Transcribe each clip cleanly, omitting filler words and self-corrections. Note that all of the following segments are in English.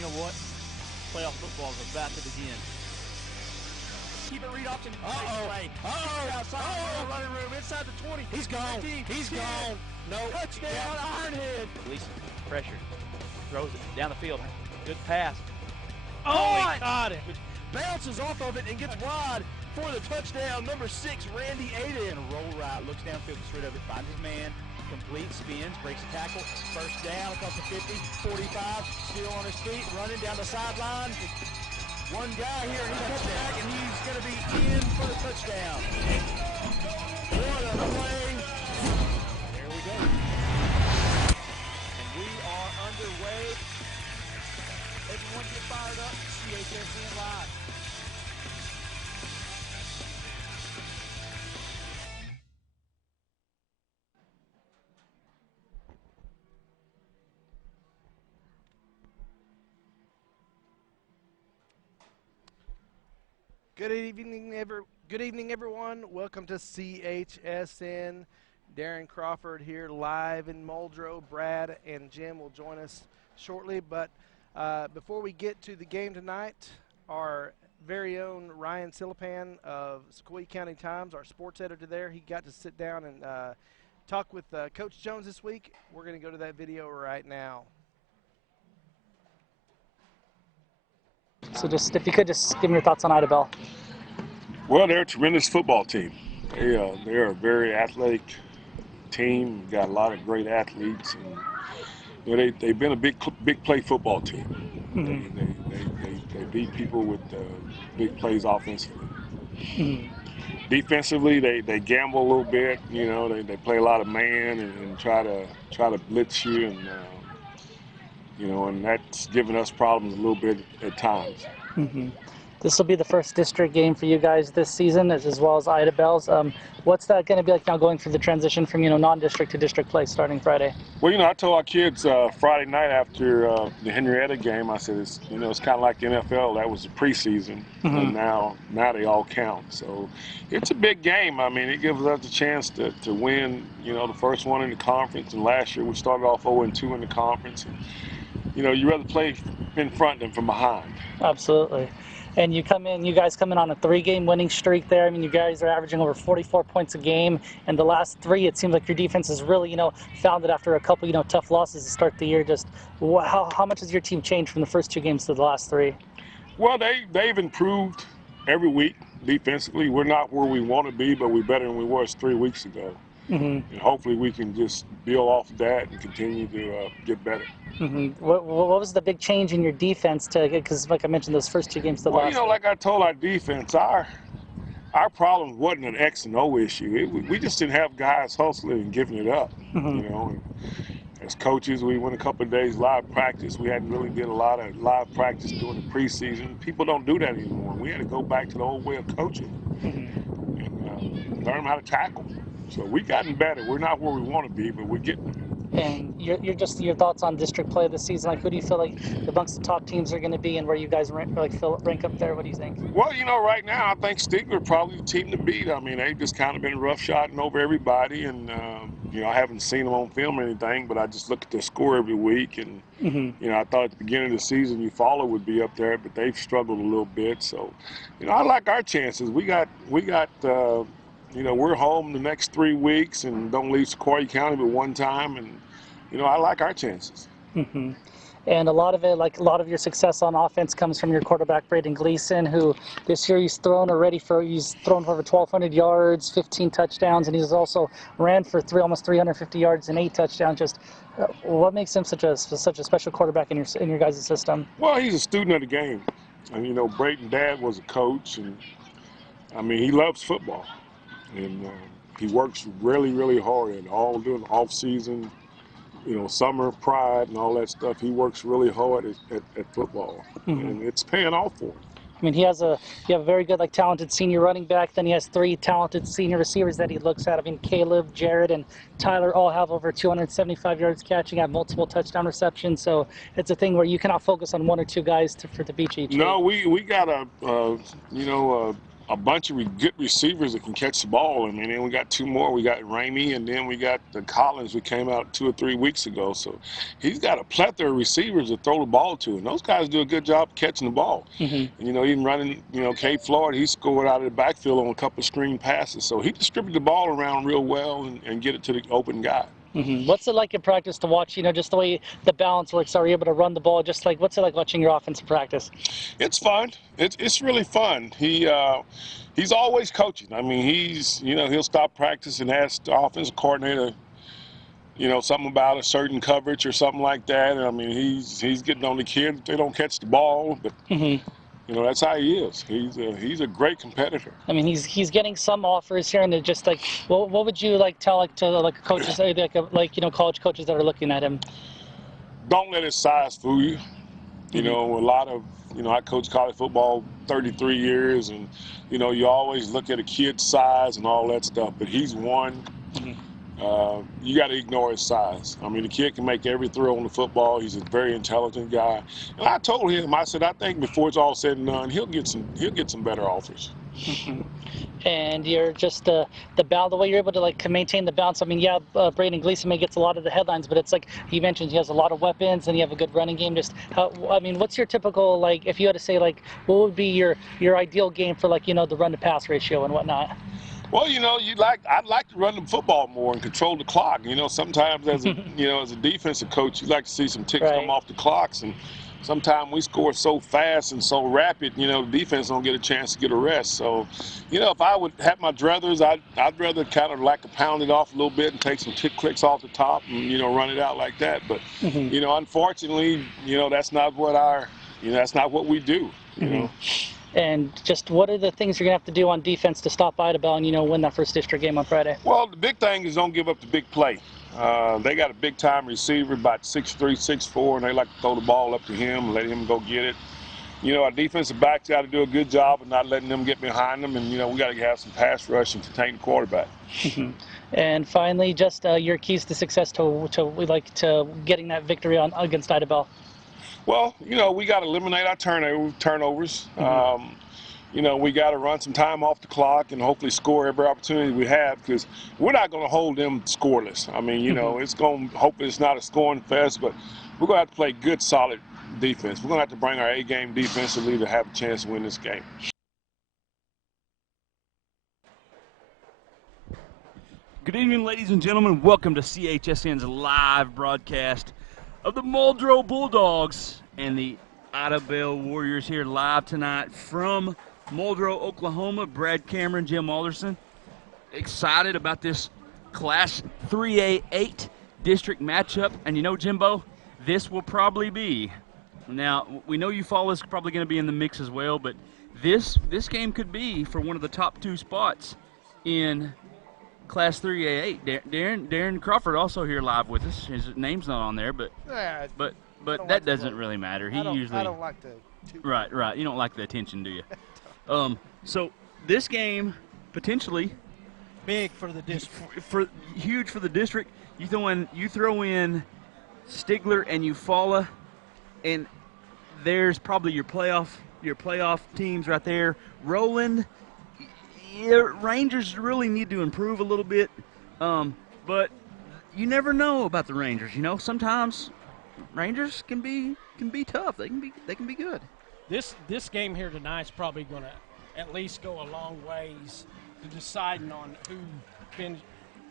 you know what? Playoff football is about to begin. Keep it, read option. Outside running room, inside the 20. He's gone. 15, He's 10. gone. No. Touchdown, Ironhead. Gleason, pressure, throws it down the field. Good pass. Oh, he caught it. Bounces off of it and gets wide for the touchdown. Number 6, Randy Aiden. Roll right, looks downfield, gets rid of it, finds his man. Complete, spins, breaks a tackle, first down across the 50, 45, still on his feet, running down the sideline. One guy here, and he's coming back, and he's going to be in for the touchdown. What a play. There we go. And we are underway. Everyone get fired up. CHSN Live. Good evening, everyone. Welcome to CHSN. Darren Crawford here live in Muldrow. Brad and Jim will join us shortly. But before we get to the game tonight, our very own Ryan Sillipan of Sequoyah County Times, our sports editor there, he got to sit down and talk with Coach Jones this week. We're going to go to that video right now. So just, if you could just give me your thoughts on Idabel. Well, they're a tremendous football team. They're a very athletic team. Got a lot of great athletes, and you know, they've been a big play football team. Mm-hmm. They beat people with big plays offensively. Mm-hmm. Defensively, they gamble a little bit. You know, they play a lot of man and try to blitz you, and you know, and that's given us problems a little bit at times. Mm-hmm. This will be the first district game for you guys this season, as well as Idabel's. What's that going to be like now, going through the transition from non-district to district play starting Friday? Well, I told our kids Friday night after the Henrietta game, I said it's kind of like the NFL. That was the preseason, mm-hmm. and now they all count. So it's a big game. I mean, it gives us a chance to win. The first one in the conference, and last year we started off 0-2 in the conference. And, you rather play in front than from behind. Absolutely. And you guys come in on a 3-game winning streak there. I mean, you guys are averaging over 44 points a game. And the last 3, it seems like your defense is really, found it after a couple, tough losses to start the year. Just how much has your team changed from the first 2 games to the last 3? Well, they've improved every week defensively. We're not where we want to be, but we're better than we was 3 weeks ago. Mm-hmm. And hopefully we can just build off of that and continue to get better. Mm-hmm. What was the big change in your defense because like I mentioned, those first 2 games to the last? Like I told our defense, our problem wasn't an X and O issue. We just didn't have guys hustling and giving it up. Mm-hmm. And as coaches, we went a couple of days live practice. We hadn't really did a lot of live practice during the preseason. People don't do that anymore. We had to go back to the old way of coaching and learn how to tackle. So we've gotten better. We're not where we want to be, but we're getting there. And your thoughts on district play this season? Like, who do you feel like amongst the top teams are going to be, and where you guys rank up there? What do you think? Well, right now I think Stigler probably the team to beat. I mean, they've just kind of been rough-shotting over everybody, and I haven't seen them on film or anything, but I just look at their score every week, and mm-hmm. I thought at the beginning of the season Eufaula would be up there, but they've struggled a little bit. So, I like our chances. We got. We're home the next 3 weeks and don't leave Sequoyah County but one time, and I like our chances. Mm-hmm. And a lot of your success on offense comes from your quarterback Braden Gleason, who this year he's thrown for over 1,200 yards, 15 touchdowns, and he's also ran for almost 350 yards and 8 touchdowns. Just what makes him such a special quarterback in your guys' system? Well, he's a student of the game, and Braden's dad was a coach, and he loves football. And he works really, really hard, and all during the off season, summer pride and all that stuff. He works really hard at football, mm-hmm. and it's paying off for him. I mean, you have a very good, talented senior running back. Then he has 3 talented senior receivers that he looks at. I mean, Caleb, Jared, and Tyler all have over 275 yards catching, have multiple touchdown receptions. So it's a thing where you cannot focus on 1 or 2 guys to beat you each No, week. we got a a bunch of good receivers that can catch the ball. I mean, then we got 2 more. We got Ramey, and then we got the Collins who came out 2 or 3 weeks ago. So he's got a plethora of receivers to throw the ball to, and those guys do a good job catching the ball. And, even running, Cape Florida, he scored out of the backfield on a couple of screen passes. So he distributed the ball around real well and get it to the open guy. What's it like in practice to watch, just the way the balance works? Are you able to run the ball? Just like, what's it like watching your offense in practice? It's fun. It's really fun. He's always coaching. I mean, he'll stop practice and ask the offensive coordinator, something about a certain coverage or something like that. And I mean, he's getting on the kids if they don't catch the ball, but that's how he is. He's a great competitor. I mean, he's getting some offers here, and they're just like, what would you tell to coaches, college coaches that are looking at him? Don't let his size fool you. A lot of I coached college football 33 years, and you always look at a kid's size and all that stuff, but he's one. You got to ignore his size. I mean, the kid can make every throw on the football. He's a very intelligent guy. And I told him, I said, I think before it's all said and done, he'll get some better offers. And you're just the way you're able to maintain the balance. I mean, Braden Gleason gets a lot of the headlines, but it's like you mentioned, he has a lot of weapons and you have a good running game. Just what's your typical if you had to say what would be your ideal game for the run to pass ratio and whatnot? Well, I'd like to run the football more and control the clock. Sometimes as a defensive coach, you like to see some ticks come off the clocks, and sometimes we score so fast and so rapid, the defense don't get a chance to get a rest. So, if I would have my druthers, I'd rather kind of pound it off a little bit and take some tick clicks off the top and, run it out like that. But, unfortunately, that's not what we do, And just what are the things you're going to have to do on defense to stop Idabel and, win that first district game on Friday? Well, the big thing is don't give up the big play. They got a big-time receiver, about 6'3", 6'4", and they like to throw the ball up to him and let him go get it. Our defensive backs got to do a good job of not letting them get behind them, and, we got to have some pass rush and contain the quarterback. And finally, just your keys to success to getting that victory against Idabel. Well, we got to eliminate our turnovers. We got to run some time off the clock and hopefully score every opportunity we have, because we're not going to hold them scoreless. I mean, hopefully it's not a scoring fest, but we're going to have to play good, solid defense. We're going to have to bring our A-game defensively to have a chance to win this game. Good evening, ladies and gentlemen. Welcome to CHSN's live broadcast of the Muldrow Bulldogs and the Idabel Warriors here live tonight from Muldrow, Oklahoma. Brad Cameron, Jim Alderson. Excited about this Class 3A8 district matchup. And Jimbo, this will probably be, now we know Eufaula's probably going to be in the mix as well, but this game could be for one of the top 2 spots in Class 3A8. Darren Crawford also here live with us. His name's not on there, but that doesn't really matter. I don't like the right. You don't like the attention, do you? So this game potentially big for the district. Huge for the district. You throw in Stigler and Eufaula, and there's probably your playoff teams right there. Roland. Rangers really need to improve a little bit, but you never know about the Rangers. Sometimes Rangers can be tough. They can be good. This game here tonight is probably going to at least go a long ways to deciding on who finished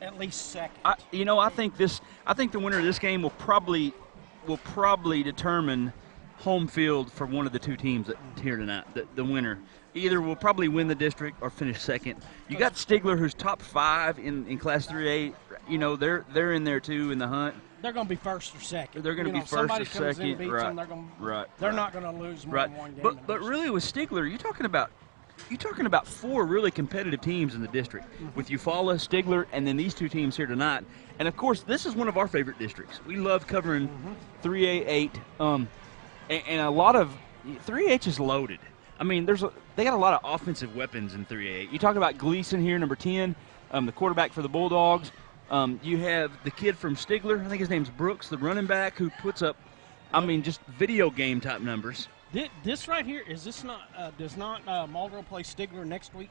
at least second. I think the winner of this game will probably determine home field for one of the 2 teams here tonight. The winner either will probably win the district or finish second. You got Stigler, who's top 5 in Class 3A. They're in there too in the hunt. They're going to be first or second. They're going to be first or second. Right. They're not going to lose more than one game. But really with Stigler, you're talking about 4 really competitive teams in the district with Eufaula, Stigler, and then these 2 teams here tonight. And of course, this is one of our favorite districts. We love covering 3A8, and a lot of 3A8 is loaded. I mean, they got a lot of offensive weapons in 3A8. You talk about Gleason here, number 10, the quarterback for the Bulldogs. You have the kid from Stigler, I think his name's Brooks, the running back, who puts up, just video game type numbers. This right here, is this not, does not Muldrow play Stigler next week?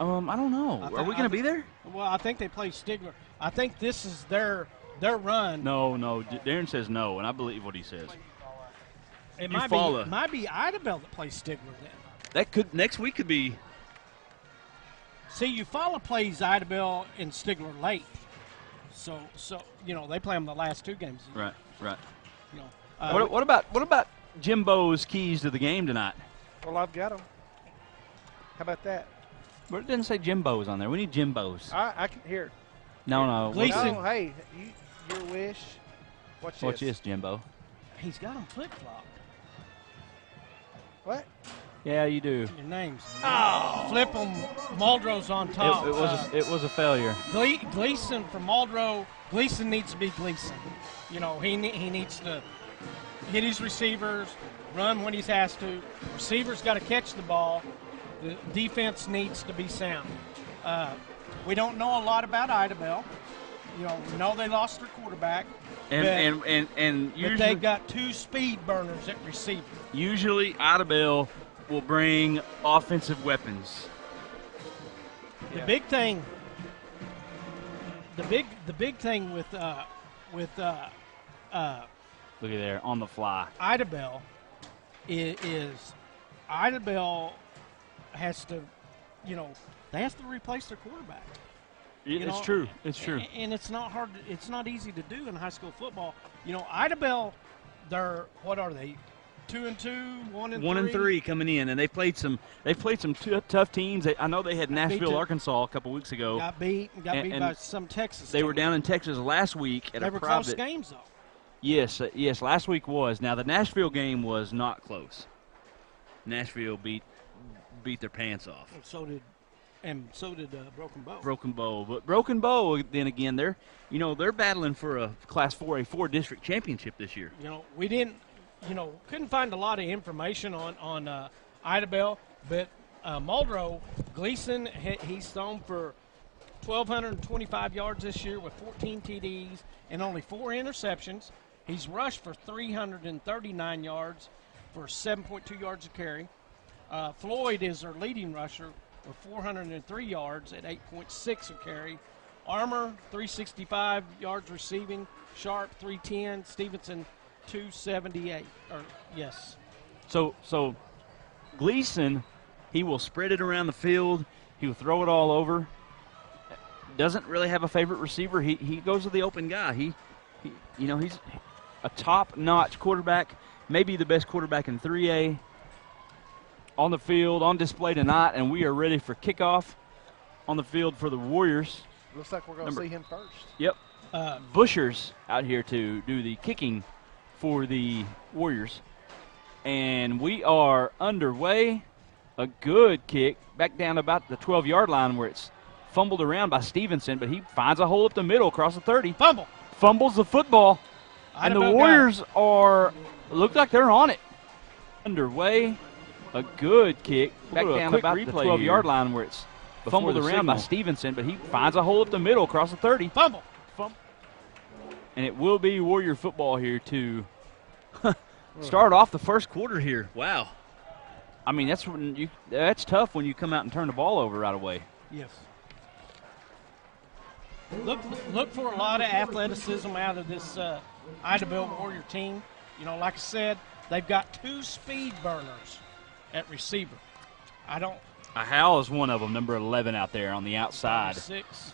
I don't know. Are we going to be there? Well, I think they play Stigler. I think this is their run. No. Darren says no, and I believe what he says. It might be Idabel that plays Stigler then. That could next week could be. See, Eufaula plays Idabel and Stigler late, so they play them the last 2 games. Right. You know, What about Jimbo's keys to the game tonight? Well, I've got them. How about that? But it didn't say Jimbo's on there. We need Jimbo's. I can hear. No. Gleason. No, hey, your wish. Watch this, Jimbo. He's got them flip-flopped. What? Yeah, you do. Your names. Oh! Flip them. Muldrow's on top. It was a failure. Gleason for Muldrow. Gleason needs to be Gleason. You know, he needs to hit his receivers, run when he has to. Receivers got to catch the ball. The defense needs to be sound. We don't know a lot about Idabel. You know, we know they lost their quarterback. And But usually they've got 2 speed burners at receiver. Usually Idabel will bring offensive weapons. The big thing. The big thing with Look at there on the fly. Idabel is Idabel has to, they have to replace their quarterback. It's true. It's true. And it's not hard. It's not easy to do in high school football. Idabel, what are they? 2-2, 1-3. 1-3 coming in, and they've played some tough teams. I know they had Nashville, Arkansas a couple weeks ago. Got beat by some Texas. They were down in Texas last week at they a were private. close games though. Yes. Last week was. Now the Nashville game was not close. Nashville beat their pants off. And so did Broken Bow. But Broken Bow, then again, they're battling for a Class 4A4 district championship this year. We didn't. Couldn't find a lot of information on Idabel, but Muldrow, Gleason, he's thrown for 1,225 yards this year with 14 TDs and only 4 interceptions. He's rushed for 339 yards for 7.2 yards a carry. Floyd is their leading rusher with 403 yards at 8.6 a carry. Armour, 365 yards receiving. Sharp, 310. Stevenson, 278. Yes. So Gleason, he will spread it around the field. He will throw it all over. Doesn't really have a favorite receiver. He goes to the open guy. He's a top-notch quarterback, maybe the best quarterback in 3A. On the field, on display tonight, and we are ready for kickoff on the field for the Warriors. Looks like we're going to see him first. Yep. Busher's out here to do the kicking for the Warriors. And we are underway. A good kick back down about the 12-yard line where it's fumbled around by Stevenson, but he finds a hole up the middle across the 30. Fumbles the football. And the Warriors look like they're on it. Underway. A good kick back down about the 12-yard line where it's fumbled around by Stevenson, but he finds a hole up the middle across the 30. Fumble. And it will be Warrior football here to start off the first quarter here. Wow. I mean, that's tough when you come out and turn the ball over right away. Yes. Look for a lot of athleticism out of this Idabel Warrior team. Like I said, they've got 2 speed burners at receiver. Hal is one of them, number 11 out there on the outside. 6.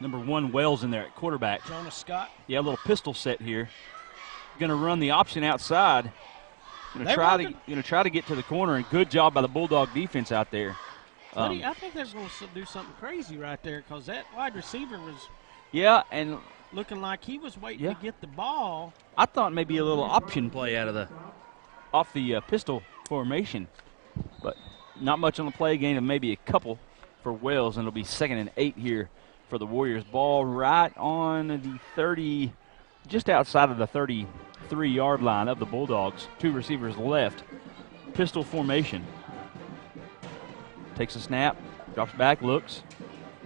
Number 1, Wells in there at quarterback. Jonas Scott. Yeah, a little pistol set here. Going to run the option outside. Going to try to get to the corner, and good job by the Bulldog defense out there. I think they're going to do something crazy right there because that wide receiver was and looking like he was waiting to get the ball. I thought maybe a little option play off the pistol formation, but not much on the play, gain of maybe a couple for Wells, and it'll be 2nd and 8 here for the Warriors. Ball right on the 30, just outside of the 33-yard line of the Bulldogs. 2 receivers left. Pistol formation. Takes a snap, drops back, looks,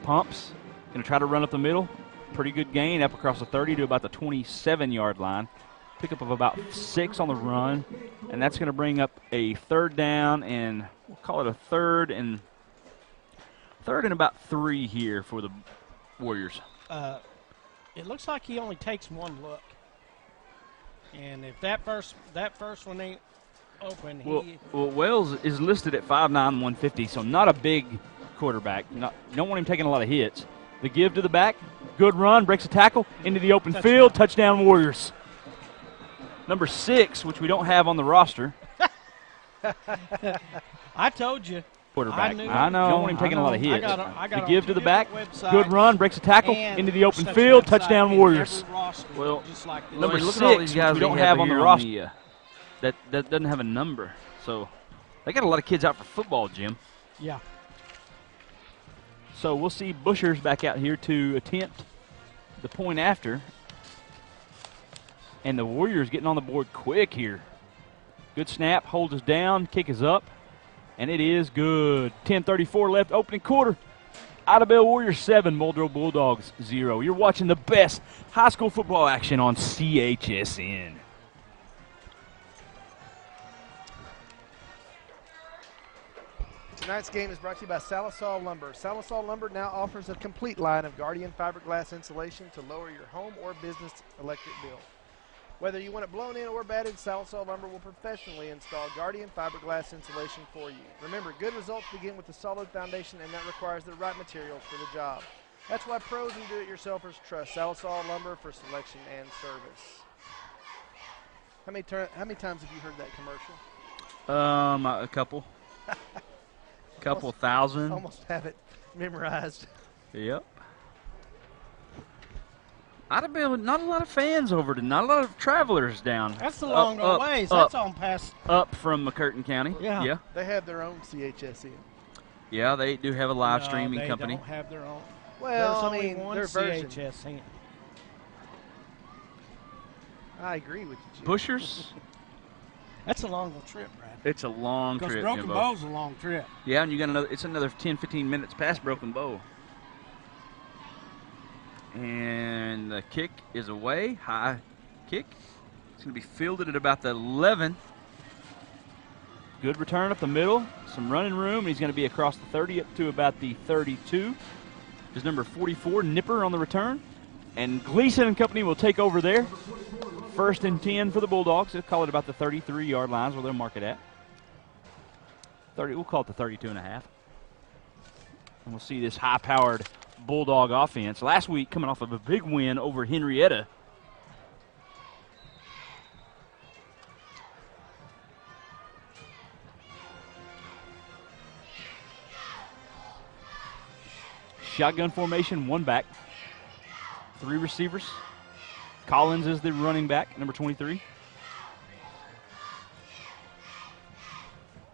pumps, going to try to run up the middle. Pretty good gain up across the 30 to about the 27-yard line. pickup of about 6 on the run, and that's going to bring up a 3rd down, and we'll call it a third and about 3 here for the Warriors. It looks like he only takes one look, and if that first one ain't open, well, Wells is listed at 5'9", 150, so not a big quarterback. You don't want him taking a lot of hits. The give to the back, good run, breaks a tackle, into the open field, touchdown Warriors. Number 6, which we don't have on the roster. I told you. Quarterback. I know. You don't want him taking a lot of hits. I got the give to the back, websites, good run, breaks a tackle, into the open field, touchdown Warriors. Well, number 6, which we don't have on the roster. That doesn't have a number. So they got a lot of kids out for football, Jim. Yeah. So we'll see Bushers back out here to attempt the point after. And the Warriors getting on the board quick here. Good snap, holds us down, kick is up, and it is good. 10:34 left, opening quarter. Idabel Warriors 7, Muldrow Bulldogs 0. You're watching the best high school football action on CHSN. Tonight's game is brought to you by Salisal Lumber. Salisal Lumber now offers a complete line of Guardian fiberglass insulation to lower your home or business electric bill. Whether you want it blown in or batted, Salisal Lumber will professionally install Guardian fiberglass insulation for you. Remember, good results begin with a solid foundation, and that requires the right materials for the job. That's why pros and do-it-yourselfers trust Salisal Lumber for selection and service. How many times have you heard that commercial? A couple. Couple thousand. Almost have it memorized. Yep. Idabel, not a lot of fans over to, not a lot of travelers down. That's a long ways. Up, that's on past. Up from McCurtain County. Yeah. They have their own CHSN. Yeah, they do have a live streaming they company. Don't have their own. Well, There's I mean, only one their version. CHSN. I agree with you, Jim. Bushers? That's a long trip, Brad. It's a long trip, Because Broken Jimbo. Bow's a long trip. Yeah, and you got another. It's another 10, 15 minutes past Broken Bow. And the kick is away. High kick. It's going to be fielded at about the 11. Good return up the middle. Some running room. And he's going to be across the 30 up to about the 32. There's number 44, Nipper, on the return. And Gleason and company will take over there. 1st and 10 for the Bulldogs. They'll call it about the 33-yard lines where they'll mark it at. We'll call it the 32 and a half. And we'll see this high-powered Bulldog offense. Last week, coming off of a big win over Henrietta. Shotgun formation, 1 back. 3 receivers. Collins is the running back, number 23.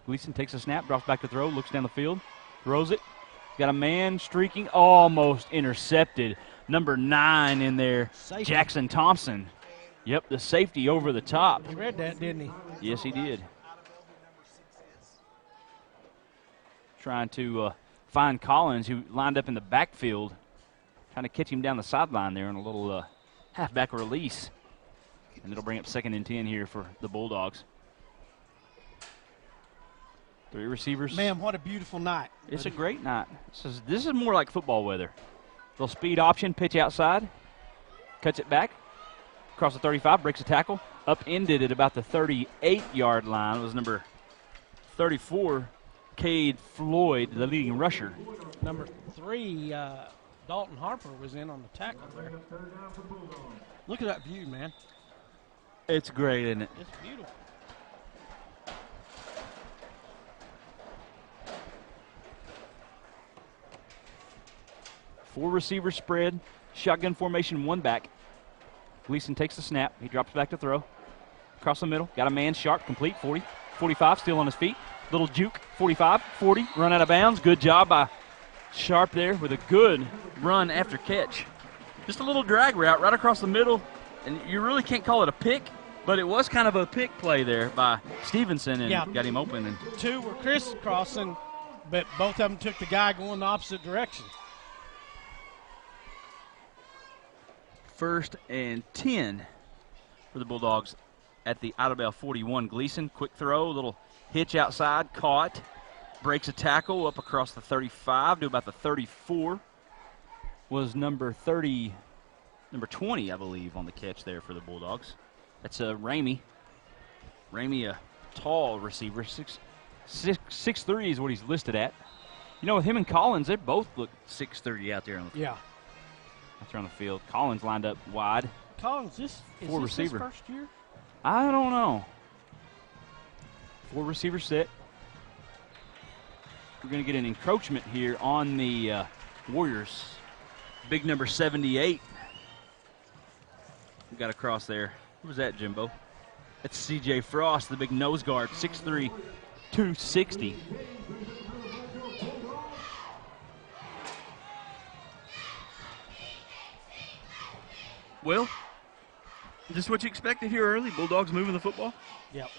Gleason takes a snap, drops back to throw, looks down the field, throws it. Got a man streaking, almost intercepted. Number 9 in there, Safety. Jackson Thompson. Yep, the safety over the top. He read that, didn't he? Yes, he did. Trying to find Collins, who lined up in the backfield, trying to catch him down the sideline there in a little halfback release. And it'll bring up 2nd and 10 here for the Bulldogs. 3 receivers. Man, what a beautiful night. It's a great night. This is more like football weather. Little speed option, pitch outside, cuts it back, across the 35, breaks a tackle, upended at about the 38-yard line. It was number 34, Cade Floyd, the leading rusher. Number 3, Dalton Harper was in on the tackle there. Look at that view, man. It's great, isn't it? It's beautiful. Four receiver spread, shotgun formation, 1 back. Gleason takes the snap. He drops back to throw. Across the middle, got a man sharp, complete, 40, 45, still on his feet. Little juke, 45, 40, run out of bounds. Good job by Sharp there with a good run after catch. Just a little drag route right across the middle, and you really can't call it a pick, but it was kind of a pick play there by Stevenson and got him open. And 2 were crisscrossing, but both of them took the guy going the opposite direction. 1st and 10 for the Bulldogs at the Idabel 41. Gleason, quick throw, little hitch outside, caught. Breaks a tackle up across the 35 to about the 34. Was number 20, I believe, on the catch there for the Bulldogs. That's Ramey. Ramey, a tall receiver, 6'3" is what he's listed at. You know, with him and Collins, they both look 6'3" out there on the Yeah. out there on the field. Collins lined up wide. Collins, is this receiver. his first year? I don't know. 4 receiver set. We're going to get an encroachment here on the Warriors. Big number 78. We got across there. Who was that, Jimbo? That's C.J. Frost, the big nose guard, 6'3", 260. Well, just what you expected here early. Bulldogs moving the football. Yep.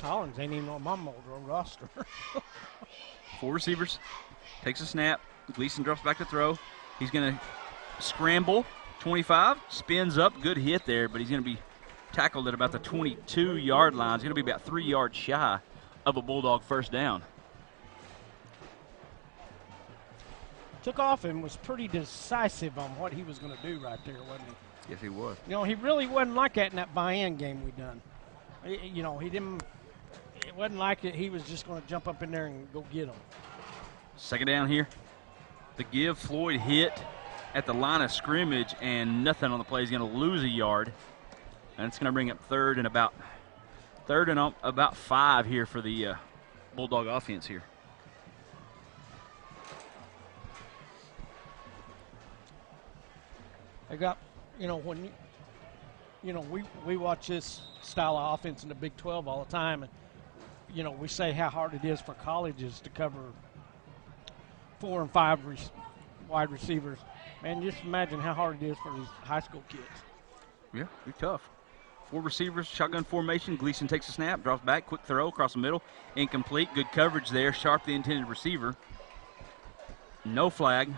Collins ain't even on my Muldrow roster. 4 receivers. Takes a snap. Gleason drops back to throw. He's going to scramble. 25. Spins up. Good hit there, but he's going to be tackled at about the 22-yard line. He's going to be about 3 yards shy of a Bulldog first down. Took off and was pretty decisive on what he was going to do right there, wasn't he? Yes, he was. You know, he really wasn't like that in that buy-in game we done. You know, he didn't. It wasn't like it. He was just going to jump up in there and go get him. Second down here. The give. Floyd hit at the line of scrimmage, and nothing on the play. He's going to lose a yard, and it's going to bring up third and about 5 here for the Bulldog offense here. I got, you know, when we watch this style of offense in the Big 12 all the time, and you know, we say how hard it is for colleges to cover 4 and 5 wide receivers. Man, just imagine how hard it is for these high school kids. Yeah, be tough. 4 receivers, shotgun formation. Gleason takes a snap, drops back, quick throw across the middle, incomplete. Good coverage there. Sharp, the intended receiver. No flag,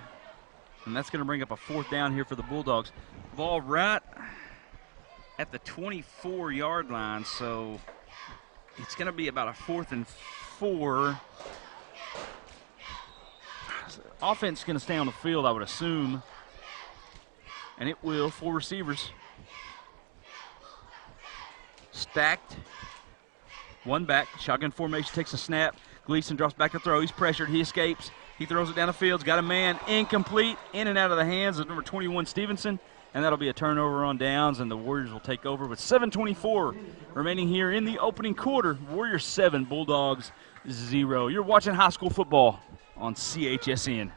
and that's going to bring up a 4th down here for the Bulldogs. Ball right at the 24-yard line, so it's going to be about a 4th and 4. Offense is going to stay on the field, I would assume, and it will. 4 receivers. Stacked. 1 back. Shotgun formation, takes a snap. Gleason drops back to throw. He's pressured. He escapes. He throws it down the field. He's got a man. Incomplete. In and out of the hands of number 21, Stevenson. And that'll be a turnover on downs, and the Warriors will take over with 7:24 remaining here in the opening quarter. Warriors 7, Bulldogs 0. You're watching high school football on CHSN.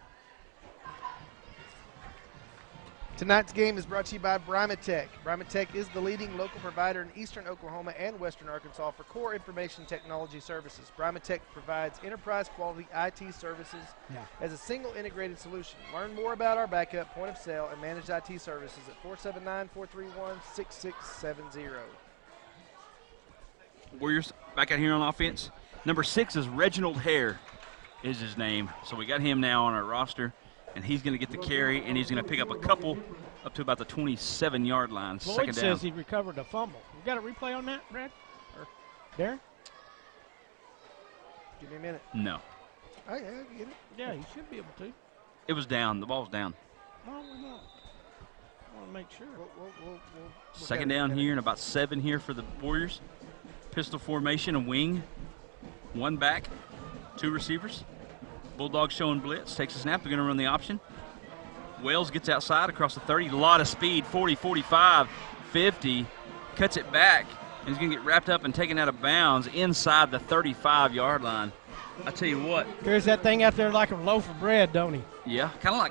Tonight's game is brought to you by Brimatech. Brimatech is the leading local provider in eastern Oklahoma and western Arkansas for core information technology services. Brimatech provides enterprise-quality IT services as a single integrated solution. Learn more about our backup, point of sale, and managed IT services at 479-431-6670. Warriors back out here on offense. Number 6 is Reginald Hare is his name. So we got him now on our roster. And he's going to get the carry, and he's going to pick up a couple up to about the 27-yard line. Floyd Second down. says he recovered a fumble. You got a replay on that, Brad? Or Darren? Give me a minute. No. Oh, yeah, I get it. Yeah, he should be able to. It was down. The ball was down. No, we're not. I want to make sure. We'll Second down here and about 7 here for the Warriors. Pistol formation, a wing. 1 back, 2 receivers. Bulldogs showing blitz, takes a snap, they're going to run the option. Wells gets outside across the 30, a lot of speed, 40, 45, 50, cuts it back, and he's going to get wrapped up and taken out of bounds inside the 35-yard line. I tell you what. Carries that thing out there like a loaf of bread, don't he? Yeah, kind of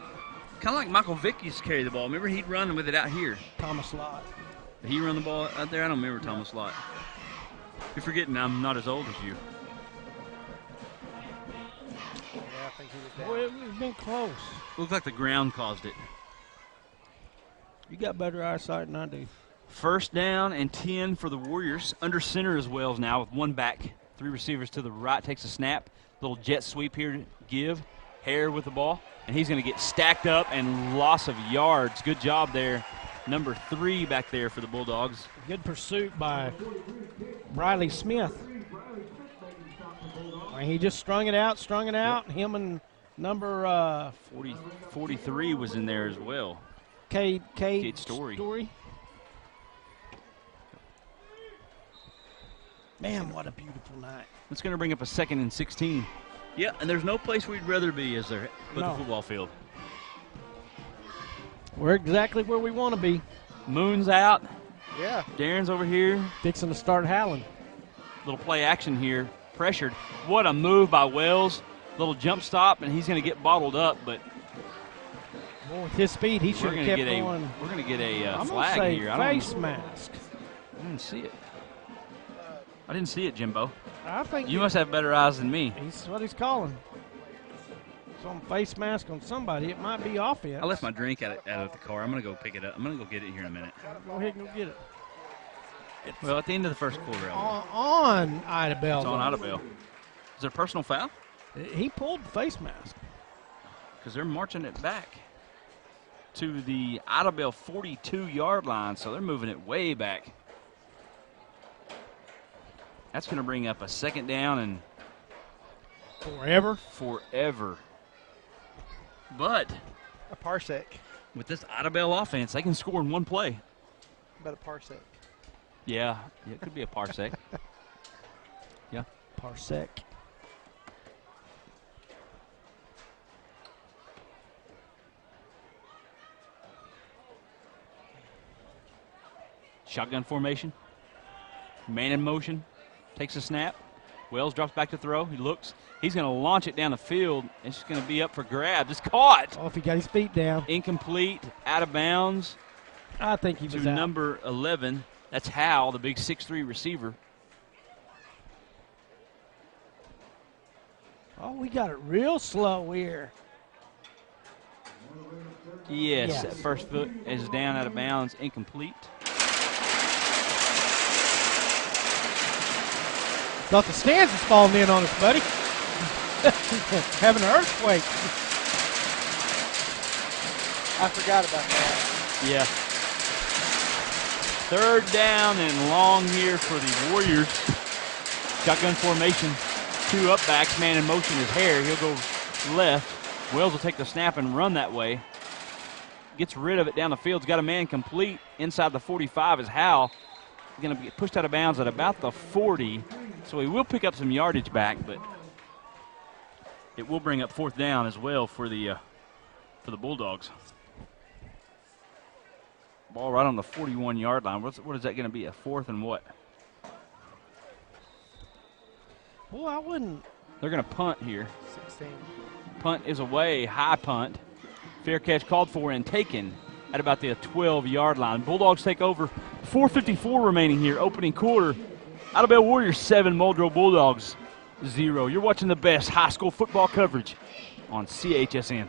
like Michael Vick used to carry the ball. Remember, he'd run with it out here. Thomas Lott. Did he run the ball out there? I don't remember Thomas Lott. You're forgetting I'm not as old as you. Boy, it's been close. Looks like the ground caused it. You got better eyesight than I do. First down and 10 for the Warriors. Under center as Wells now with 1 back. 3 receivers to the right. Takes a snap. Little jet sweep here to give. Hare with the ball. And he's going to get stacked up and loss of yards. Good job there number 3 back there for the Bulldogs. Good pursuit by Briley Smith. He just strung it out. Yep. Him and number 43 was in there as well. Cade Story. Man, what a beautiful night. That's going to bring up a 2nd and 16. Yeah, and there's no place we'd rather be as there but the football field. We're exactly where we want to be. Moon's out. Yeah. Darren's over here. Fixing to start howling. Little play action here. Pressured. What a move by Wells. Little jump stop, and he's going to get bottled up, but Boy, with his speed, he should have kept going. We're going to get a I'm flag say here. Face mask. I didn't see it. I didn't see it, Jimbo. I think you must have better eyes than me. That's what he's calling. Some face mask on somebody. It might be offense. I left my drink out of the car. I'm going to go pick it up. I'm going to go get it here in a minute. Go ahead and go get it. Well, at the end of the first quarter. On Idabel. It's on Idabel. Is it a personal foul? He pulled the face mask. Because they're marching it back to the Idabel 42-yard line, so they're moving it way back. That's going to bring up a 2nd down and forever. But a parsec. With this Idabel offense, they can score in one play. About a parsec. Yeah, it could be a parsec. Yeah. Parsec. Shotgun formation. Man in motion. Takes a snap. Wells drops back to throw. He looks. He's going to launch it down the field. It's just going to be up for grabs. It's caught. Oh, if he got his feet down. Incomplete. Out of bounds. I think he was to out. Number 11. That's Hal, the big 6'3" receiver. Oh, we got it real slow here. Yes. That first foot is down out of bounds. Incomplete. Thought the stands was falling in on us, buddy. Having an earthquake. I forgot about that. Yeah. 3rd down and long here for the Warriors. Shotgun formation. 2 up backs. Man in motion is Hare. He'll go left. Wells will take the snap and run that way. Gets rid of it down the field. He's got a man complete. Inside the 45 is Hal. Going to get pushed out of bounds at about the 40. So he will pick up some yardage back, but it will bring up 4th down as well for the Bulldogs. Ball right on the 41-yard line. What is that going to be? A 4th and what? Boy, I wouldn't. They're going to punt here. 16. Punt is away. High punt. Fair catch called for and taken at about the 12-yard line. Bulldogs take over. 4:54 remaining here. Opening quarter. Idabel Warriors 7, Muldrow Bulldogs 0. You're watching the best high school football coverage on CHSN.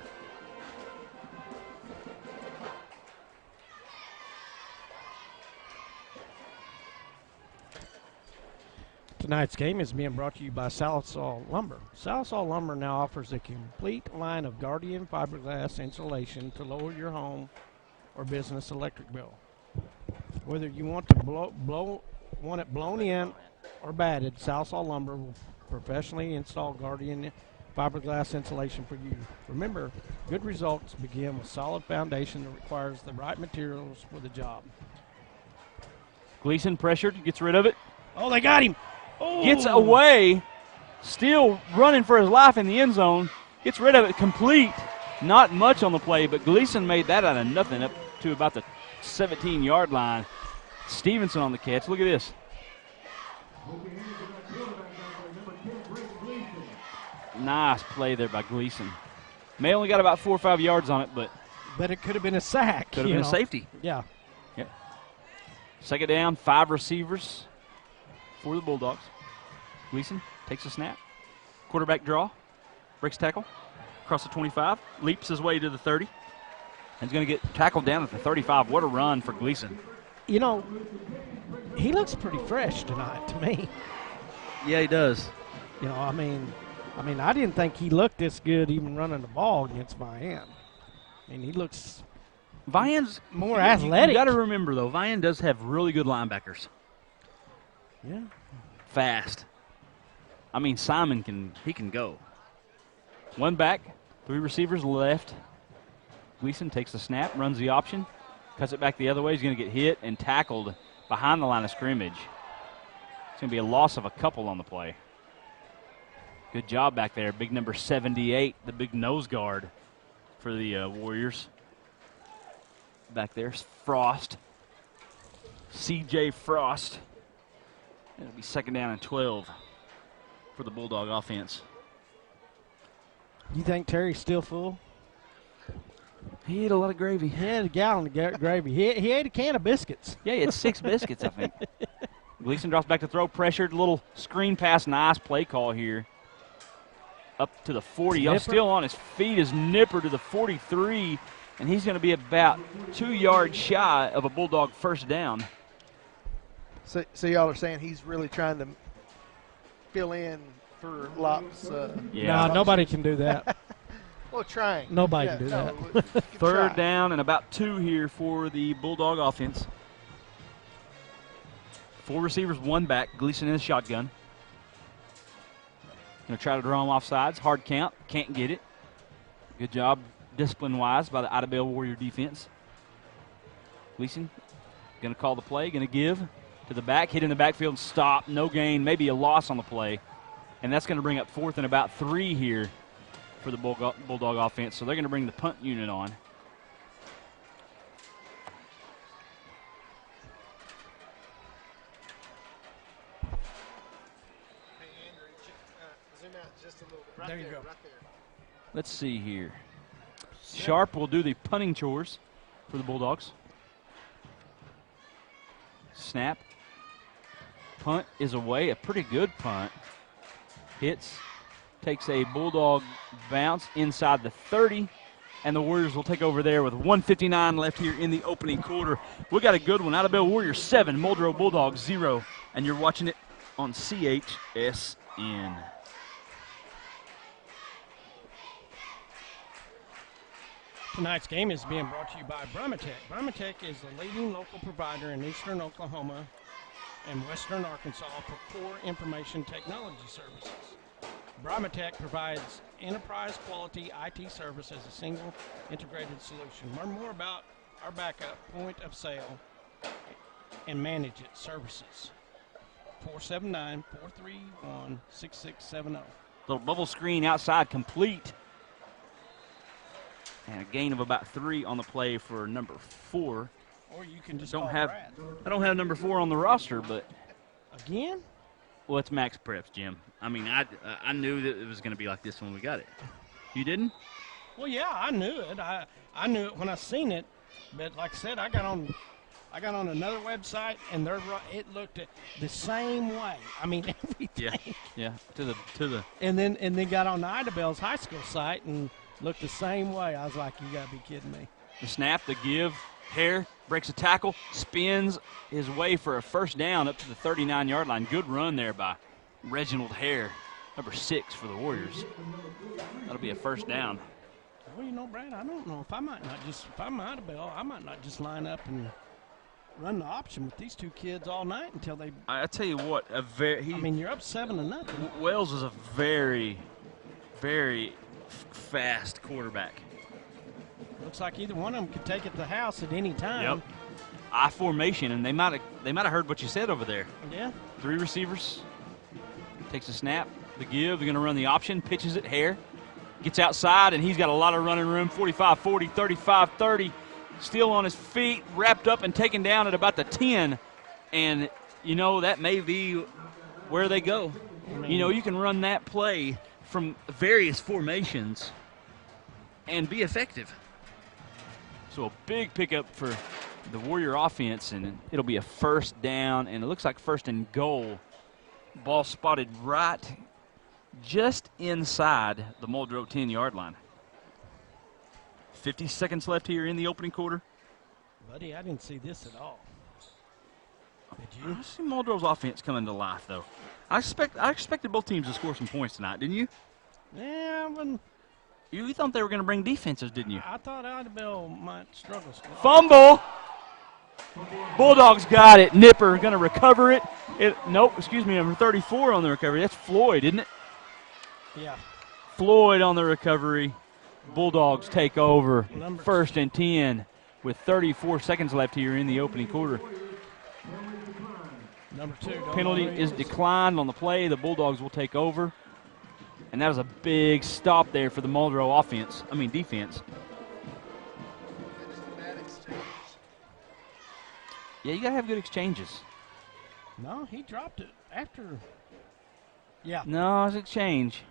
Tonight's game is being brought to you by Salisal Lumber. Salisal Lumber now offers a complete line of Guardian fiberglass insulation to lower your home or business electric bill. Whether you want to want it blown in or batted, Salisal Lumber will professionally install Guardian fiberglass insulation for you. Remember, good results begin with solid foundation that requires the right materials for the job. Gleason pressured, gets rid of it. Oh, they got him. Oh. Gets away, still running for his life in the end zone. Gets rid of it, complete. Not much on the play, but Gleason made that out of nothing up to about the 17-yard line. Stevenson on the catch. Look at this. Nice play there by Gleason. May only got about 4 or 5 yards on it, but it could have been a sack. Could have been a safety. Yeah. Yep. 2nd down, 5 receivers for the Bulldogs. Gleason takes a snap. Quarterback draw. Breaks tackle. Across the 25. Leaps his way to the 30. And he's going to get tackled down at the 35. What a run for Gleason. You know, he looks pretty fresh tonight to me. Yeah, he does. You know, I mean, I didn't think he looked this good even running the ball against Miami. I mean, he looks Vian's more athletic. You got to remember, though, Vian does have really good linebackers. Yeah. Fast. I mean, Simon can go. One back, 3 receivers left. Gleason takes the snap, runs the option, cuts it back the other way. He's going to get hit and tackled behind the line of scrimmage. It's going to be a loss of a couple on the play. Good job back there. Big number 78, the big nose guard for the Warriors. Back there's Frost. C.J. Frost. It'll be 2nd down and 12 for the Bulldog offense. You think Terry's still full? He ate a lot of gravy. He had a gallon of gravy. He ate a can of biscuits. Yeah, he had 6 biscuits, I think. Gleason drops back to throw, pressured, little screen pass, nice play call here. Up to the 40, still on his feet is Nipper to the 43, and he's going to be about 2 yards shy of a Bulldog first down. So y'all are saying he's really trying to fill in for Lop's. No, nobody can do that. Well, trying. Nobody can do that. 3rd down and about 2 here for the Bulldog offense. 4 receivers, 1 back. Gleason in the shotgun. Going to try to draw him off sides. Hard count. Can't get it. Good job discipline-wise by the Idabel Warrior defense. Gleason going to call the play. Going to give to the back. Hit in the backfield. Stop. No gain. Maybe a loss on the play. And that's going to bring up 4th and about 3 here for the Bulldog offense. So they're going to bring the punt unit on. There you go. Let's see here. Sharp will do the punting chores for the Bulldogs. Snap. Punt is away. A pretty good punt. Hits. Takes a Bulldog bounce inside the 30. And the Warriors will take over there with 1:59 left here in the opening quarter. We got a good one. Idabel Warriors 7, Muldrow Bulldogs 0. And you're watching it on CHSN. Tonight's game is being brought to you by Bramatech. Bramatech is the leading local provider in eastern Oklahoma and western Arkansas for core information technology services. Bramatech provides enterprise quality IT service as a single integrated solution. Learn more about our backup point of sale and manage its services. 479-431-6670. Little bubble screen outside complete. And a gain of about 3 on the play for number 4. Or you can just I Brad. don't have number 4 on the roster, but Again? well, it's Max Preps, Jim. I mean, I knew that it was going to be like this when we got it. You didn't? Well, yeah, I knew it. I knew it when I seen it, but like I said, I got on another website and it looked the same way. I mean, everything. Yeah. To the. And then got on the Idabel's high school site and looked the same way. I was like, you gotta be kidding me. The snap, the give, Hare breaks a tackle, spins his way for a first down up to the 39-yard line. Good run there by Reginald Hare, number 6 for the Warriors. That'll be a first down. Well, you know, Brad, I don't know if I'm Idabel, I might not just line up and run the option with these 2 kids all night until they. I tell you what, you're up 7-0. Wells is a very, very fast quarterback. Looks like either one of them could take it to the house at any time. Yep. I formation, and they might have heard what you said over there. Yeah. 3 receivers. Takes a snap. The give. They're going to run the option. Pitches it. Hare gets outside, and he's got a lot of running room. 45-40, 35-30. Still on his feet, wrapped up and taken down at about the 10. And, you know, that may be where they go. You know, you can run that play from various formations and be effective. So a big pickup for the Warrior offense, and it'll be a first down, and it looks like 1st and goal. Ball spotted right just inside the Muldrow 10-yard line. 50 seconds left here in the opening quarter. Buddy, I didn't see this at all. Did you? I see Muldrow's offense coming to life, though. I expected both teams to score some points tonight, didn't you? Yeah, You thought they were going to bring defenses, didn't you? I thought Idabel might struggle. Fumble. Bulldogs got it. Nipper going to recover it. Nope, excuse me, number 34 on the recovery. That's Floyd, isn't it? Yeah. Floyd on the recovery. Bulldogs take over. First and 10 with 34 seconds left here in the opening quarter. Number 2. Penalty is declined on the play. The Bulldogs will take over. And that was a big stop there for the Muldrow defense. Yeah, you got to have good exchanges. No, he dropped it after. Yeah. No, it's exchange.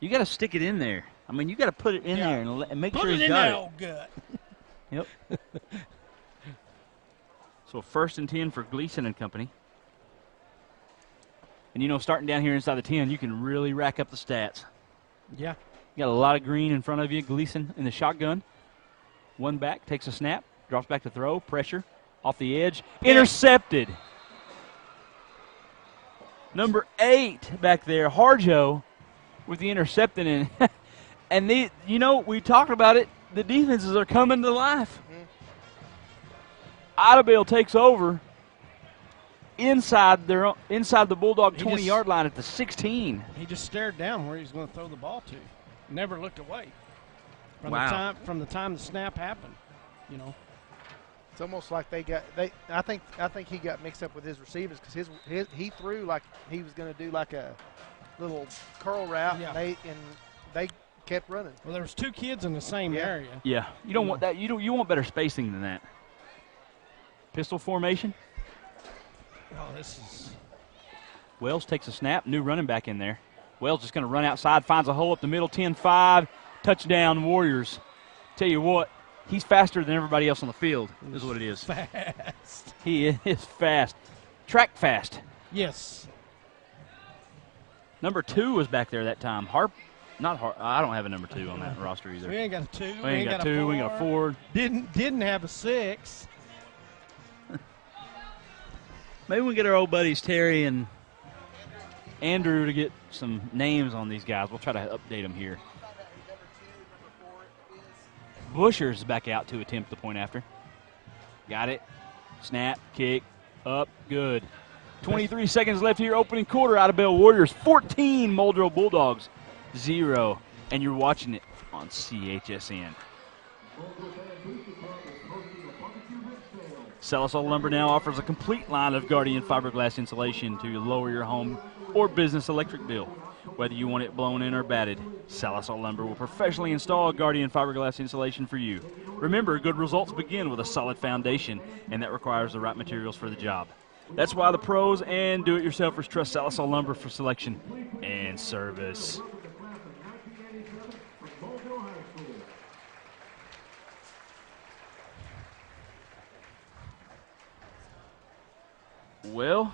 You got to stick it in there. I mean, you got to put it in there and make sure he's got it. Old gut. Yep. So first and 10 for Gleason and company. And, you know, starting down here inside the 10, you can really rack up the stats. Yeah. You got a lot of green in front of you. Gleason in the shotgun. One back, takes a snap, drops back to throw, pressure, off the edge, intercepted. Number 8 back there, Harjo, with the intercepting. And we talked about it. The defenses are coming to life. Idabel takes over inside the Bulldog 20-yard line at the 16. He just stared down where he was going to throw the ball to. Never looked away. From the time the snap happened, you know. It's almost like I think he got mixed up with his receivers because he threw like he was going to do like a little curl route, and they kept running. Well, there was 2 kids in the same area. Yeah, you don't want that. You want better spacing than that. Pistol formation. Oh, this is. Wells takes a snap. New running back in there. Wells just going to run outside, finds a hole up the middle. 10-5, touchdown Warriors. Tell you what, he's faster than everybody else on the field. Is what it is. Fast. He is fast. Track fast. Yes. Number 2 was back there that time. I don't have a number 2 on that roster either. We ain't got a 2. We ain't got 2. We ain't got a 4. Didn't have a 6. Maybe we get our old buddies Terry and Andrew to get some names on these guys. We'll try to update them here. Busher's back out to attempt the point after. Got it. Snap, kick, up, good. 23 seconds left here, opening quarter. Idabel Warriors 14, Muldrow Bulldogs 0. And you're watching it on CHSN. Salisol Lumber now offers a complete line of Guardian fiberglass insulation to lower your home or business electric bill. Whether you want it blown in or batted, Salisol Lumber will professionally install Guardian fiberglass insulation for you. Remember, good results begin with a solid foundation, and that requires the right materials for the job. That's why the pros and do-it-yourselfers trust Salisol Lumber for selection and service. Well,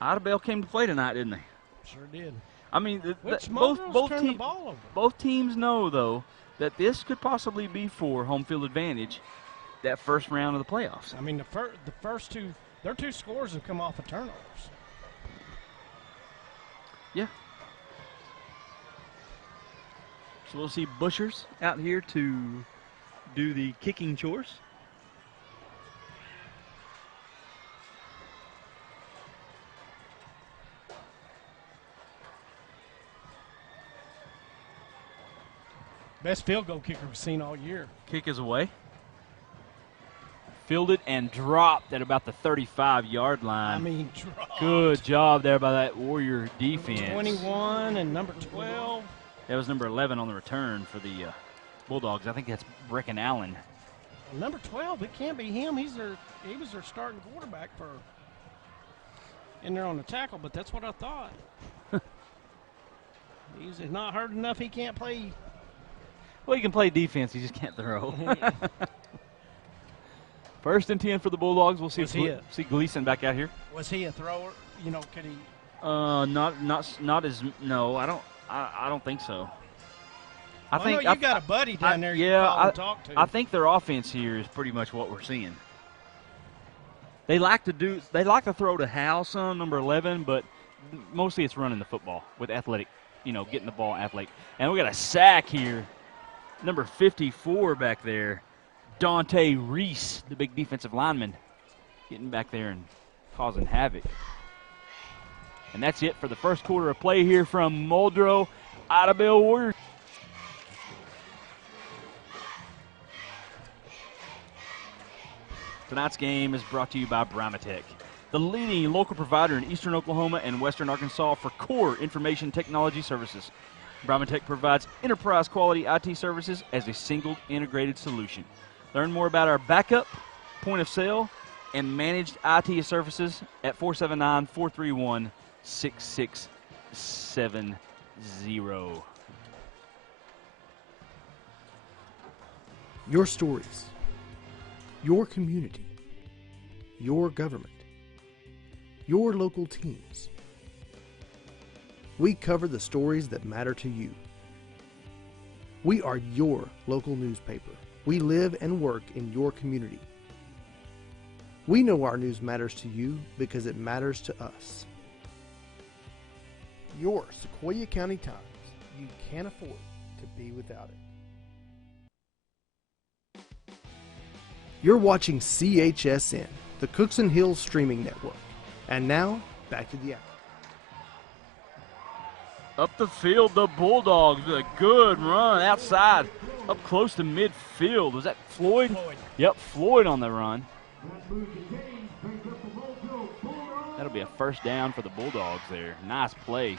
Idabel came to play tonight, didn't they? Sure did. I mean, both teams know, though, that this could possibly be for home field advantage that first round of the playoffs. I mean, the first 2, their 2 scores have come off of turnovers. Yeah. So we'll see Bushers out here to do the kicking chores. Best field goal kicker we've seen all year. Kick is away. Fielded and dropped at about the 35-yard line. I mean, dropped. Good job there by that Warrior defense. Number 21 and number 12. That was number 11 on the return for the Bulldogs. I think that's Brecken Allen. Number 12, it can't be him. He was their starting quarterback in there on the tackle, but that's what I thought. He's not hurt enough. He can't play. Well, he can play defense. He just can't throw. First and 10 for the Bulldogs. We'll see Gleason back out here. Was he a thrower? You know, could he? Not as no. I don't think so. I think you got a buddy down there. You can call and talk to. I think their offense here is pretty much what we're seeing. They like to throw to Hal, number 11, but mostly it's running the football with athletic getting the ball athletic. And we got a sack here. Number 54 back there, Dante Reese, the big defensive lineman, getting back there and causing havoc. And that's it for the first quarter of play here from Muldrow. Idabel Warriors. Tonight's game is brought to you by Bramatech, the leading local provider in eastern Oklahoma and western Arkansas for core information technology services. Bramatech provides enterprise-quality IT services as a single integrated solution. Learn more about our backup, point of sale, and managed IT services at 479-431-6670. Your stories, your community, your government, your local teams. We cover the stories that matter to you. We are your local newspaper. We live and work in your community. We know our news matters to you because it matters to us. Your Sequoyah County Times. You can't afford to be without it. You're watching CHSN, the Cookson Hills Streaming Network. And now, back to the action. Up the field, the Bulldogs with a good run outside, up close to midfield. Was that Floyd? Floyd. Yep, Floyd on the run. That'll be a first down for the Bulldogs there. Nice play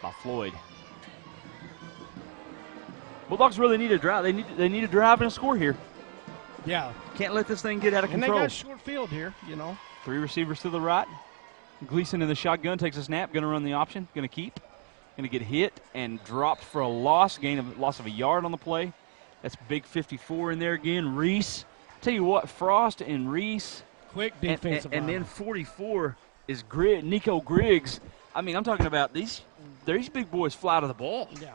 by Floyd. Bulldogs really need a drive. They need a drive and a score here. Yeah. Can't let this thing get out of And control. they got short field here, Three receivers to the right. Gleason in the shotgun takes a snap. Going to run the option. Going to keep. Going to get hit and dropped for a loss. Loss of a yard on the play. That's big 54 in there again. Reese. Tell you what, Frost and Reese. Quick defensive and then lineman. 44 is Nico Griggs. I mean, I'm talking about these big boys fly to the ball. Yeah.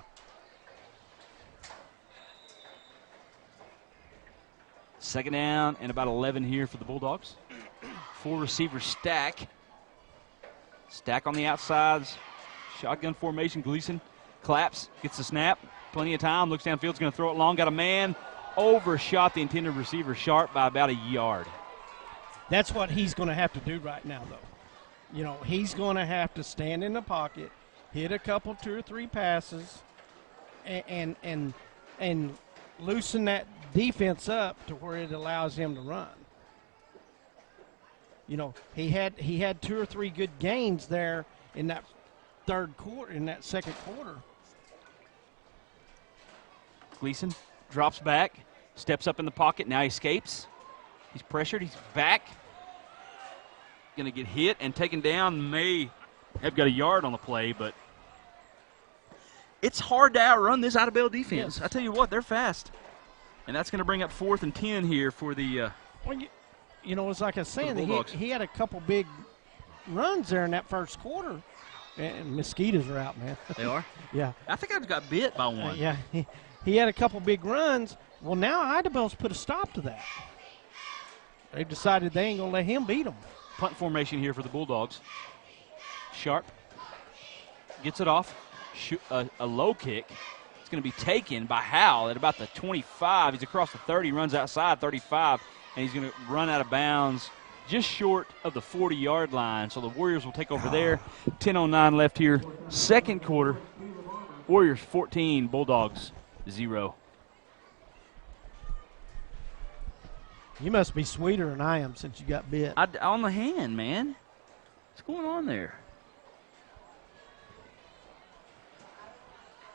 Second down and about 11 here for the Bulldogs. Four receivers stack. Stack on the outsides. Shotgun formation. Gleason claps, gets the snap. Plenty of time. Looks downfield. Going to throw it long. Got a man. Overshot the intended receiver Sharp by about a yard. That's what he's going to have to do right now, though. He's going to have to stand in the pocket, hit a couple, 2 or 3 passes, and loosen that defense up to where it allows him to run. He had 2 or 3 good gains there in that second quarter. Gleason drops back, steps up in the pocket. Now he escapes. He's pressured. He's back. Going to get hit and taken down. May have got a yard on the play, but it's hard to outrun this Idabel defense. Yes. I tell you what, they're fast. And that's going to bring up 4th and 10 here for the Well, it's like I was saying, Bulldogs. he had a couple big runs there in that first quarter. And mosquitoes are out, man. They are? Yeah. I think I got bit by one. Yeah. He had a couple big runs. Well, now Idabel's put a stop to that. They've decided they ain't going to let him beat them. Punt formation here for the Bulldogs. Sharp gets it off. A low kick. It's going to be taken by Howell at about the 25. He's across the 30, runs outside 35, and he's going to run out of bounds just short of the 40-yard line. So the Warriors will take over there. 10:09 left here. Second quarter. Warriors 14, Bulldogs 0. You must be sweeter than I am since you got bit. On the hand, man. What's going on there?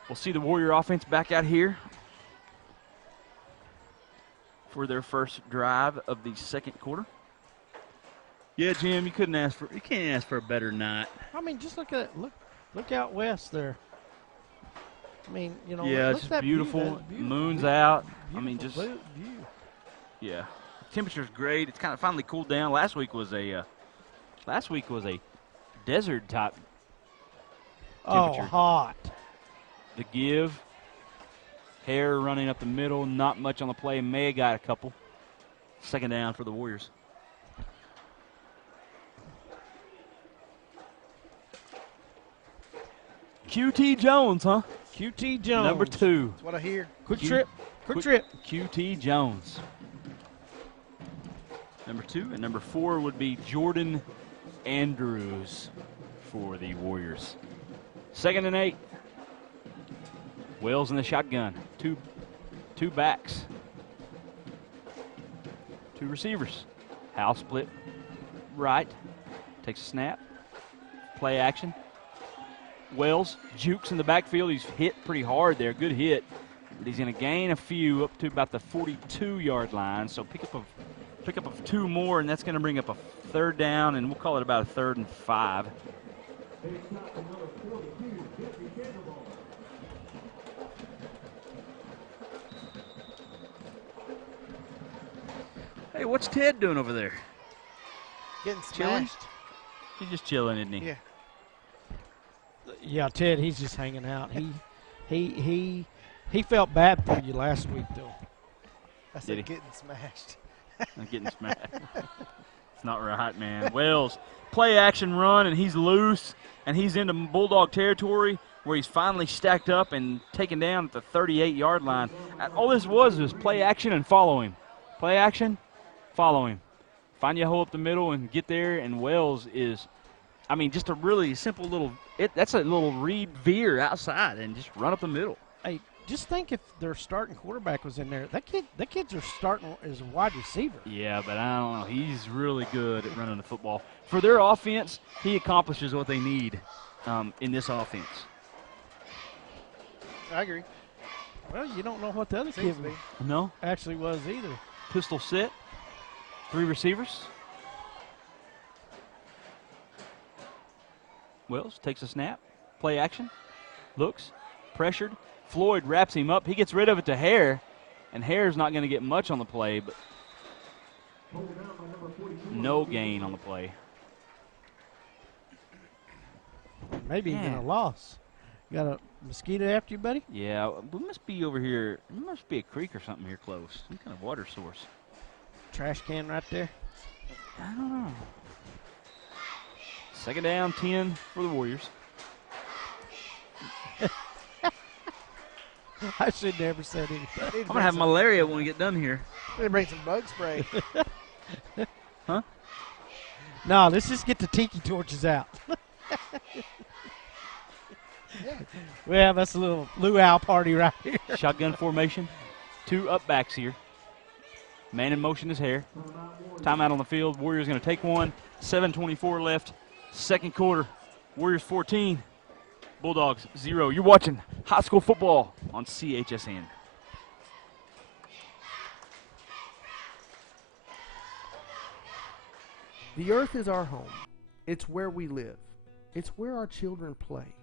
We'll see the Warrior offense back out here for their first drive of the second quarter. Yeah, Jim, you can't ask for a better night. I mean, just look out west there. I mean, Yeah, look it's at just that beautiful. View. That's beautiful. Moon's out. I mean, Beautiful just view. yeah. Temperature's great. It's kind of finally cooled down. Last week was a desert type temperature. Oh, hot. The give. Hair running up the middle. Not much on the play. May have got a couple. Second down for the Warriors. QT Jones, huh? QT Jones. Number 2. That's what I hear. Quick trip. QT Jones. Number 2 and number 4 would be Jordan Andrews for the Warriors. 2nd and 8. Wells in the shotgun. Two backs. 2 receivers. Hal split right. Takes a snap. Play action. Wells jukes in the backfield. He's hit pretty hard there. Good hit. But he's going to gain a few up to about the 42-yard line. So pick up of 2 more, and that's going to bring up a 3rd down, and we'll call it about a 3rd and 5. Hey, what's Ted doing over there? Getting Chilling? smashed. He's just chilling, isn't he? Yeah. Yeah, Ted, he's just hanging out. He felt bad for you last week, though. I Did said he? getting smashed. I'm getting smashed. It's not right, man. Wells, play action run, and he's loose, and he's into Bulldog territory where he's finally stacked up and taken down at the 38-yard line. And all this was play action and follow him. Play action, follow him. Find your hole up the middle and get there, and Wells is, I mean, just a really simple little, that's a little read veer outside and just run up the middle. Hey, just think if their starting quarterback was in there. That kid's are starting as a wide receiver. Yeah, but I don't know. He's really good at running the football. For their offense, he accomplishes what they need in this offense. I agree. Well, you don't know what the other kid Seems to be. No? actually was either. Pistol set. 3 receivers. Wells takes a snap. Play action. Looks. Pressured. Floyd wraps him up. He gets rid of it to Hare, and Hare's not going to get much on the play, but no gain on the play. Maybe even a loss. You got a mosquito after you, buddy? Yeah, we must be over here. There must be a creek or something here close. Some kind of water source. Trash can right there. I don't know. 2nd down, 10 for the Warriors. I should never said anything. I'm going to have malaria when we get done here. They bring some bug spray. Huh? No, let's just get the tiki torches out. Well, that's a little luau party right here. Shotgun formation. 2 up backs here. Man in motion is Hare. Timeout on the field. Warriors going to take one. 7:24 left. 2nd quarter. Warriors 14. Bulldogs 0. You're watching high school football on CHSN. The earth is our home. It's where we live. It's where our children play.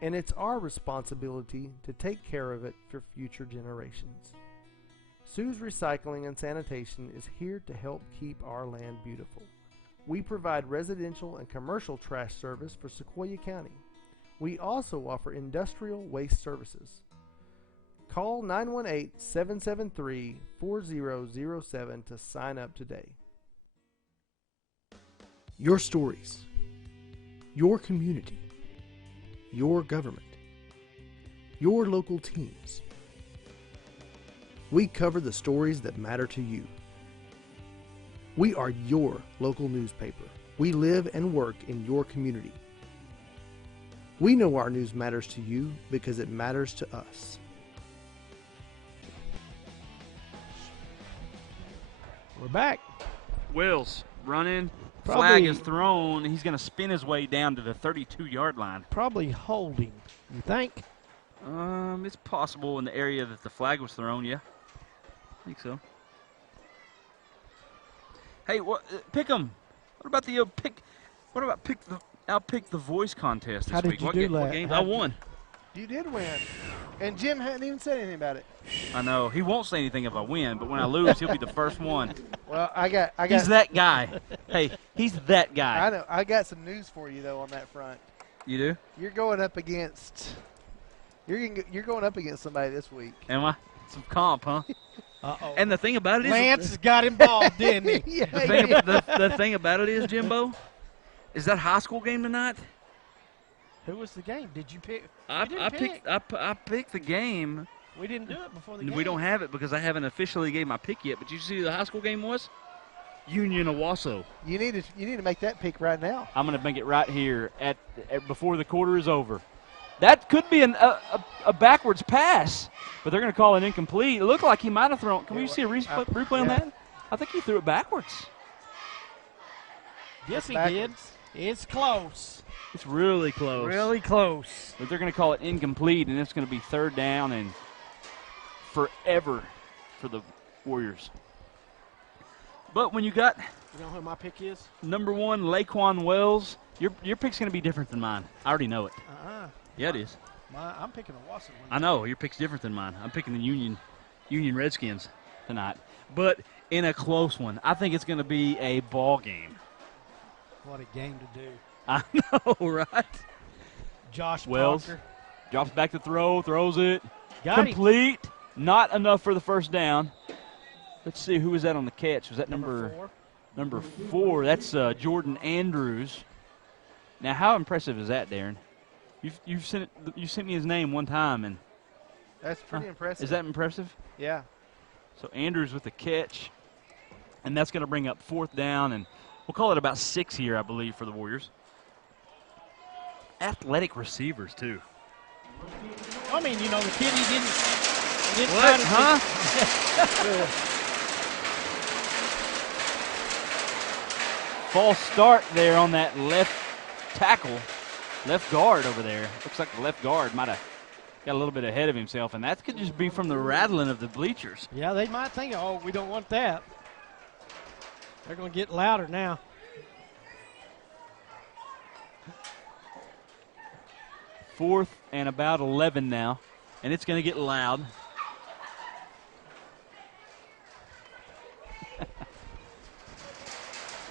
And it's our responsibility to take care of it for future generations. Sue's Recycling and Sanitation is here to help keep our land beautiful. We provide residential and commercial trash service for Sequoyah County. We also offer industrial waste services. Call 918-773-4007 to sign up today. Your stories, your community, your government, your local teams. We cover the stories that matter to you. We are your local newspaper. We live and work in your community. We know our news matters to you because it matters to us. We're back. Wells running. Probably- Flag is thrown. He's going to spin his way down to the 32-yard line. Probably holding. You think? It's possible in the area that the flag was thrown, yeah. I think so. Hey, pick 'em. What about the pick? What about outpick the voice contest this How did week? you What do ga- what that? games? How'd I you- won. You did win. And Jim hadn't even said anything about it. I know. He won't say anything if I win, but when I lose, he'll be the first one. Well, I got. He's that guy. Hey, he's that guy. I know. I got some news for you though on that front. You do? You're going up against. You're going up against somebody this week. Am I? Some comp, huh? Uh-oh. And the thing about it is, Lance got involved, didn't he? Yeah, the thing, the thing about it is, Jimbo, is that high school game tonight. Who was the game? Did you pick? I You didn't pick. picked the game. We didn't do it before the game. We don't have it because I haven't officially gave my pick yet. But you see who the high school game was? Union Owasso. You need to make that pick right now. I'm going to make it right here at before the quarter is over. That could be a backwards pass, but they're going to call it incomplete. It looked like he might have thrown. Can we see a replay on that? I think he threw it backwards. Yes, he did. It's close. It's really close. Really close. But they're going to call it incomplete, and it's going to be third down and forever for the Warriors. But when you got You know who my pick is? number 1, Laquan Wells, your pick's going to be different than mine. I already know it. Yeah, it is. I'm picking Owasso. I know. Your pick's different than mine. I'm picking the Union Redskins tonight. But in a close one. I think it's going to be a ball game. What a game to do. I know, right? Josh Wells Parker. drops back to throw, throws it. Got him. Complete. Not enough for the first down. Let's see, who was that on the catch? Was that number 4. Number 4. That's Jordan Andrews. Now, how impressive is that, Darren? You sent me his name one time, and That's pretty impressive. is that impressive? Yeah. So Andrews with the catch, and that's going to bring up fourth down, and we'll call it about 6 here, I believe, for the Warriors. Athletic receivers too. I mean, you know, the kid he didn't What? try to False start there on that left tackle, left guard over there. Looks like the left guard might have got a little bit ahead of himself, and that could just be from the rattling of the bleachers. Yeah, they might think, oh, we don't want that. They're going to get louder now. Fourth and about 11 now, and it's going to get loud.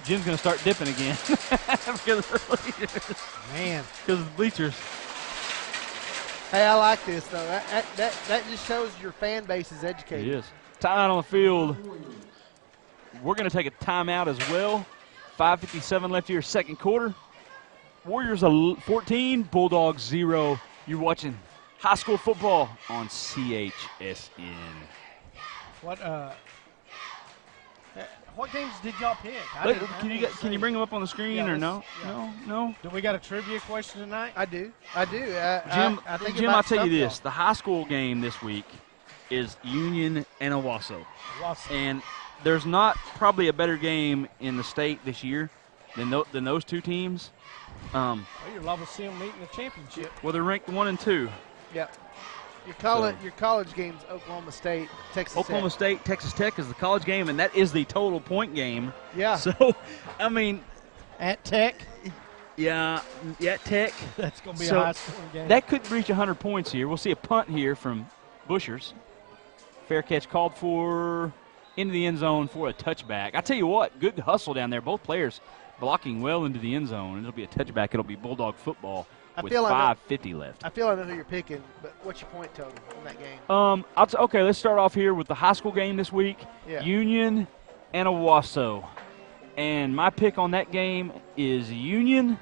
Jim's going to start dipping again because of the bleachers. Man. Because of the bleachers. Hey, I like this, though. That just shows your fan base is educated. It is. Timeout on the field. We're going to take a timeout as well. 5:57 left here, second quarter. Warriors 14, Bulldogs 0. You're watching high school football on CHSN. What games did y'all pick? Can you bring them up on the screen or no? Yeah. No. Do we got a trivia question tonight? I do. Jim, I think I'll tell you this. The high school game this week is Union and Owasso. And there's not probably a better game in the state this year than those two teams. Well, you're liable to see them meet in the championship. Well, they're ranked 1 and 2. Yeah. Your college game's Oklahoma State, Texas Oklahoma Tech. State, Texas Tech is the college game, and that is the total point game. Yeah. So, I mean, At Tech, yeah, Tech. that's going to be So, a high-scoring game. That could reach 100 points here. We'll see a punt here from Bushers. Fair catch called for into the end zone for a touchback. I tell you what, good hustle down there. Both players blocking well into the end zone. It'll be a touchback. It'll be Bulldog football with 5:50 left. I feel I know who you're picking, but what's your point total in that game? Okay, let's start off here with the high school game this week. Yeah. Union and Owasso. And my pick on that game is Union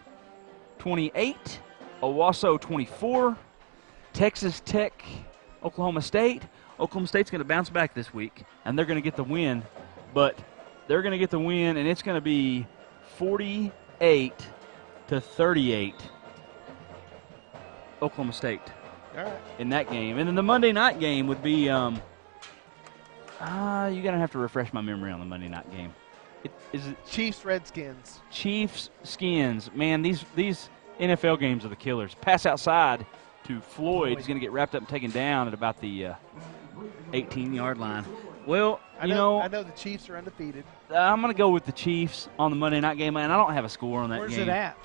28, Owasso 24, Texas Tech, Oklahoma State. Oklahoma State's going to bounce back this week, and they're going to get the win. But they're going to get the win, and it's going to be 48-38. Oklahoma State. All right. In that game. And then the Monday night game would be, you're going to have to refresh my memory on the Monday night game. Is it Chiefs, Redskins. Chiefs, Skins? Man, these NFL games are the killers. Pass outside to Floyd. He's going to get wrapped up and taken down at about the 18-yard line. Well, I know the Chiefs are undefeated. I'm going to go with the Chiefs on the Monday night game, and I don't have a score on that Where's game. it at?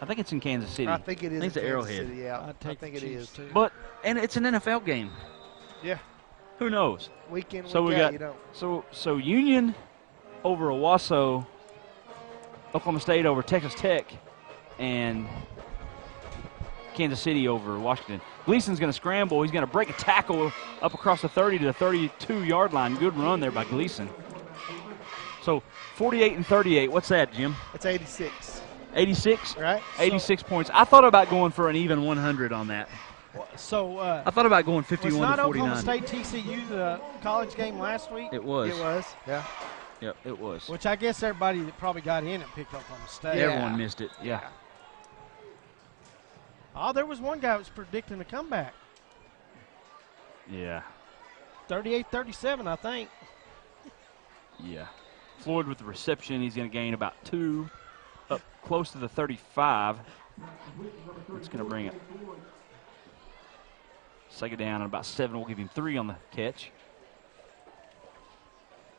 I think it's in Kansas City. I think it is. I think it's in at Kansas Arrowhead. City, yeah, I'd I think it is. Too. And it's an NFL game. Yeah. Who knows? Week in, So week we out, got you don't. so Union over Owasso, Oklahoma State over Texas Tech, and Kansas City over Washington. Gleason's going to scramble. He's going to break a tackle up across the 30 to the 32-yard line. Good run there by Gleason. So 48-38. What's that, Jim? It's 86. 86? Right. 86 points. I thought about going for an even 100 on that. So I thought about going was 51 not to 49. Oklahoma State TCU the college game last week? It was. It was. Yeah. Yep, it was. Which I guess everybody that probably got in and picked Oklahoma State. Yeah. Everyone missed it. Yeah. Oh, there was one guy that was predicting a comeback. Yeah. 38-37, I think. Yeah. Floyd with the reception. He's going to gain about 2, up close to the 35. It's going to bring it. Second down and about 7. We'll give him 3 on the catch.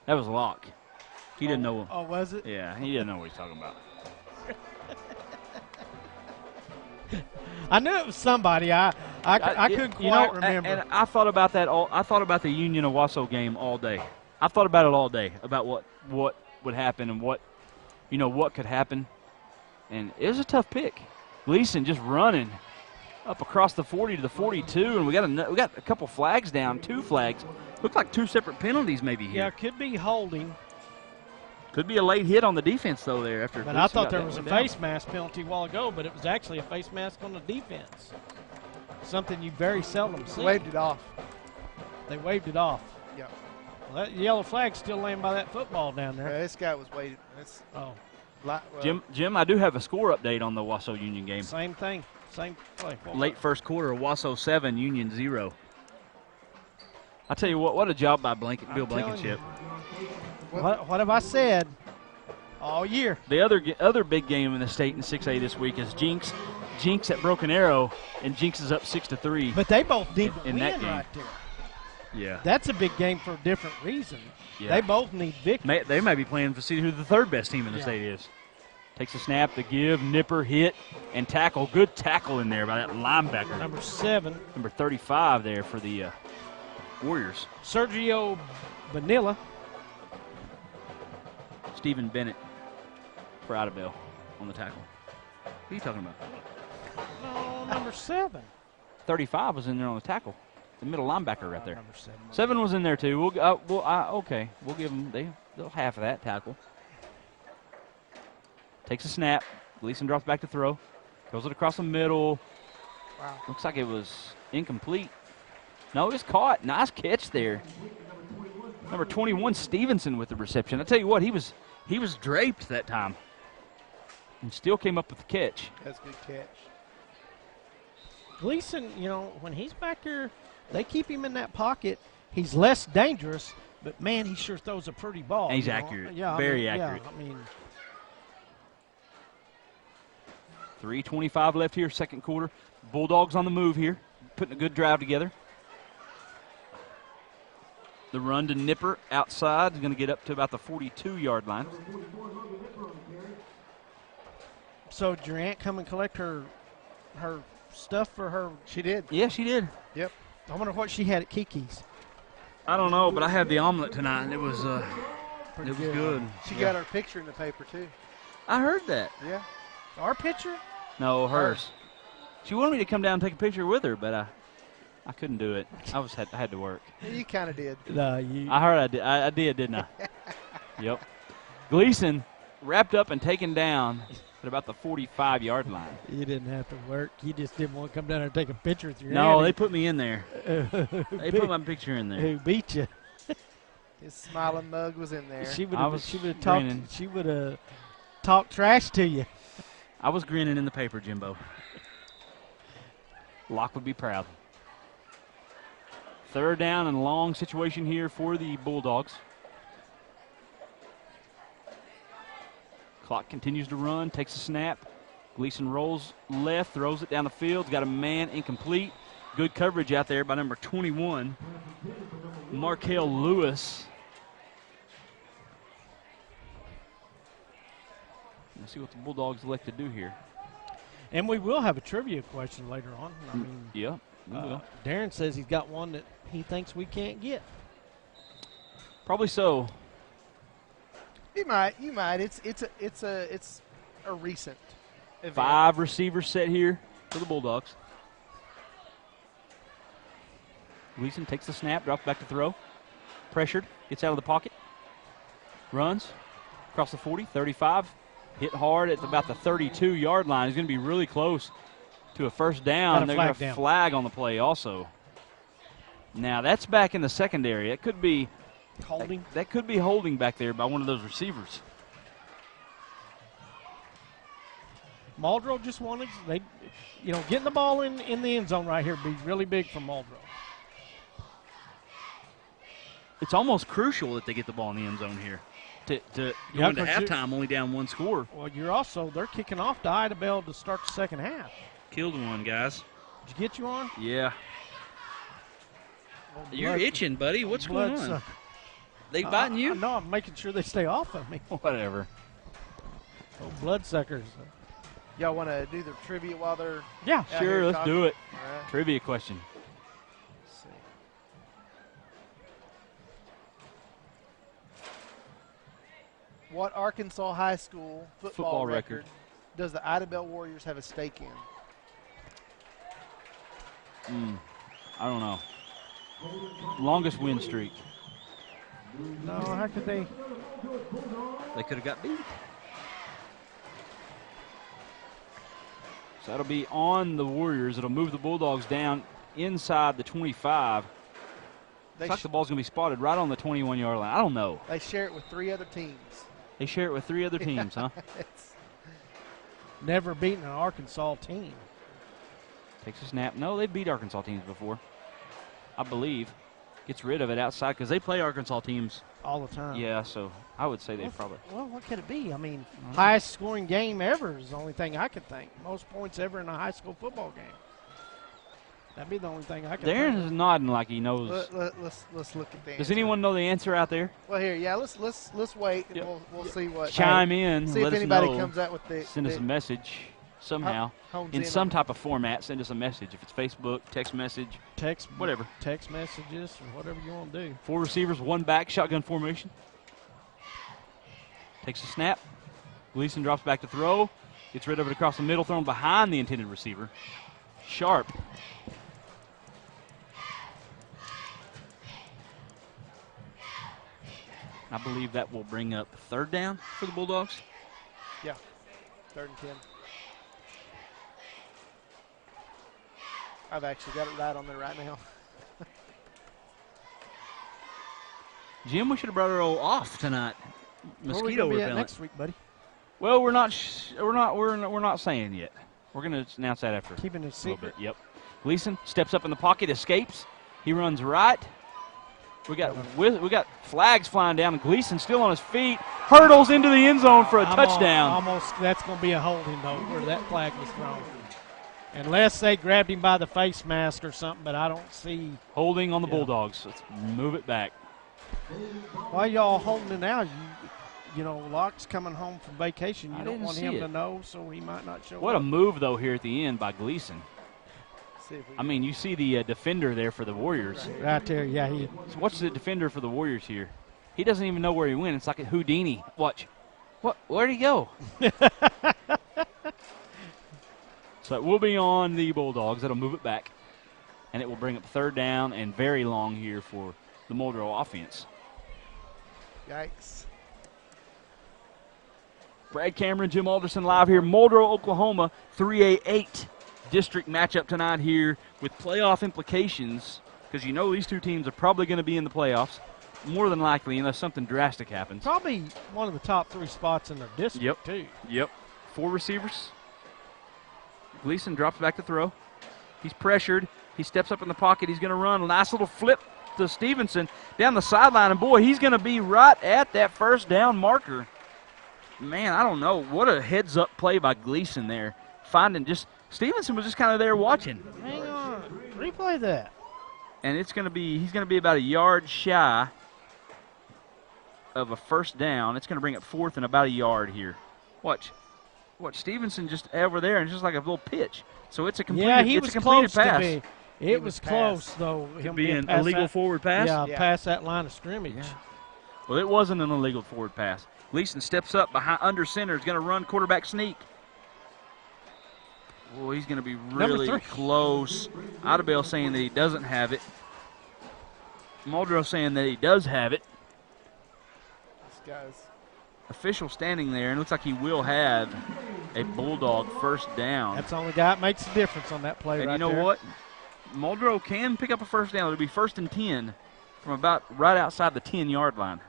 That was Locke. He didn't know. Oh, was it? Yeah, he didn't know what he's talking about. I knew it was somebody. I couldn't quite remember. And I thought about that I thought about the Union Owasso game all day. I thought about it all day about what would happen and what could happen. And it was a tough pick. Gleason just running up across the 40 to the 42, and we got a couple flags down, 2 flags. Looked like 2 separate penalties maybe here. Yeah, could be holding. Could be a late hit on the defense though there after. But I thought there was a face mask penalty a while ago, but it was actually a face mask on the defense. Something you very seldom see. Waved it off. They waved it off. Yeah. Well, that yellow flag's still laying by that football down there. Yeah, this guy was waiting. Jim, I do have a score update on the Owasso Union game. Same thing. Same play. Late first quarter, Owasso 7, Union 0. I tell you what a job by Bill Blankenship. What have I said all year? The other big game in the state in 6A this week is Jinx at Broken Arrow, and Jinx is up 6-3. But they both need to in win that game. right there. Yeah. That's a big game for a different reason. Yeah. They both need victory. They may be playing to see who the third best team in the state is. Takes a snap, the give, nipper, hit, and tackle. Good tackle in there by that linebacker. Number 7. Number 35 there for the Warriors. Sergio Vanilla. Stephen Bennett for Idabel on the tackle. What are you talking about? No, number 7. 35 was in there on the tackle. The middle linebacker right there. Number 7. 7 was in there too. Okay, we'll give them they'll half of that tackle. Takes a snap. Gleason drops back to throw. Goes it across the middle. Wow. Looks like it was incomplete. No, it was caught. Nice catch there. Number 21 Stevenson with the reception. I tell you what, he was draped that time, and still came up with the catch. That's a good catch. Gleason, when he's back here, they keep him in that pocket. He's less dangerous, but man, he sure throws a pretty ball. And he's accurate. Yeah, Very accurate. Yeah, 3:25 left here, second quarter. Bulldogs on the move here, putting a good drive together. The run to Nipper outside is going to get up to about the 42-yard line. So did your aunt come and collect her stuff for her? She did. Yeah, she did. Yep. I wonder what she had at Kiki's. I don't know, but I had the omelet tonight, and it was Pretty good. She got her picture in the paper too. I heard that. Yeah. Our picture? No, hers. She wanted me to come down and take a picture with her, but I couldn't do it. I had to work. You kind of did. No, you. I heard I did. I did, didn't I? Yep. Gleason wrapped up and taken down at about the 45-yard line. You didn't have to work. You just didn't want to come down there and take a picture with your No, auntie. they put me in there. They put my picture in there. Who beat you? His smiling mug was in there. She would I have. was She would have grinning. talked. She would have talked trash to you. I was grinning in the paper, Jimbo. Locke would be proud. Third down and long situation here for the Bulldogs. Clock continues to run, takes a snap. Gleason rolls left, throws it down the field. Got a man incomplete. Good coverage out there by number 21, Markel Lewis. Let's see what the Bulldogs elect to do here. And we will have a trivia question later on. I mean, Yeah, we will. Darren says he's got one that he thinks we can't get. Probably so. You might. It's a recent event. 5 receivers set here for the Bulldogs. Gleason takes the snap, drops back to throw. Pressured, gets out of the pocket. Runs across the 40, 35, Hit hard at about the 32-yard line. He's going to be really close to a first down. They're going to flag on the play also. Now, that's back in the secondary. It could be holding. That could be holding back there by one of those receivers. Muldrow just wanted, getting the ball in the end zone right here would be really big for Muldrow. It's almost crucial that they get the ball in the end zone here to go into halftime only down one score. Well, they're kicking off to Idabel to start the second half. Killed one, guys. Did you get you on? Yeah. You're itching, buddy. What's going on? They biting you? No, I'm making sure they stay off of me. Whatever. Oh, bloodsuckers. Y'all want to do the trivia while they're Yeah, sure. Let's do it. All right. Trivia question. Let's see. What Arkansas high school football record does the Idabel Warriors have a stake in? I don't know. Longest win streak. No, how could they? They could have got beat. So that'll be on the Warriors. It'll move the Bulldogs down inside the 25. Looks like the ball's going to be spotted right on the 21-yard line. I don't know. They share it with 3 other teams. They share it with 3 other teams, huh? Never beaten an Arkansas team. Takes a snap. No, they beat Arkansas teams before, I believe. Gets rid of it outside because they play Arkansas teams all the time. Yeah, so I would say they probably. Well, what could it be? I mean, highest scoring game ever is the only thing I could think. Most points ever in a high school football game. That'd be the only thing I could think. Darren is nodding like he knows. Let's look at the answer. Does anyone know the answer out there? Well, here, yeah, let's wait and we'll see what. Chime in. See let if us anybody know. comes out with the. Send us a message somehow in some type of format. Send us a message if it's Facebook, text message, whatever. Text messages or whatever you want to do. 4 receivers, 1 back, shotgun formation. Takes a snap. Gleason drops back to throw. Gets rid of it across the middle, thrown behind the intended receiver. Sharp. I believe that will bring up 3rd down for the Bulldogs. Yeah, 3rd and 10. I've actually got it right on there right now. Jim, we should have brought her off tonight. Mosquito repellent. Next week, buddy. Well, we're not saying yet. We're going to announce that after. Keeping it secret. Yep. Gleason steps up in the pocket, escapes. He runs right. We got flags flying down. Gleason still on his feet, hurdles into the end zone for a touchdown. Almost, that's going to be a holding though, where that flag was thrown. Unless they grabbed him by the face mask or something, but I don't see. Holding on the Bulldogs. Let's move it back. Why y'all holding it now? You know, Locke's coming home from vacation. You don't want him to know, so he might not show up. What a move, though, here at the end by Gleason. I mean, you see the defender there for the Warriors. Right there, yeah. So watch the defender for the Warriors here. He doesn't even know where he went. It's like a Houdini. Watch. Where'd he go? So it will be on the Bulldogs. That'll move it back. And it will bring up 3rd down and very long here for the Muldrow offense. Yikes. Brad Cameron, Jim Alderson live here. Muldrow, Oklahoma, 3A8 district matchup tonight here with playoff implications because you know these two teams are probably going to be in the playoffs, more than likely, unless something drastic happens. Probably one of the top 3 spots in their district, too. Yep. 4 receivers. Gleason drops back to throw. He's pressured. He steps up in the pocket. He's going to run. A nice little flip to Stevenson down the sideline. And, boy, he's going to be right at that 1st down marker. Man, I don't know. What a heads-up play by Gleason there. Stevenson was just kind of there watching. Hang on. Replay that. And he's going to be about a yard shy of a 1st down. It's going to bring up 4th and about a yard here. Watch. Stevenson just over there, and just like a little pitch. So it's a completed, pass. It was close, though. Him being an illegal forward pass? Yeah, past that line of scrimmage. Yeah. Well, it wasn't an illegal forward pass. Gleason steps up behind under center. Is going to run quarterback sneak. Oh, he's going to be really close. Idabel saying that he doesn't have it. Muldrow saying that he does have it. This guy's official standing there, and it looks like he will have a Bulldog first down. That's the only guy that makes a difference on that play And right you know there. what? Muldrow can pick up a first down. It'll be 1st and 10 from about right outside the 10-yard line.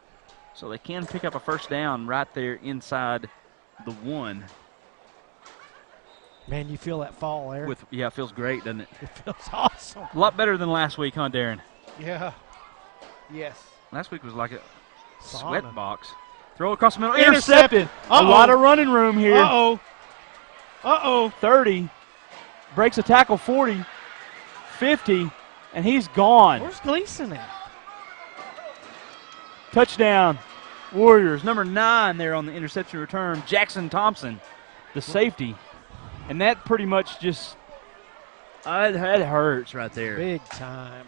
So they can pick up a first down right there inside the 1. Man, you feel that fall there. Yeah, it feels great, doesn't it? It feels awesome. A lot better than last week, huh, Darren? Yeah. Yes. Last week was like a Sauna. sweat box. Throw across the middle. Intercepted. Intercepted. A lot of running room here. Uh-oh. Uh-oh. 30. Breaks a tackle. 40. 50. And he's gone. Where's Gleason at? Touchdown. Warriors. Number 9 there on the interception return. Jackson Thompson, the safety. And that pretty much just, that hurts right there. Big time.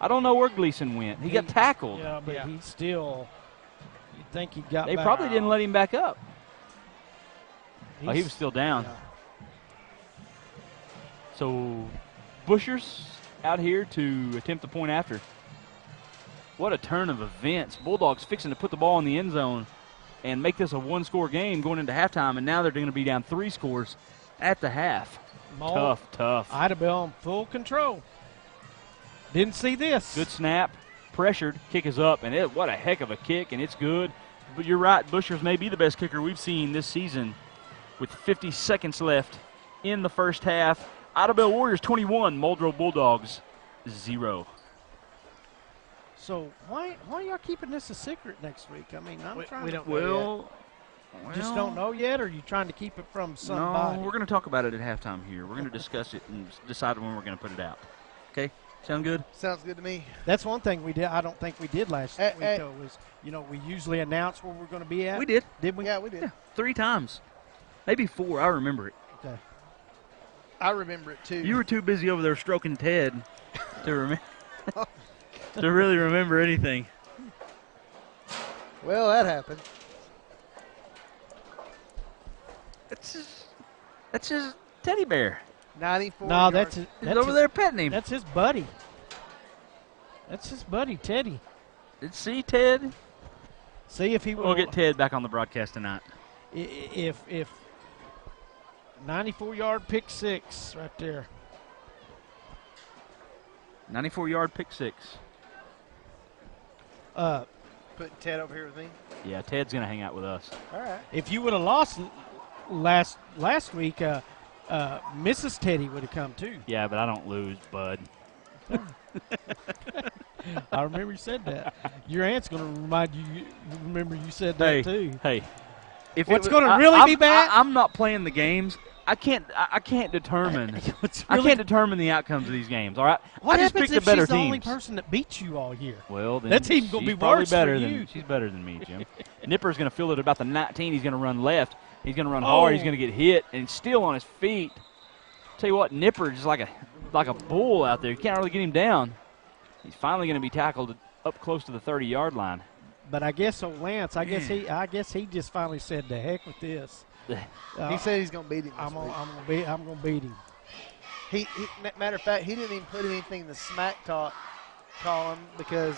I don't know where Gleason went. He got tackled. Yeah, but he still, you'd think he got They back. probably didn't let him back up. Oh, he He's- was still down. yeah. So, Bushers out here to attempt the point after. What a turn of events. Bulldogs fixing to put the ball in the end zone and make this a one-score game going into halftime, and now they're going to be down 3 scores at the half. Tough. Idabel in full control. Didn't see this. Good snap, pressured, kick is up, and what a heck of a kick, and it's good. But you're right, Bushers may be the best kicker we've seen this season with 50 seconds left in the first half. Idabel Warriors 21, Muldrow Bulldogs 0. So why y'all keeping this a secret next week? I mean, I'm trying We to don't know just don't know yet, or are you trying to keep it from somebody? No, we're going to talk about it at halftime here. We're going to discuss it and decide when we're going to put it out. Okay? Sound good? yet. Sounds good to me. That's one thing we did. I don't think we did last Eh, week eh. though. Was we usually announce where we're going to be at. We did. Did we? Yeah, we did. Yeah, 3 times. Maybe 4. I remember it. Okay. I remember it too. You were too busy over there stroking Ted to to really remember anything. Well, that happened. That's his teddy bear. 94. No, yards. that's He's over there petting him. That's his buddy. That's his buddy Teddy. See, Ted? See if he will. We'll get Ted back on the broadcast tonight. If 94-yard pick 6 right there. 94-yard pick 6. Put Ted over here with me. Yeah, Ted's going to hang out with us. All right. If you would have lost last week, Mrs. Teddy would have come too. Yeah, but I don't lose, bud. I remember you said that. Your aunt's going to remind you. Remember you said that too. Hey. If What's it going to was- really I'm- be bad? I'm not playing the games. I can't determine. What's I really- can't determine the outcomes of these games. All right. What I just happens pick if the better she's the teams. only person that beats you all year? Well, then That team's gonna she's be probably worse for better you. than she's better than me, Jim. Nipper's going to field it about the 19. He's going to run left. He's going to run hard. He's going to get hit, and he's still on his feet. Tell you what, Nipper is like a bull out there. You can't really get him down. He's finally going to be tackled up close to the 30-yard line. But I guess Lance. I guess he just finally said, "The heck with this." He said he's going to beat him. I'm gonna beat him. He matter of fact, he didn't even put anything in the smack talk column because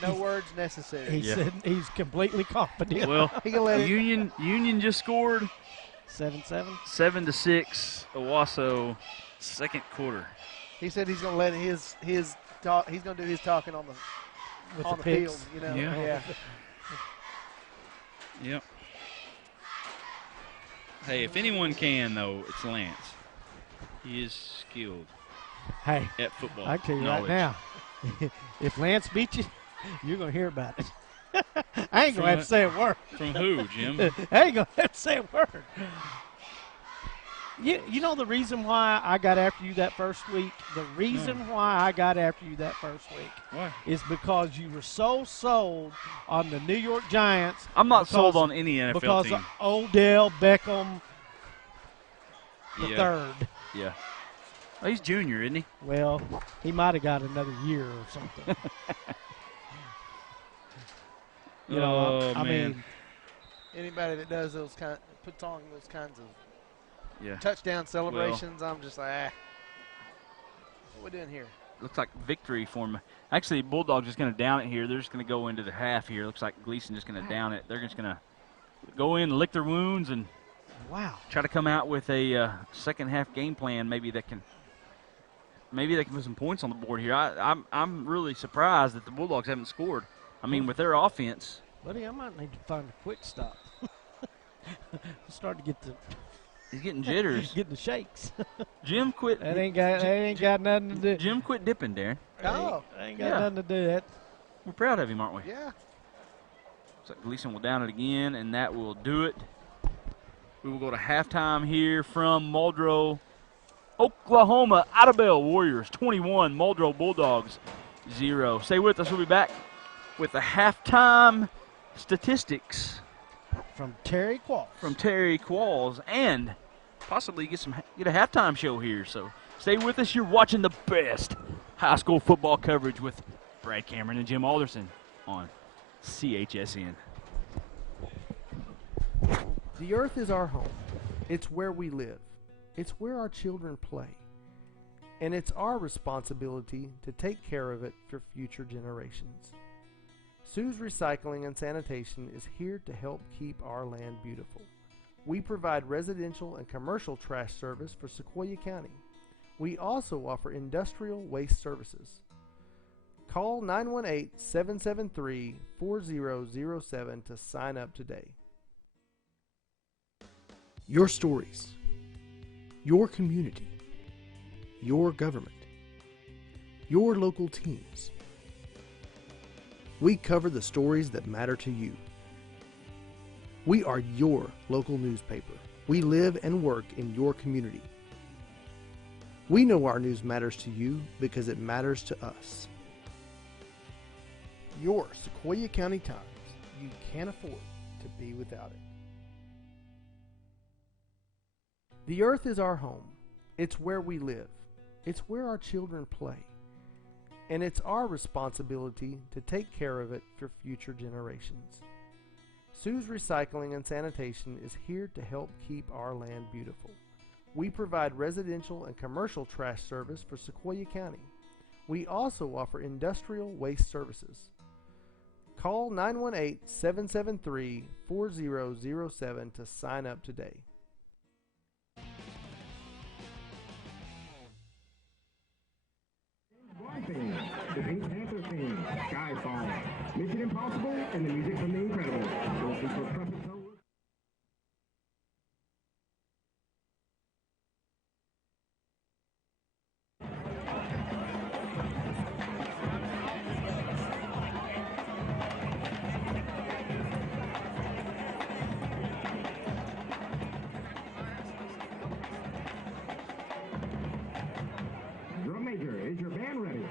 no words necessary. He said he's completely confident. Well, He can let it. Union just scored 7-7. 7-6. Owasso, second quarter. He said he's going to let his talk. He's going to do his talking on With the the field. picks. You know. Yeah. Yep. Hey, if anyone can, though, it's Lance. He is skilled Hey, at football. I tell you knowledge. right now, if Lance beats you, you're gonna hear about it. I ain't gonna have to say a word. From who, Jim? I ain't gonna have to say a word. You know the reason why I got after you that first week? The reason why I got after you that first week Why? is because you were so sold on the New York Giants. I'm not because- sold on any NFL because team. Odell Beckham the Yeah. third. Yeah. Oh, he's junior, isn't he? Well, he might have got another year or something. You know, I man. mean, Anybody that does puts on those kinds of Yeah. touchdown celebrations, I'm just like, what we doing here? Looks like victory for Actually, Bulldogs just going to down it here. They're just going to go into the half here. Looks like Gleason just going to down it. They're just going to go in, lick their wounds, and try to come out with a second half game plan. Maybe they can put some points on the board here. I'm really surprised that the Bulldogs haven't scored. I mean, with their offense. Buddy, I might need to find a quick stop. Start to get the. He's getting jitters. Getting the shakes. Jim quit. That ain't got nothing to do. Jim quit dipping, Darren. Oh. Ain't got nothing to do that. We're proud of him, aren't we? Yeah. So Gleason will down it again, and that will do it. We will go to halftime here from Muldrow, Oklahoma. Idabel Warriors 21, Muldrow Bulldogs 0. Stay with us. We'll be back with the halftime statistics from Terry Qualls, and possibly get a halftime show here. So stay with us. You're watching the best high school football coverage with Brad Cameron and Jim Alderson on CHSN. The earth is our home. It's where we live. It's where our children play. And it's our responsibility to take care of it for future generations. Sue's Recycling and Sanitation is here to help keep our land beautiful. We provide residential and commercial trash service for Sequoyah County. We also offer industrial waste services. Call 918-773-4007 to sign up today. Your stories, your community, your government, your local teams. We cover the stories that matter to you. We are your local newspaper. We live and work in your community. We know our news matters to you because it matters to us. Your Sequoyah County Times. You can't afford to be without it. The earth is our home. It's where we live. It's where our children play. And it's our responsibility to take care of it for future generations. Sue's Recycling and Sanitation is here to help keep our land beautiful. We provide residential and commercial trash service for Sequoyah County. We also offer industrial waste services. Call 918-773-4007 to sign up today. The Pink Panther theme, Skyfall, Mission Impossible, and the music from The Incredibles. Listen for Preface Home. Drum major, is your band ready?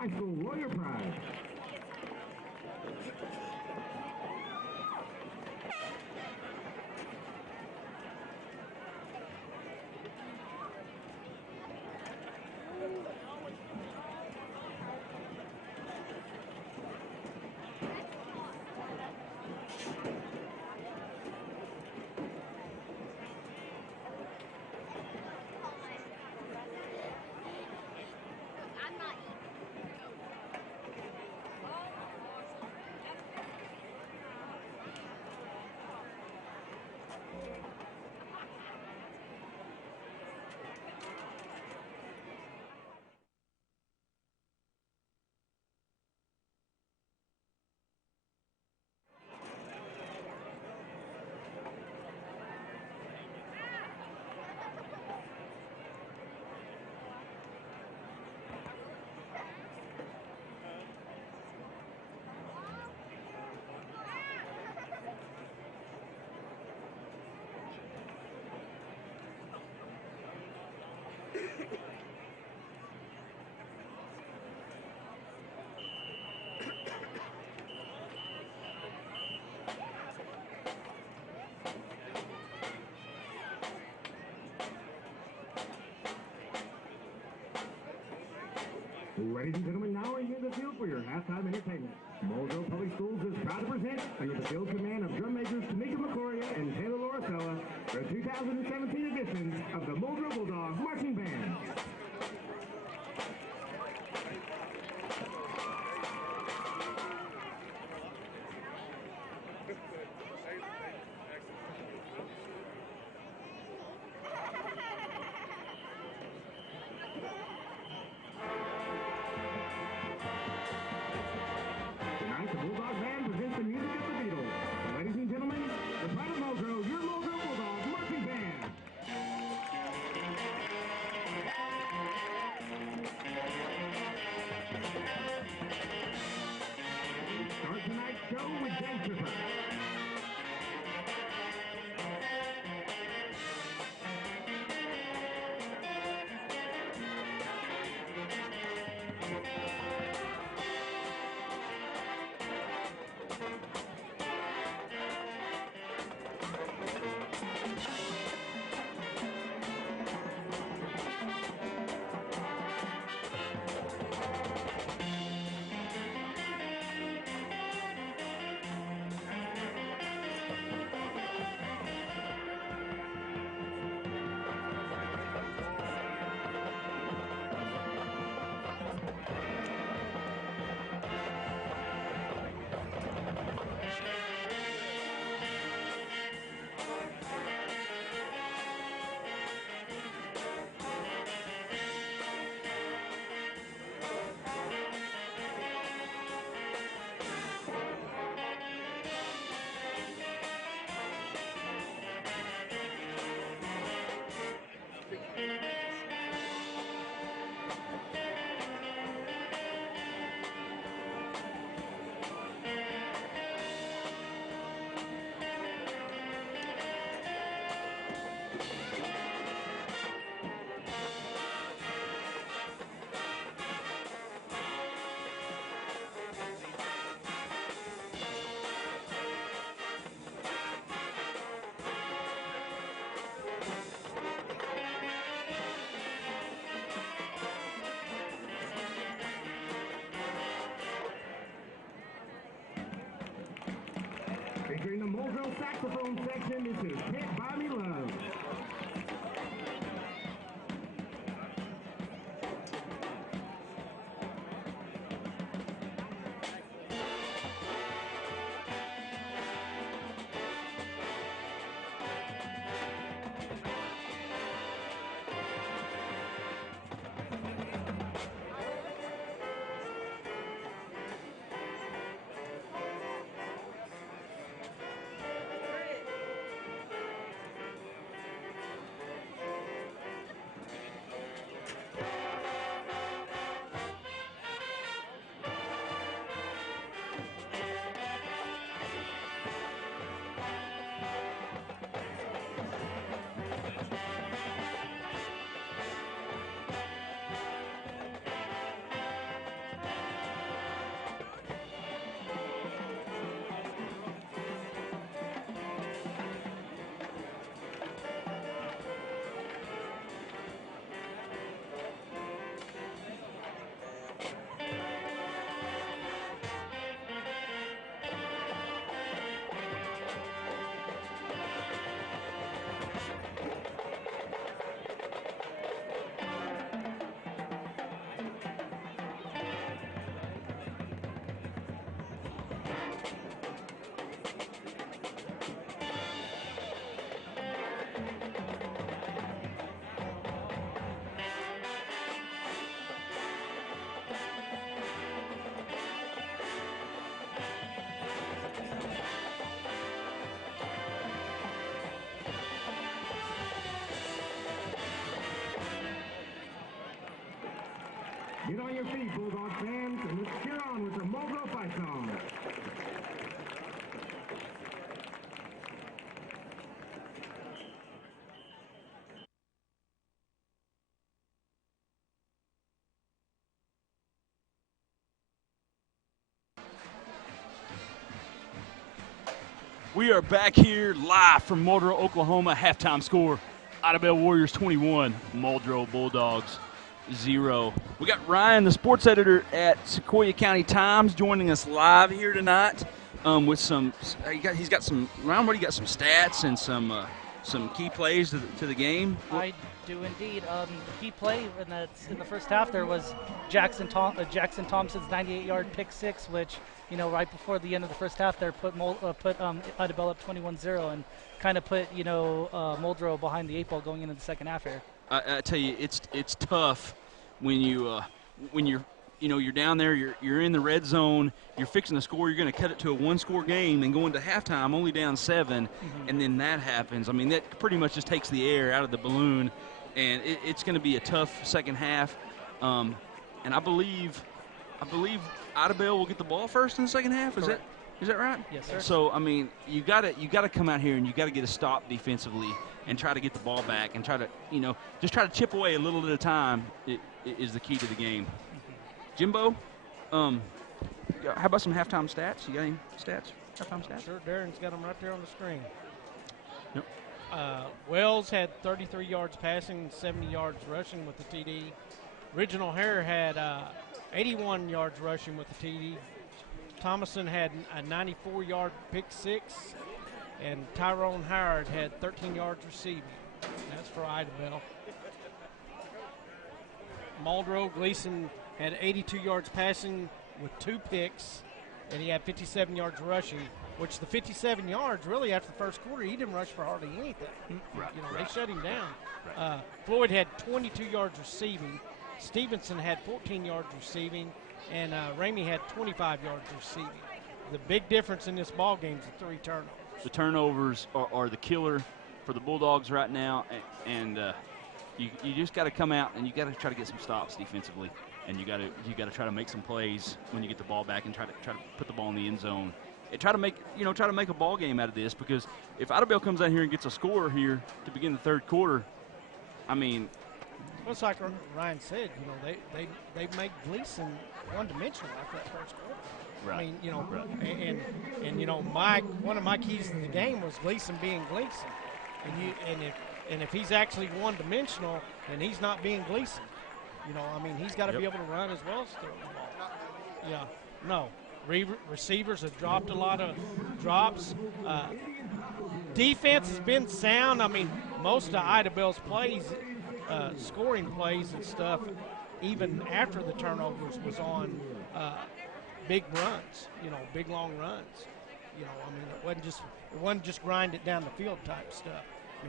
High School Warrior Pride. Ladies and gentlemen, now we're in the field for your halftime entertainment. Muldrow Public Schools is proud to present, under the field command of drum majors Tamika McCoria and Taylor Loracella, the 2017 edition of the Muldrow Bulldog Marching Band. Tonight, the Bulldog Band presents the music of the Beatles. Ladies and gentlemen, the pride of Muldrow, your Muldrow Bulldog Marching Band. Start tonight's show with Dead Tripper. Get on your feet, Bulldog fans, and let's cheer on with the Muldrow fight song. We are back here live from Muldrow, Oklahoma. Halftime score, Idabel Warriors 21, Muldrow Bulldogs 0. We got Ryan, the sports editor at Sequoyah County Times, joining us live here tonight with some. He's got some. Ryan, what do you got? Some stats and some key plays to the game. I do indeed. The key play in the first half there was Jackson Thompson's 98-yard pick six, which, you know, right before the end of the first half there put Idabel up 21-0 and kind of put, you know, Muldrow behind the 8 ball going into the second half here. I tell you, it's tough when you're down there, you're in the red zone, you're fixing to score, you're going to cut it to a one-score game and go into halftime only down 7, and then that happens. I mean, that pretty much just takes the air out of the balloon, and it's going to be a tough second half. And I believe Idabel will get the ball first in the second half. Is that right? Yes, sir. So I mean, you got to come out here and you got to get a stop defensively and try to get the ball back and try to just try to chip away a little at a time. It is the key to the game. Jimbo, how about some halftime stats? You got any stats? Halftime stats? Sure, Darren's got them right there on the screen. Yep. Wells had 33 yards passing, 70 yards rushing with the TD. Original Hare had 81 yards rushing with the TD. Thomason had a 94-yard pick six, and Tyrone Howard had 13 yards receiving. That's for Idabel. Muldrow Gleason had 82 yards passing with 2 picks, and he had 57 yards rushing, which the 57 yards, really after the first quarter, he didn't rush for hardly anything. They shut him down. Floyd had 22 yards receiving. Stevenson had 14 yards receiving, and Ramey had 25 yards receiving. The big difference in this ball game is the 3 turnovers. The turnovers are the killer for the Bulldogs right now, and you just got to come out and you got to try to get some stops defensively, and you got to try to make some plays when you get the ball back and try to put the ball in the end zone. And try to make a ball game out of this, because if Idabel comes out here and gets a score here to begin the third quarter, I mean. Well, it's like Ryan said, they make Gleason one-dimensional after that first quarter. Right. I mean, and one of my keys to the game was Gleason being Gleason, and if he's actually one-dimensional, then he's not being Gleason. He's got to be able to run as well as throw the ball. Yeah, no. Receivers have dropped a lot of drops. Defense has been sound. I mean, most of Idabel's plays, scoring plays and stuff, even after the turnovers, was on big runs, big long runs. It wasn't just grind it down the field type stuff.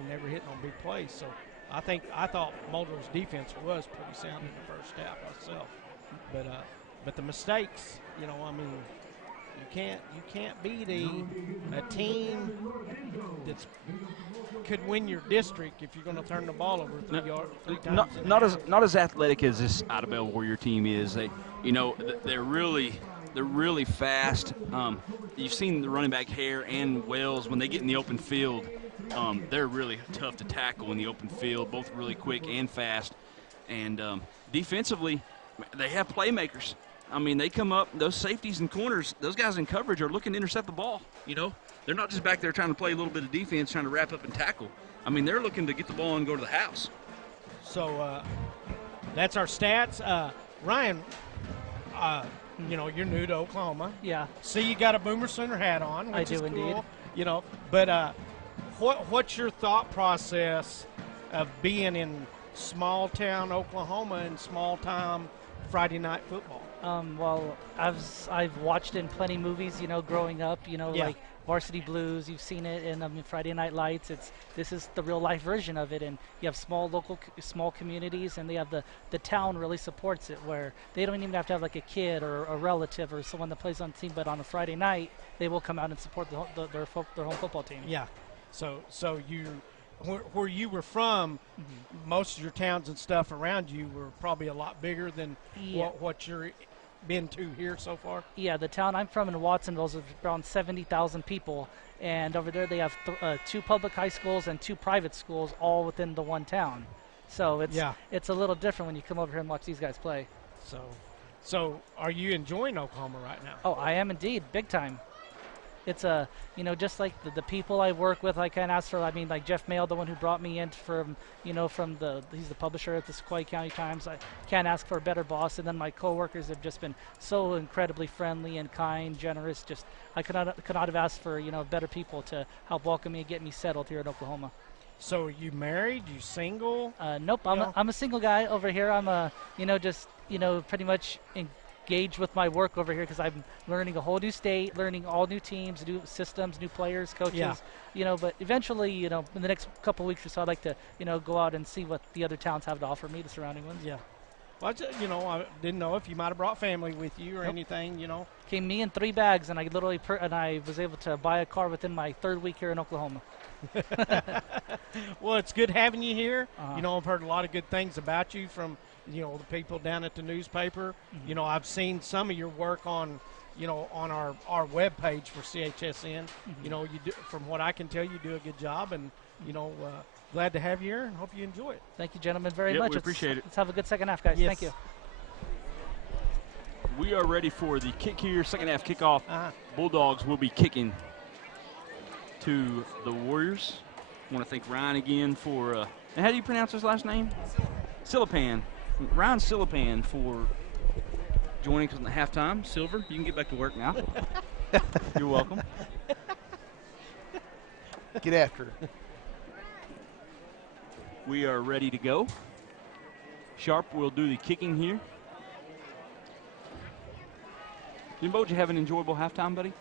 They were hitting on big plays. So I thought Muldrow's defense was pretty sound in the first half myself. But the mistakes, you can't beat a team that's could win your district if you're going to turn the ball over three times. Not as athletic as this Idabel Warrior team is. They're really fast. You've seen the running back Hare and Wells when they get in the open field. They're really tough to tackle in the open field, both really quick and fast. And defensively, they have playmakers. They come up, those safeties and corners, those guys in coverage are looking to intercept the ball. They're not just back there trying to play a little bit of defense, trying to wrap up and tackle. They're looking to get the ball and go to the house. So that's our stats. Ryan, you're new to Oklahoma. Yeah. See, you got a Boomer Sooner hat on, which is I do cool. indeed. But what's your thought process of being in small-town Oklahoma and small-town Friday night football? Well, I've watched in plenty of movies, growing up, like Varsity Blues. You've seen it in Friday Night Lights. This is the real life version of it, and you have small communities, and they have the town really supports it, where they don't even have to have like a kid or a relative or someone that plays on the team, but on a Friday night they will come out and support their home football team. Yeah. So where you were from, most of your towns and stuff around you were probably a lot bigger than what you're been to here so far. Yeah, the town I'm from in Watsonville is around 70,000 people, and over there they have 2 public high schools and 2 private schools all within the one town. So it's a little different when you come over here and watch these guys play. So are you enjoying Oklahoma right now? Oh, I am indeed, big time. It's just like the people I work with, I can't ask for. I mean, like Jeff Mail, the one who brought me in from he's the publisher at the Sequoyah County Times. I can't ask for a better boss. And then my coworkers have just been so incredibly friendly and kind, generous. Just I could not have asked for better people to help welcome me and get me settled here in Oklahoma. So are you married? You single? Nope, I'm a single guy over here. I'm pretty much engaged with my work over here because I'm learning a whole new state, learning all new teams, new systems, new players, coaches. Yeah. But eventually, in the next couple of weeks or so, I'd like to, go out and see what the other towns have to offer me, the surrounding ones. Yeah. Well, I didn't know if you might have brought family with you or anything, Came me in 3 bags, and I literally I was able to buy a car within my 3rd week here in Oklahoma. Well, it's good having you here. I've heard a lot of good things about you from the people down at the newspaper. I've seen some of your work on our web page for CHSN. You do, from what I can tell, you do a good job, and glad to have you here and hope you enjoy it. Thank you, gentlemen, very much. We appreciate it. Let's have a good second half, guys. Yes. Thank you. We are ready for the kick here, second half kickoff. Bulldogs will be kicking to the Warriors. I want to thank Ryan again for, and how do you pronounce his last name? Silapan. Ryan Silapan for joining us in the halftime. Silver, you can get back to work now. You're welcome. Get after it. We are ready to go. Sharp will do the kicking here. Jimbo, did you have an enjoyable halftime, buddy?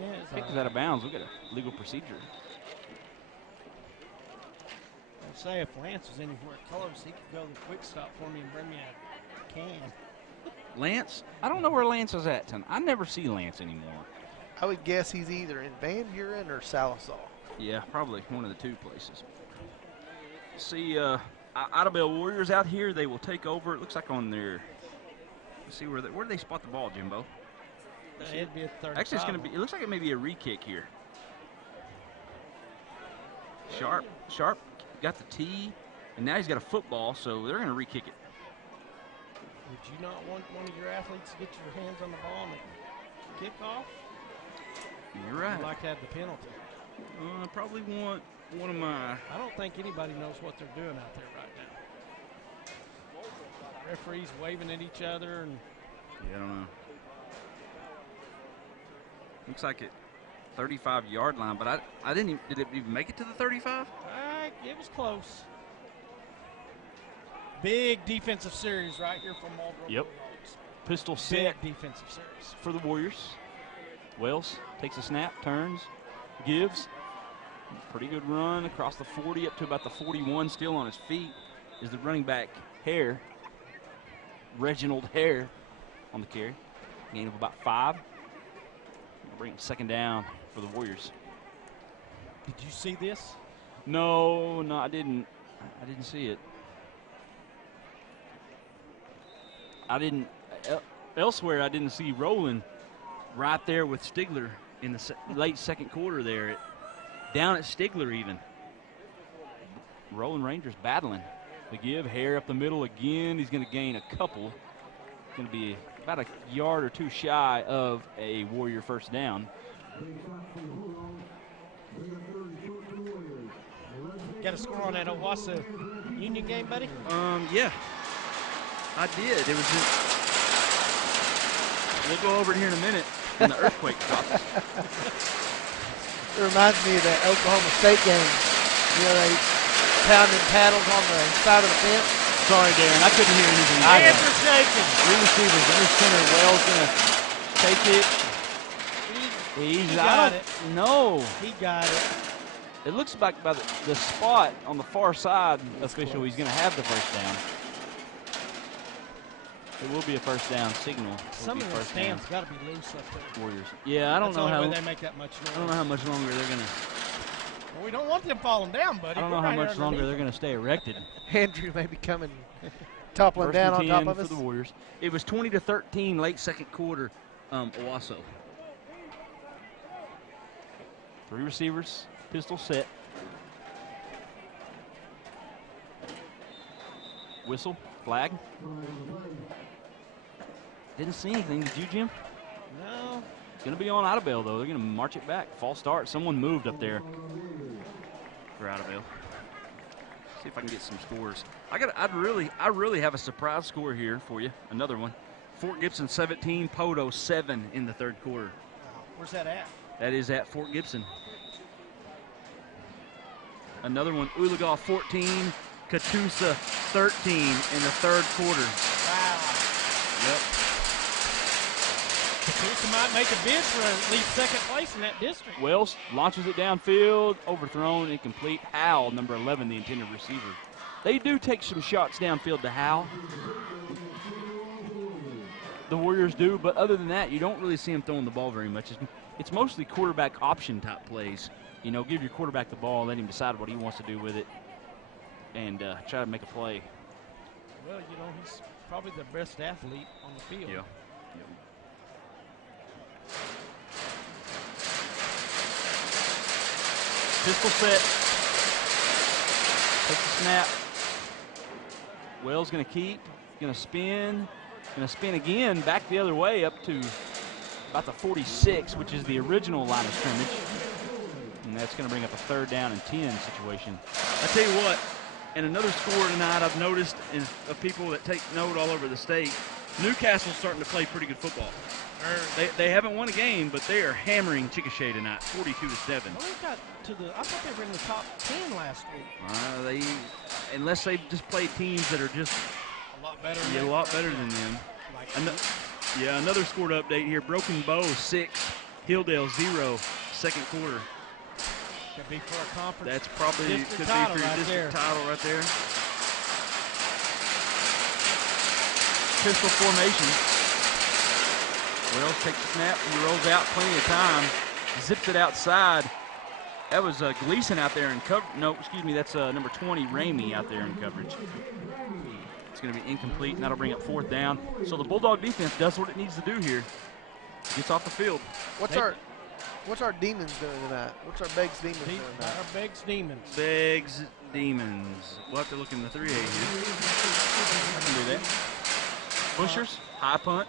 Yeah, Kick was out of bounds. We've got a legal procedure. I'd say if Lance was anywhere close, he could go to the quick stop for me and bring me a can. Lance? I don't know where Lance is at tonight. I never see Lance anymore. I would guess he's either in Van Buren or Sallisaw. Yeah, probably one of the 2 places. See, Idabel Warriors out here. They will take over. It looks like on their. Let's see where do they spot the ball, Jimbo? It'd be a 35. Actually, it's going to be. It looks like it may be a re-kick here. Sharp got the tee, and now he's got a football, so they're going to re-kick it. Would you not want one of your athletes to get your hands on the ball and the kickoff? You're right. You'd like to have the penalty. I probably want one of my. I don't think anybody knows what they're doing out there right now. Referees waving at each other and. Yeah, I don't know. Looks like it 35-yard line, but I didn't even, did it even make it to the 35? It was close. Big defensive series right here from Muldrow. Yep. Bulldogs. Pistol set Big defensive series. for the Warriors. Wells takes a snap, turns, gives. Pretty good run across the 40 up to about the 41, still on his feet is the running back Hare. Reginald Hare on the carry. Gain of about 5. Bring it second down for the Warriors. Did you see this? No, I didn't. I didn't see it. I didn't. Elsewhere, I didn't see Roland right there with Stigler in the late second quarter there. Down at Stigler even. Roland Rangers battling. The give, Hare up the middle again. He's going to gain a couple. It's going to be about a yard or 2 shy of a Warrior first down. Got a score on that Owasso Union game, buddy? Yeah. I did. It was just, we'll go over it here in a minute in the earthquake process. It reminds me of that Oklahoma State game. They pounded paddles on the side of the fence. Sorry, Darren. I couldn't hear anything. Hands are shaking. 3 receivers. Under center. Wells going to take it. He got it. No. He got it. It looks like by the spot on the far side official, he's going to have the first down. It will be a first down signal. Some of the stands got to be loose up there. Warriors. Yeah, I don't know how they make that much noise. I don't know how much longer they're going to Well, we don't want them falling down, buddy. I don't know how much longer they're going to stay erected. Andrew may be coming, toppling First down and on top 10 of for us. the Warriors. It was 20-13 late second quarter, Owasso. 3 receivers, pistol set. Whistle, flag. Didn't see anything, did you, Jim? No. It's going to be on Idabel, though. They're going to march it back. False start. Someone moved up there for Idabel. See if I can get some scores. I really have a surprise score here for you. Another one. Fort Gibson 17, Poto 7 in the third quarter. Where's that at? That is at Fort Gibson. Another one, Oologah 14, Catoosa 13 in the third quarter. Wow. Yep. Catoosa might make a bid for at least second place in that district. Wells launches it downfield, overthrown, incomplete. Howell, number 11, the intended receiver. They do take some shots downfield to Howell. The Warriors do, but other than that, you don't really see him throwing the ball very much. It's mostly quarterback option type plays. You know, give your quarterback the ball, let him decide what he wants to do with it, and try to make a play. Well, you know, he's probably the best athlete on the field. Yeah. Pistol set. Take the snap. Wells going to keep. Going to spin. Going to spin again back the other way up to about the 46, which is the original line of scrimmage. And that's going to bring up a 3rd down and 10 situation. I tell you what, and another score tonight I've noticed is of people that take note all over the state. Newcastle's starting to play pretty good football. They haven't won a game, but they are hammering Chickasha tonight, 42-7. Well, we got to I thought they were in the top 10 last week. Unless they've just played teams that are just a lot better. A lot better than them. Another score update here. Broken Bow 6, Hilldale 0, second quarter. Could be for a conference. That's probably district could title be for your right district there. title right there. Pistol formation. Wells takes the snap and rolls out plenty of time. Zips it outside. That was Gleason out there in cover. No, excuse me, that's number 20, Ramey, out there in coverage. It's going to be incomplete, and that'll bring up 4th down. So the Bulldog defense does what it needs to do here. Gets off the field. What's our Demons doing tonight? What's our Beggs Demons doing tonight? Our Beggs Demons. Beggs Demons. We'll have to look in the 3A here. I can do that. Bushers, high punt.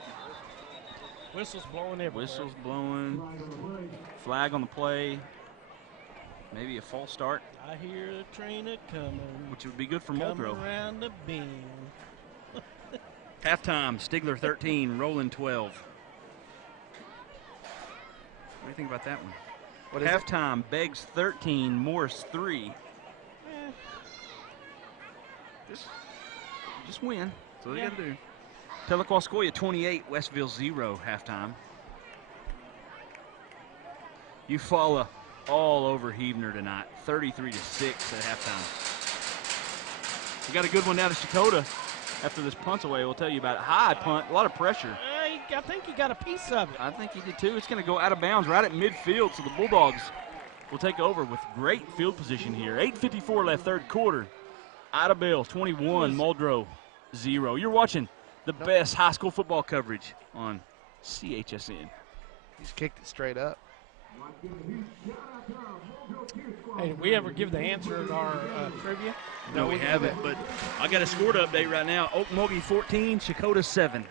Whistles blowing everywhere. Whistles blowing. Flag on the play. Maybe a false start. I hear the train a-coming. Which would be good for Muldrow. Coming around the bend. Halftime, Stigler 13, Roland 12. What do you think about that one? What is Halftime, Beggs 13, Morris 3. Just win. That's all you got to do. Tahlequah 28, Westville 0, halftime. Eufaula all over Heavener tonight, 33-6 at halftime. We got a good one down to Shakota after this punt's away. We'll tell you about it. High punt, a lot of pressure. I think he got a piece of it. I think he did too. It's going to go out of bounds right at midfield, so the Bulldogs will take over with great field position here. 8:54 left, third quarter. Idabel 21, Muldrow 0. You're watching the best high school football coverage on CHSN. He's kicked it straight up. Hey, did we ever give the answer at our trivia? No, we haven't, but I got a score to update right now. Okmulgee 14, Shakota 7.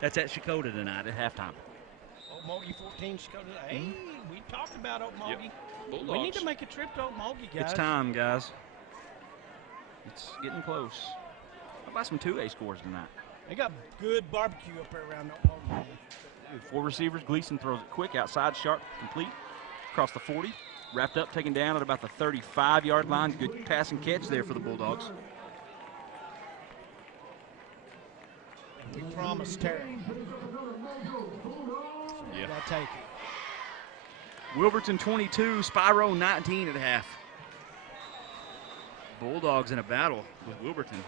That's at Shakota tonight at halftime. Okmulgee 14, Shakota. Hey, we talked about Okmulgee. Yep. We need to make a trip to Okmulgee, guys. It's time, guys. It's getting close. How about some 2A scores tonight? They got good barbecue up there around Okmulgee. 4 receivers. Gleason throws it quick, outside, sharp, complete, across the 40. Wrapped up, taken down at about the 35-yard line. Good pass and catch there for the Bulldogs. And we promised Terry. Yeah. Gotta take it. Wilburton 22, Spyro 19 at half. Bulldogs in a battle with Wilburton.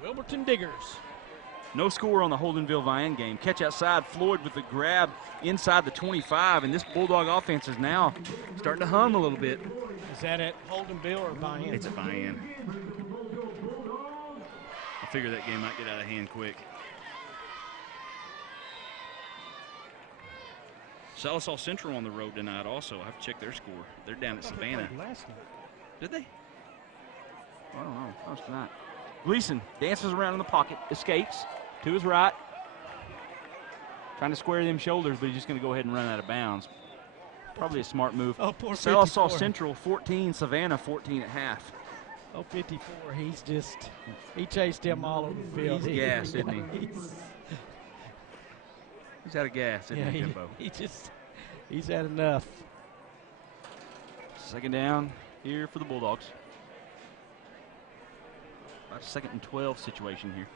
Wilburton Diggers. No score on the Holdenville-Vian game. Catch outside, Floyd with the grab inside the 25, and this Bulldog offense is now starting to hum a little bit. Is that at Holdenville or Vian? It's at Vian. I figure that game might get out of hand quick. Salisaw Central on the road tonight also. I have to check their score. They're down at Savannah. Last night. Did they? I don't know. That was tonight. Gleason dances around in the pocket, escapes to his right. Trying to square them shoulders, but he's just going to go ahead and run out of bounds. Probably a smart move. Oh, poor Salisaw 54. Central 14, Savannah 14 at half. Oh, 54. He's just, he chased him all over the field. He's gassed, isn't he? He's out of gas, isn't he, Jimbo? He's had enough. Second down here for the Bulldogs. About a 2nd and 12 situation here.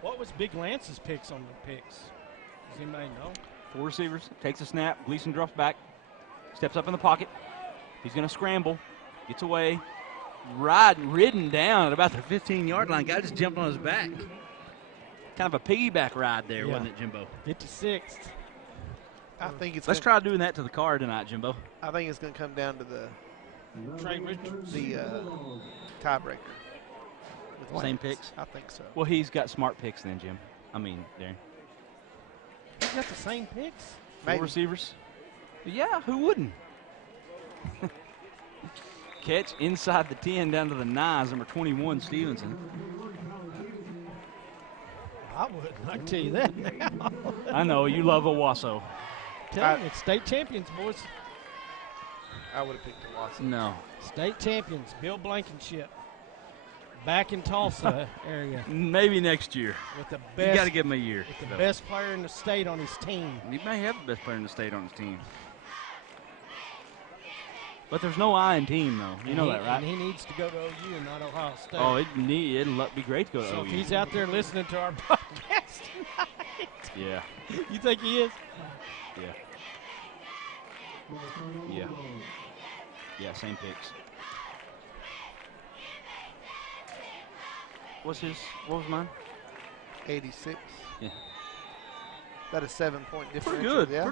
What was Big Lance's picks on the picks? Does anybody know? 4 receivers, takes a snap. Gleason drops back, steps up in the pocket. He's going to scramble, gets away, ridden down at about the 15-yard line. Guy just jumped on his back. Kind of a piggyback ride there, wasn't it, Jimbo? 56th. I think it's. Let's try doing that to the car tonight, Jimbo. I think it's going to come down to the Trey Richards. the tiebreaker. with Same Lance. picks? I think so. Well, he's got smart picks then, Jim. I mean, Darren. He's got the same picks. 4 Maybe. receivers. Yeah, who wouldn't? Catch inside the 10 down to the 9s, number 21, Stevenson. I wouldn't. I can tell you that now. I know, you love Owasso. Tell you, it's state champions, boys. I would have picked Owasso. No. State champions. Bill Blankenship. Back in Tulsa area. Maybe next year. With the You best. got to give him a year. With the best player in the state on his team. He may have the best player in the state on his team. But there's no I in team, though. You know that, right? And he needs to go to OU and not Ohio State. Oh, it'd be great to go to So OU. if he's out there listening to our podcast tonight, Yeah. you think he is? Yeah. Yeah. Yeah, same picks. What was mine? 86. Yeah. That is 7-point difference. Pretty good. Yeah.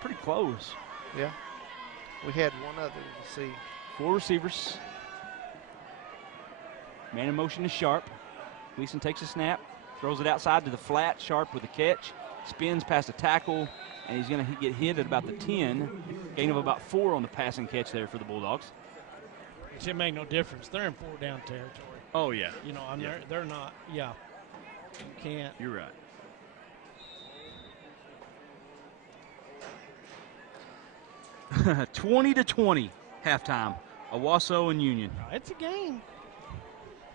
Pretty close. Yeah. We had one other. We'll see. 4 receivers. Man in motion is Sharp. Gleason takes a snap, throws it outside to the flat. Sharp with the catch, spins past a tackle, and he's going to get hit at about the 10. Gain of about 4 on the passing catch there for the Bulldogs. It should make no difference. They're in 4-down territory. Oh, yeah. You know, Yeah. they're not. Yeah. You can't. You're right. (20-20) halftime. Owasso and Union. It's a game.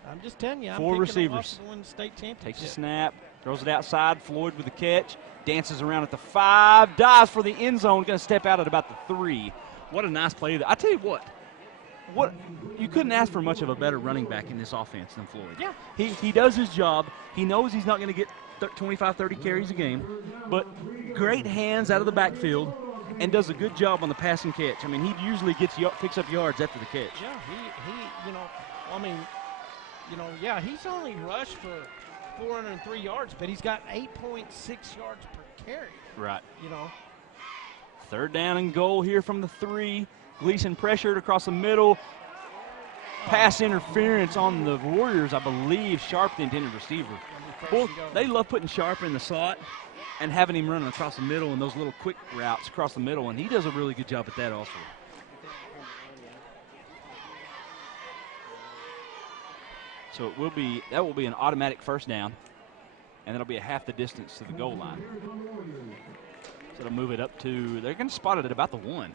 I'm just telling you. I'm 4 picking receivers. Owasso to win the state championship. Takes a snap, throws it outside. Floyd with the catch, dances around at the 5, dives for the end zone. Going to step out at about the 3. What a nice play! I tell you what you couldn't ask for much of a better running back in this offense than Floyd. Yeah. He does his job. He knows he's not going to get 25, 30 carries a game, but great hands out of the backfield and does a good job on the passing catch. I mean, he usually picks up yards after the catch. Yeah, he's only rushed for 403 yards, but he's got 8.6 yards per carry. Right. You know. 3rd down and goal here from the 3. Gleason pressured across the middle. Pass interference on the Warriors, I believe. Sharp, the intended receiver. Well, they love putting Sharp in the slot and having him running across the middle and those little quick routes across the middle, and he does a really good job at that also. So that will be an automatic 1st down, and that'll be a half the distance to the goal line. So they'll move it up to, they're going to spot it at about the 1.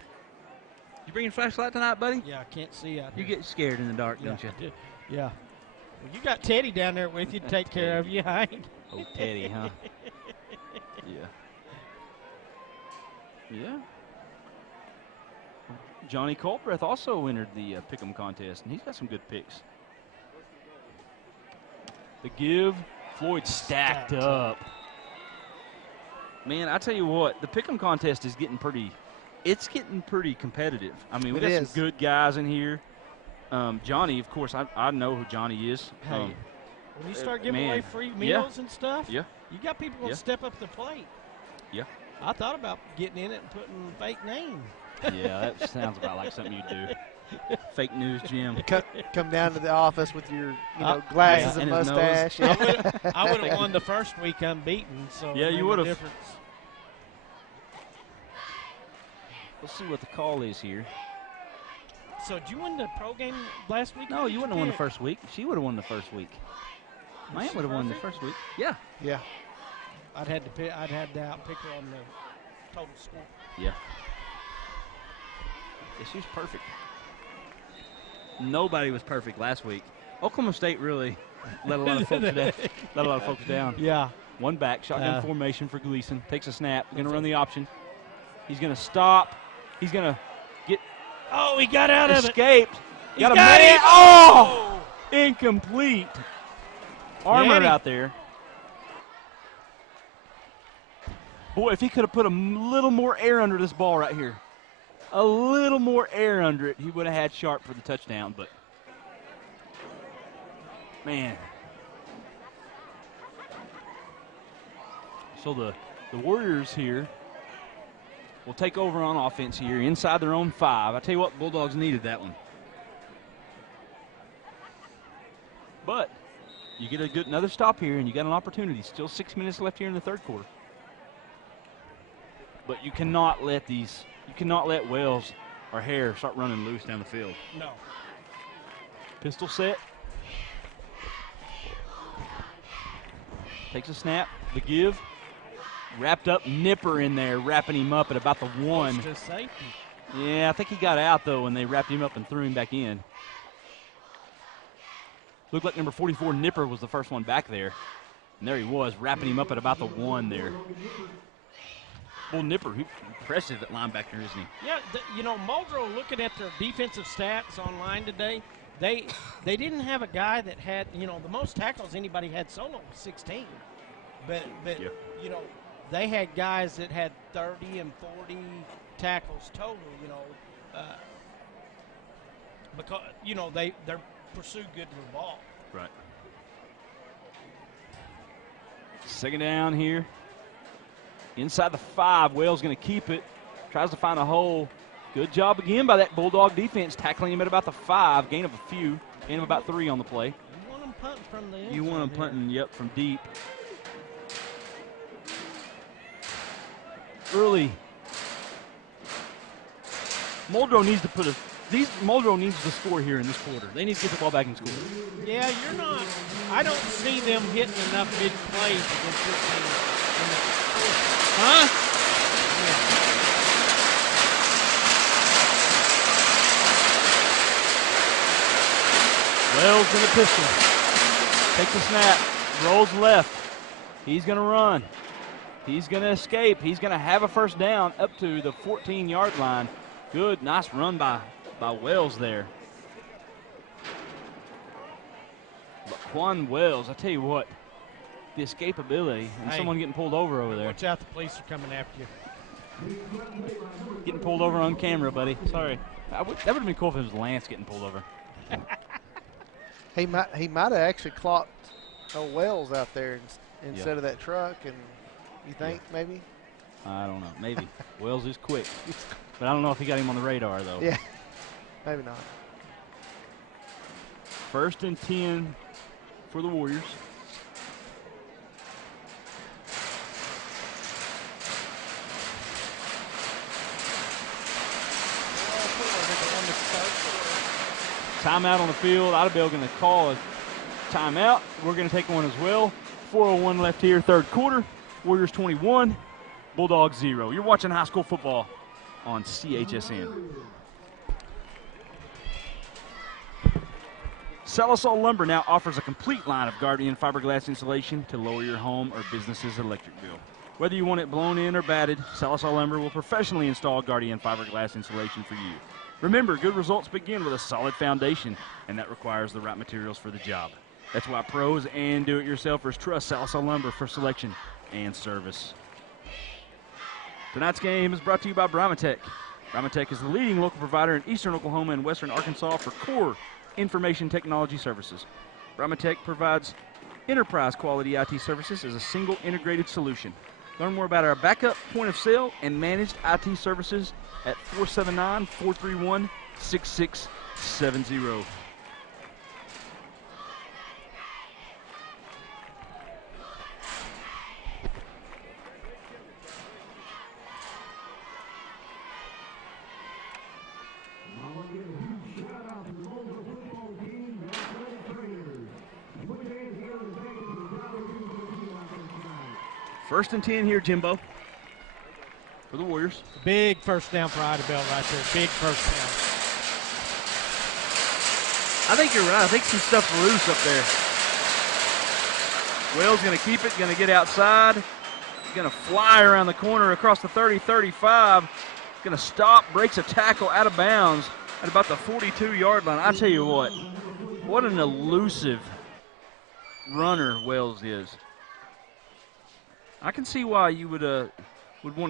You bring your flashlight tonight, buddy? Yeah, I can't see out You here. get scared in the dark, don't you? Yeah. Well, you got Teddy down there with you to take care of you. I ain't. Oh, Teddy, huh? Yeah. Yeah. Johnny Colbreth also entered the Pick'em contest, and he's got some good picks. The give, Floyd stacked up. Man, I tell you what, the Pick'em contest is getting pretty competitive. I mean, we got some good guys in here. Johnny, of course, I know who Johnny is. Hey, when you start giving away free meals and stuff, you got people going to step up to the plate. Yeah. I thought about getting in it and putting a fake name. Yeah, that sounds about like something you do. Fake news, Jim. Come down to the office with your glasses and mustache. I would have won the first week unbeaten. So yeah, you would have. Let's see what the call is here. So did you win the pro game last week? No, you wouldn't have won the first week. She would have won the first week. Maya would have won the first week. Yeah. Yeah. I'd had to outpick her on the total score. Yeah. She's perfect. Nobody was perfect last week. Oklahoma State really let a lot of folks down. Yeah. One back, shotgun formation for Gleason. Takes a snap. Going to run the option. He's going to stop. He's going to get. Oh, he got out of it. Escaped. Got a man. Oh! Incomplete. Armor out there. Boy, if he could have put a little more air under this ball right here. A little more air under it, he would have had Sharp for the touchdown, but man. So the Warriors here will take over on offense here inside their own 5. I tell you what, Bulldogs needed that one. But you get another stop here, and you got an opportunity. Still 6 minutes left here in the third quarter. But you cannot let Wells or Hare start running loose down the field. No. Pistol set. Takes a snap. The give. Wrapped up. Nipper in there, wrapping him up at about the 1. Close to safety. Yeah, I think he got out, though, when they wrapped him up and threw him back in. Looked like number 44, Nipper, was the first one back there. And there he was, wrapping him up at about the 1 there. Well, Nipper, who's impressive at linebacker, isn't he? Yeah, Muldrow, looking at their defensive stats online today, they didn't have a guy that had, the most tackles anybody had solo was 16. But they had guys that had 30 and 40 tackles total, because, they're pursued good to the ball. Right. Second down here. Inside the 5, Wales going to keep it. Tries to find a hole. Good job again by that Bulldog defense, tackling him at about the 5. Gain of a few. Gain of about 3 on the play. You want them punting from the end. You want them punting, yep, from deep. Early. Muldrow needs to Muldrow needs to score here in this quarter. They need to get the ball back and score. Yeah, I don't see them hitting enough big plays against this team. Huh? Yeah. Wells in the pistol. Takes a snap. Rolls left. He's going to run. He's going to escape. He's going to have a first down up to the 14-yard line. Good, nice run by Wells there. But Quan Wells, I tell you what, the escapability and someone getting pulled over there. Watch out, the police are coming after you. Getting pulled over on camera, buddy. Sorry. That would have been cool if it was Lance getting pulled over. He might have actually clocked Wells out there instead of that truck, and you think maybe? I don't know. Maybe. Wells is quick. But I don't know if he got him on the radar, though. Yeah, maybe not. 1st and 10 for the Warriors. Timeout on the field. Idabel going to call a timeout. We're going to take one as well. 4:01 left here, third quarter. Warriors 21, Bulldogs 0. You're watching high school football on CHSN. Salisol Lumber now offers a complete line of Guardian fiberglass insulation to lower your home or business's electric bill. Whether you want it blown in or batted, Salisol Lumber will professionally install Guardian fiberglass insulation for you. Remember, good results begin with a solid foundation, and that requires the right materials for the job. That's why pros and do-it-yourselfers trust Salisol Lumber for selection and service. Tonight's game is brought to you by Brimatech. Brimatech is the leading local provider in eastern Oklahoma and western Arkansas for core, Information Technology Services. Ramatech provides enterprise-quality IT services as a single integrated solution. Learn more about our backup, point of sale, and managed IT services at 479-431-6670. First and 10 here, Jimbo, for the Warriors. Big first down for Idabel right there. Big first down. I think you're right. I think some stuff's loose up there. Wells going to keep it, going to get outside. Going to fly around the corner across the 30-35. Going to stop, breaks a tackle out of bounds at about the 42-yard line. I tell you what an elusive runner Wells is. I can see why you would want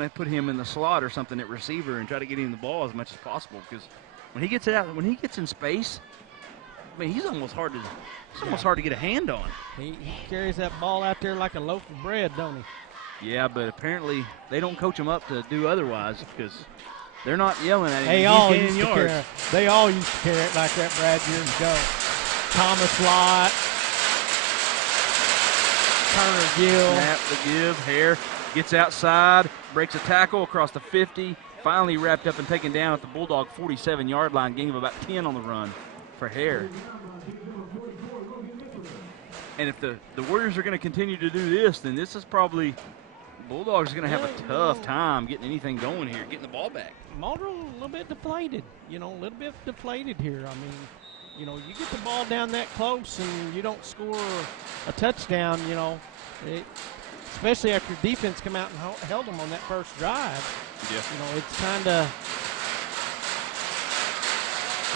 to put him in the slot or something at receiver and try to get him the ball as much as possible, because when he gets in space, I mean, he's almost hard to get a hand on. He carries that ball out there like a loaf of bread, don't he? Yeah, but apparently they don't coach him up to do otherwise, because they're not yelling at him. They all used to carry it like that, Brad, years ago. Thomas Lott, Turner Gill. Snap the give. Hare gets outside, breaks a tackle across the 50, finally wrapped up and taken down at the Bulldog 47-yard line, gain of about 10 on the run for Hare. And if the Warriors are going to continue to do this, then this is probably Bulldogs are going to have a tough time getting anything going here, getting the ball back. Muldrow a little bit deflated, a little bit deflated here. I mean, you get the ball down that close and you don't score a touchdown, especially after defense come out and held them on that first drive. Yeah. It's kind of,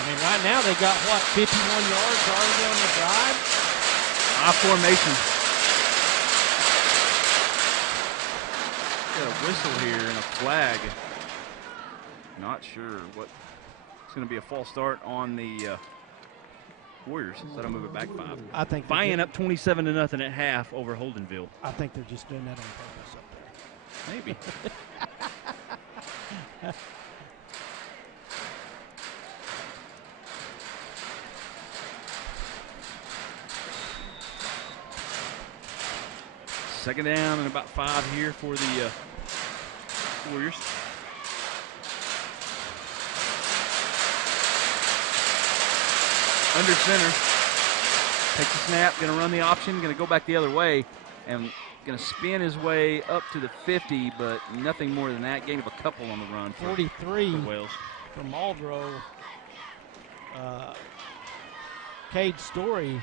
right now they got, 51 yards already on the drive? I formation. Got a whistle here and a flag. Not sure what. It's going to be a false start on the Warriors. So that'll move it back 5. I think Buying up 27-0 at half over Holdenville. I think they're just doing that on purpose up there. Maybe. Second down and about 5 here for the Warriors. Under center. Takes the snap, going to run the option, going to go back the other way, and going to spin his way up to the 50, but nothing more than that. Gain of a couple on the run. 43 for Wales. For Muldrow. Cade Story,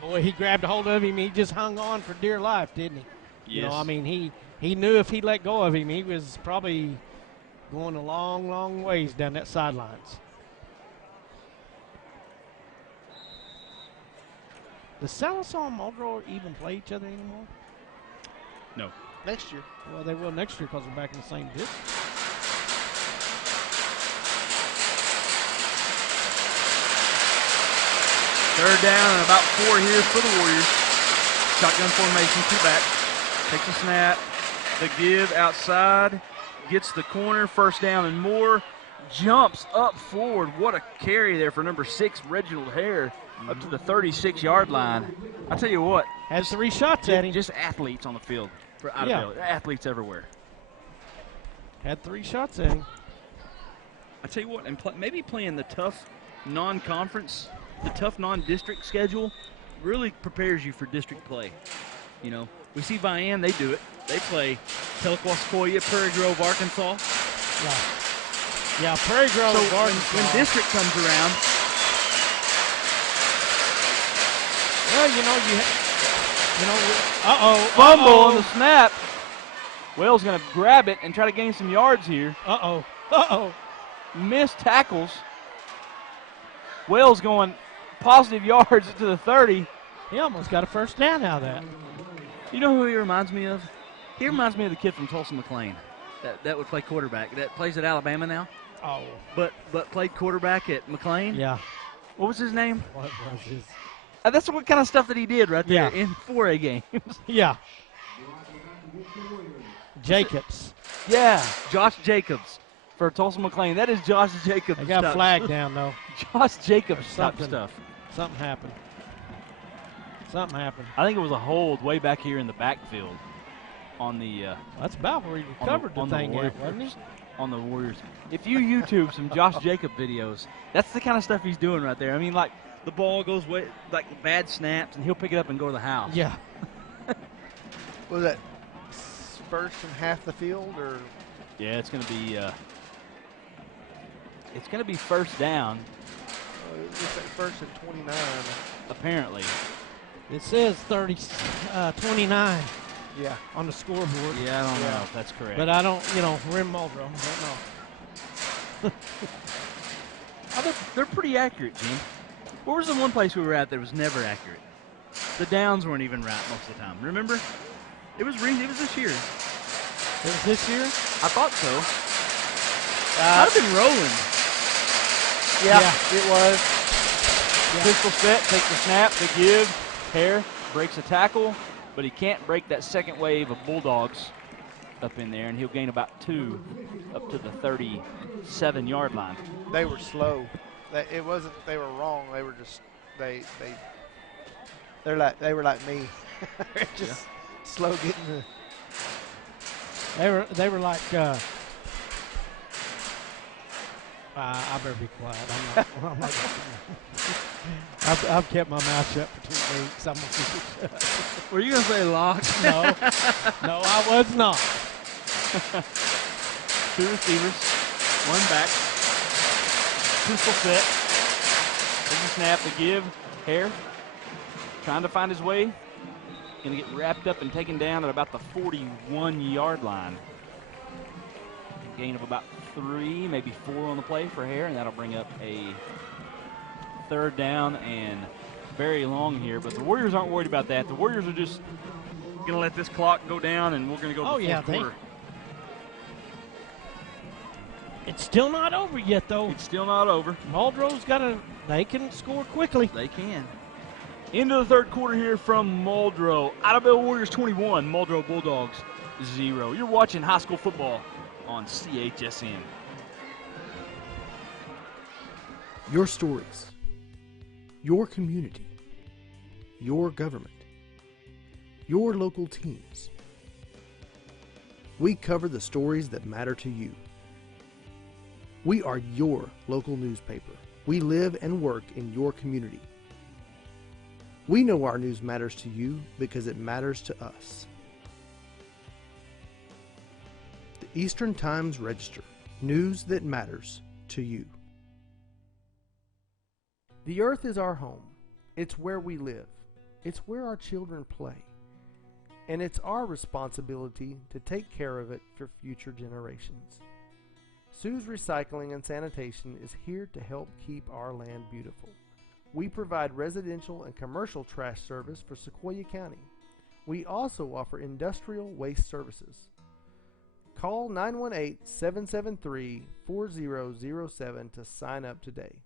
boy, he grabbed a hold of him. He just hung on for dear life, didn't he? Yes. He knew if he let go of him, he was probably going a long, long ways down that sidelines. Does Sallisaw and Muldrow even play each other anymore? No. Next year. Well, they will next year because they're back in the same district. Third down and about 4 here for the Warriors. Shotgun formation, 2 back. Takes a snap. The give outside. Gets the corner. First down and more. Jumps up forward. What a carry there for number 6, Reginald Hare, up to the 36-yard line. I tell you what. Has 3 shots at him. Just athletes on the field for Idabel. Athletes everywhere. Had 3 shots at him. I tell you what, and maybe playing the tough non-conference, the tough non-district schedule really prepares you for district play. We see Vian, they do it. They play Tahlequah, Sequoyah, Prairie Grove, Arkansas. Yeah, Prairie Grove, Arkansas. When district comes around. Well, Fumble on the snap. Wells going to grab it and try to gain some yards here. Missed tackles. Wells going positive yards to the 30. He almost got a first down out of that. You know who he reminds me of? He reminds me of the kid from Tulsa McLean that would play quarterback, that plays at Alabama now. Oh. But played quarterback at McLean. Yeah. What was his name? What was his? That's what kind of stuff that he did right there Yeah. in 4A games. Yeah. Jacobs. Yeah, Josh Jacobs for Tulsa McLean. That is Josh Jacobs. They got a stuff. flag down, though. Josh Jacobs type Something. stuff. Something happened. Something happened. I think it was a hold way back here in the backfield on the That's about where he recovered the thing at, wasn't he? on the Warriors. If you YouTube some Josh Jacob videos, that's the kind of stuff he's doing right there. I mean, like the ball goes way, like bad snaps, and he'll pick it up and go to the house. Yeah. Was that first and half the field, or? Yeah, it's gonna be first down. It's like first and 29. Apparently. It says 29 Yeah. on the scoreboard. Yeah, I don't Yeah. know if that's correct. But I don't, we're in Muldrow. Don't know. They're pretty accurate, Gene. Where was the one place we were at that was never accurate? The downs weren't even right most of the time. Remember? It was this year. It was this year? I thought so. Might have been rolling. Yeah, it was. Pistol set, takes the snap, the give, Hare breaks a tackle, but he can't break that second wave of Bulldogs up in there, and he'll gain about 2 up to the 37-yard line. They were slow. It wasn't they were wrong. They were just they were like me. They're just slow getting the. They were like. I better be quiet. I'm not I've kept my mouth shut for 2 weeks. I'm gonna keep it shut. Were you going to say locked? No, no, I was not. 2 receivers, 1 back, pistol set, taking snap, the give, Hare trying to find his way, going to get wrapped up and taken down at about the 41-yard line. Gain of about 3, maybe 4 on the play for Hare, and that'll bring up a 3rd down and very long here. But the Warriors aren't worried about that. The Warriors are just going to let this clock go down, and we're going to go to the fourth quarter. It's still not over yet, though. It's still not over. Muldrow's they can score quickly. They can. Into the 3rd quarter here from Muldrow. Idabel Warriors 21, Muldrow Bulldogs 0. You're watching high school football on CHSN. Your stories, your community, your government, your local teams. We cover the stories that matter to you. We are your local newspaper. We live and work in your community. We know our news matters to you because it matters to us. The Eastern Times Register, news that matters to you. The earth is our home. It's where we live. It's where our children play. And it's our responsibility to take care of it for future generations. Sue's Recycling and Sanitation is here to help keep our land beautiful. We provide residential and commercial trash service for Sequoyah County. We also offer industrial waste services. Call 918-773-4007 to sign up today.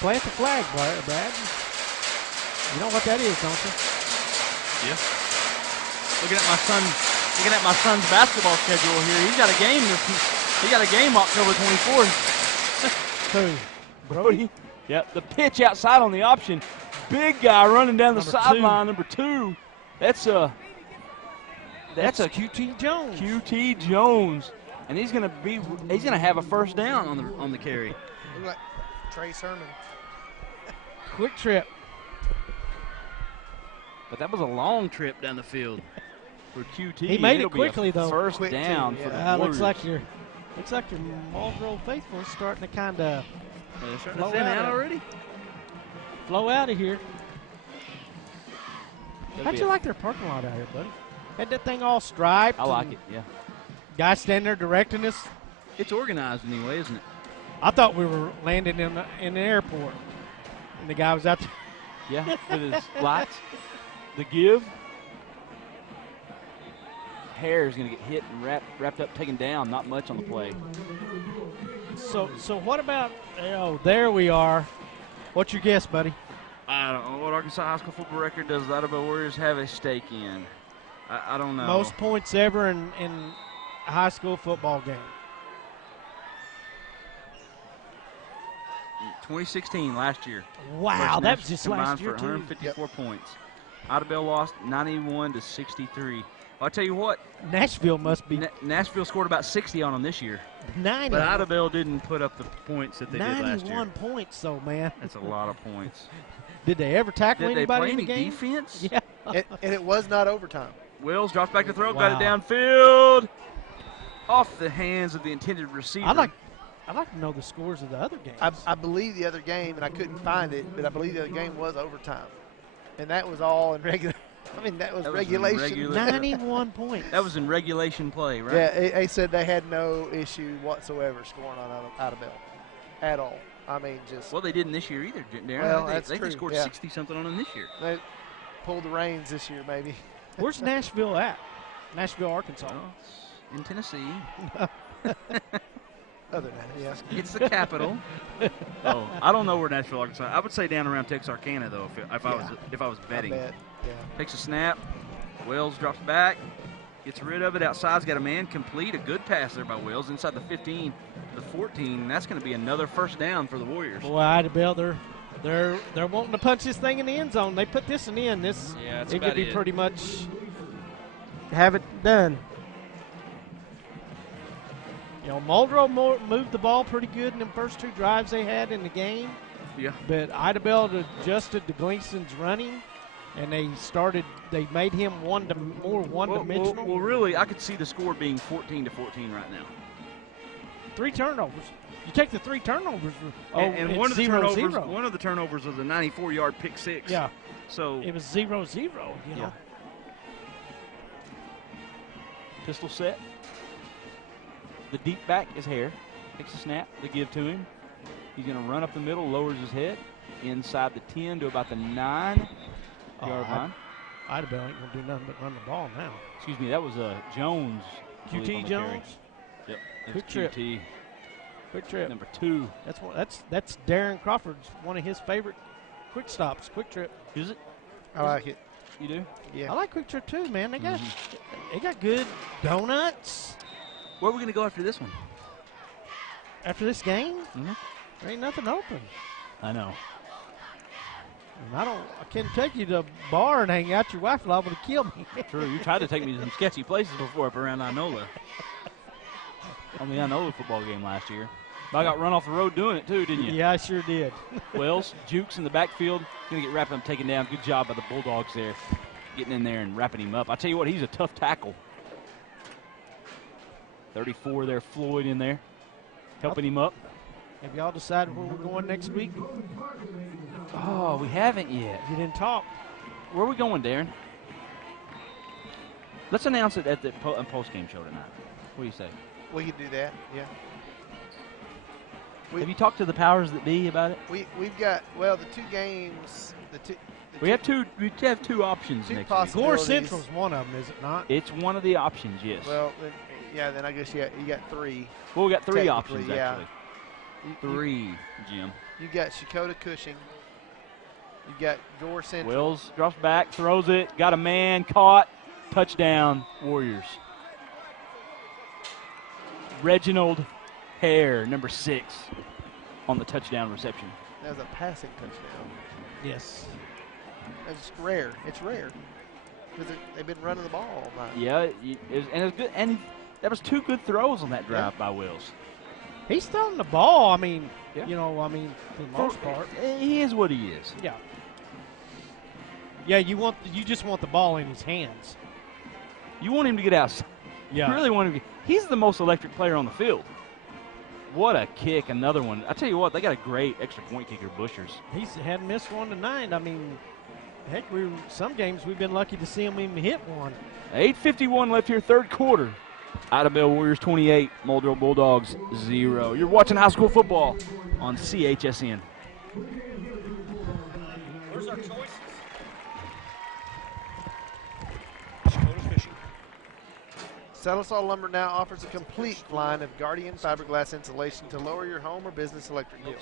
Plant the flag, Brad. You know what that is, don't you? Yeah. Looking at my son's basketball schedule here. He got a game October 24th. Who? Brody? Yep. The pitch outside on the option. Big guy running down the sideline, number 2. That's a QT Jones. QT Jones, and he's gonna have a first down on the carry. Look like Trey Sermon. Quick trip. But that was a long trip down the field for QT. He made It'll it quickly, be a though. First Quick down too, for the yeah. Warriors. Looks like your Muldrow faithful is starting to kind of Flow out already? flow out of here. That'd How'd be you a- like their parking lot out here, buddy? Had that thing all striped. I like and it. Yeah. Guy standing there directing us. It's organized anyway, isn't it? I thought we were landing in the airport, and the guy was out there. Yeah, with his lights. The give. Hare is going to get hit and wrapped up, taken down. Not much on the play. So what about, oh, there we are. What's your guess, buddy? I don't know what Arkansas high school football record does the Idabel Warriors have a stake in. I don't know. Most points ever in a high school football game. 2016, last year. Wow, that was just last year, for too. 154 points. Idabel lost 91-63. Well, I'll tell you what. Nashville must be. Nashville scored about 60 on them this year. 90. But Idabel didn't put up the points that they did last year. 91 points, though, man. That's a lot of points. Did they ever tackle anybody in the game? Did they play any defense? Yeah. And it was not overtime. Wills drops back to throw, Wow. got it downfield. Off the hands of the intended receiver. I'd like to know the scores of the other games. I believe the other game, and I couldn't find it, but I believe the other game was overtime. And that was all in regular. I mean, that was regulation. 91 points. That was in regulation play, right? Yeah, they said they had no issue whatsoever scoring on Idabel at all. I mean, just. Well, they didn't this year either, Darren. Well, they that's true, scored yeah. 60-something on them this year. They pulled the reins this year, maybe. Where's Nashville at? Nashville, Arkansas. Well, it's in Tennessee. Other than that, yes. It's the capital. Oh, I don't know where Nashville, Arkansas. I would say down around Texarkana though, if I was betting. I bet, yeah. Takes a snap. Wells drops back, gets rid of it. Outside's got a man complete. A good pass there by Wells inside the 15, the 14. And that's going to be another first down for the Warriors. Boy, Idabel, they're wanting to punch this thing in the end zone. They put this one in. This that's it about could be it. pretty much have it done. You know, Muldrow moved the ball pretty good in the first two drives they had in the game. Yeah. But Idabel adjusted to Gleason's running, and they made him more one-dimensional. Well, really, I could see the score being 14-14 right now. 3 turnovers. You take the 3 turnovers. And it's one of the 0-0. one of the turnovers was a 94-yard pick six. Yeah. So it was 0-0. You know. Pistol set. The deep back is Hare. Takes a snap. The give to him. He's going to run up the middle, lowers his head inside the 10 to about the 9-yard line. Idabel ain't going to do nothing but run the ball now. Excuse me, that was Jones. QT Jones. Yep. Quick trip. QT. Quick trip. Number 2. That's Darren Crawford's one of his favorite quick stops. Quick trip. Is it? I like it. You do? Yeah. I like quick trip too, man. They got good donuts. Where are we going to go after this one? After this game, Mm-hmm. there ain't nothing open. I know. And I can't take you to a bar and hang out. Your wife will liable to kill me. True. You tried to take me to some sketchy places before up around Inola. On the Inola football game last year. But I got run off the road doing it too, didn't you? Yeah, I sure did. Wells, Jukes in the backfield. Going to get wrapped up, taken down. Good job by the Bulldogs there. Getting in there and wrapping him up. I tell you what, he's a tough tackle. 34 there, Floyd in there. Helping him up. Have y'all decided where we're going next week? Oh, we haven't yet. You didn't talk. Where are we going, Darren? Let's announce it at the post-game show tonight. What do you say? We could do that, yeah. Have you talked to the powers that be about it? We've got, well, the 2 games, We have two options two next week. possibilities. Gore Central's one of them, is it not? It's one of the options, yes. Well, then I guess you got 3. Well, we got 3 technically, options, yeah. actually. 3, Jim. You got Dakota Cushing. You got Gore Central. Wills drops back, throws it, got a man, caught, touchdown, Warriors. Reginald Hare, number 6, on the touchdown reception. That was a passing touchdown. Yes. That's rare. It's rare. Because they've been running the ball all night. Yeah, it was good, and that was 2 good throws on that drive by Wills. He's throwing the ball. I mean, Yeah. for the most part. He is what he is. Yeah. Yeah, you just want the ball in his hands. You want him to get outside. Yeah. You really want him to he's the most electric player on the field. What a kick, another one. I tell you what, they got a great extra point kicker, Bushers. He hadn't missed one tonight. I mean, heck, some games we've been lucky to see him even hit one. 8:51 left here, third quarter. Idabel Warriors 28, Muldrow Bulldogs 0. You're watching high school football on CHSN. Where's our choices? Salisal Lumber now offers a complete line of Guardian fiberglass insulation to lower your home or business electric bill.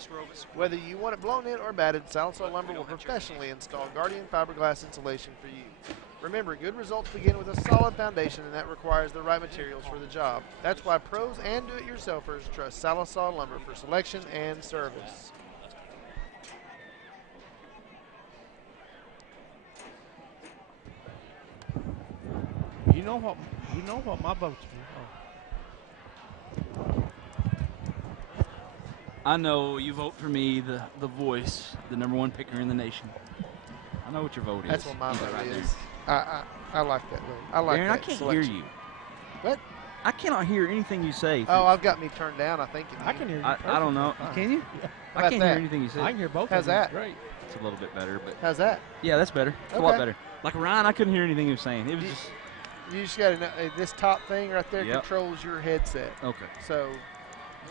Whether you want it blown in or batted, Salisal Lumber will professionally install Guardian fiberglass insulation for you. Remember, good results begin with a solid foundation, and that requires the right materials for the job. That's why pros and do-it-yourselfers trust Salisal Lumber for selection and service. You know what my vote's for. I know you vote for me, the voice, the #1 picker in the nation. I know what your vote is. That's what my You got it vote right is. I like that vote. I like Aaron, that I can't selection. hear you. What? I cannot hear anything you say. Oh, I've got me turned down, I think. I can hear you. I don't know. perfectly Can you? fine. I about can't that? hear anything you say. I can hear both How's of them. that? Great. It's a little bit better, but How's that? yeah, that's better. It's a lot Okay. better. Like Ryan, I couldn't hear anything he was saying. It was You- just You just got to know this top thing right there Yep. controls your headset. okay. So you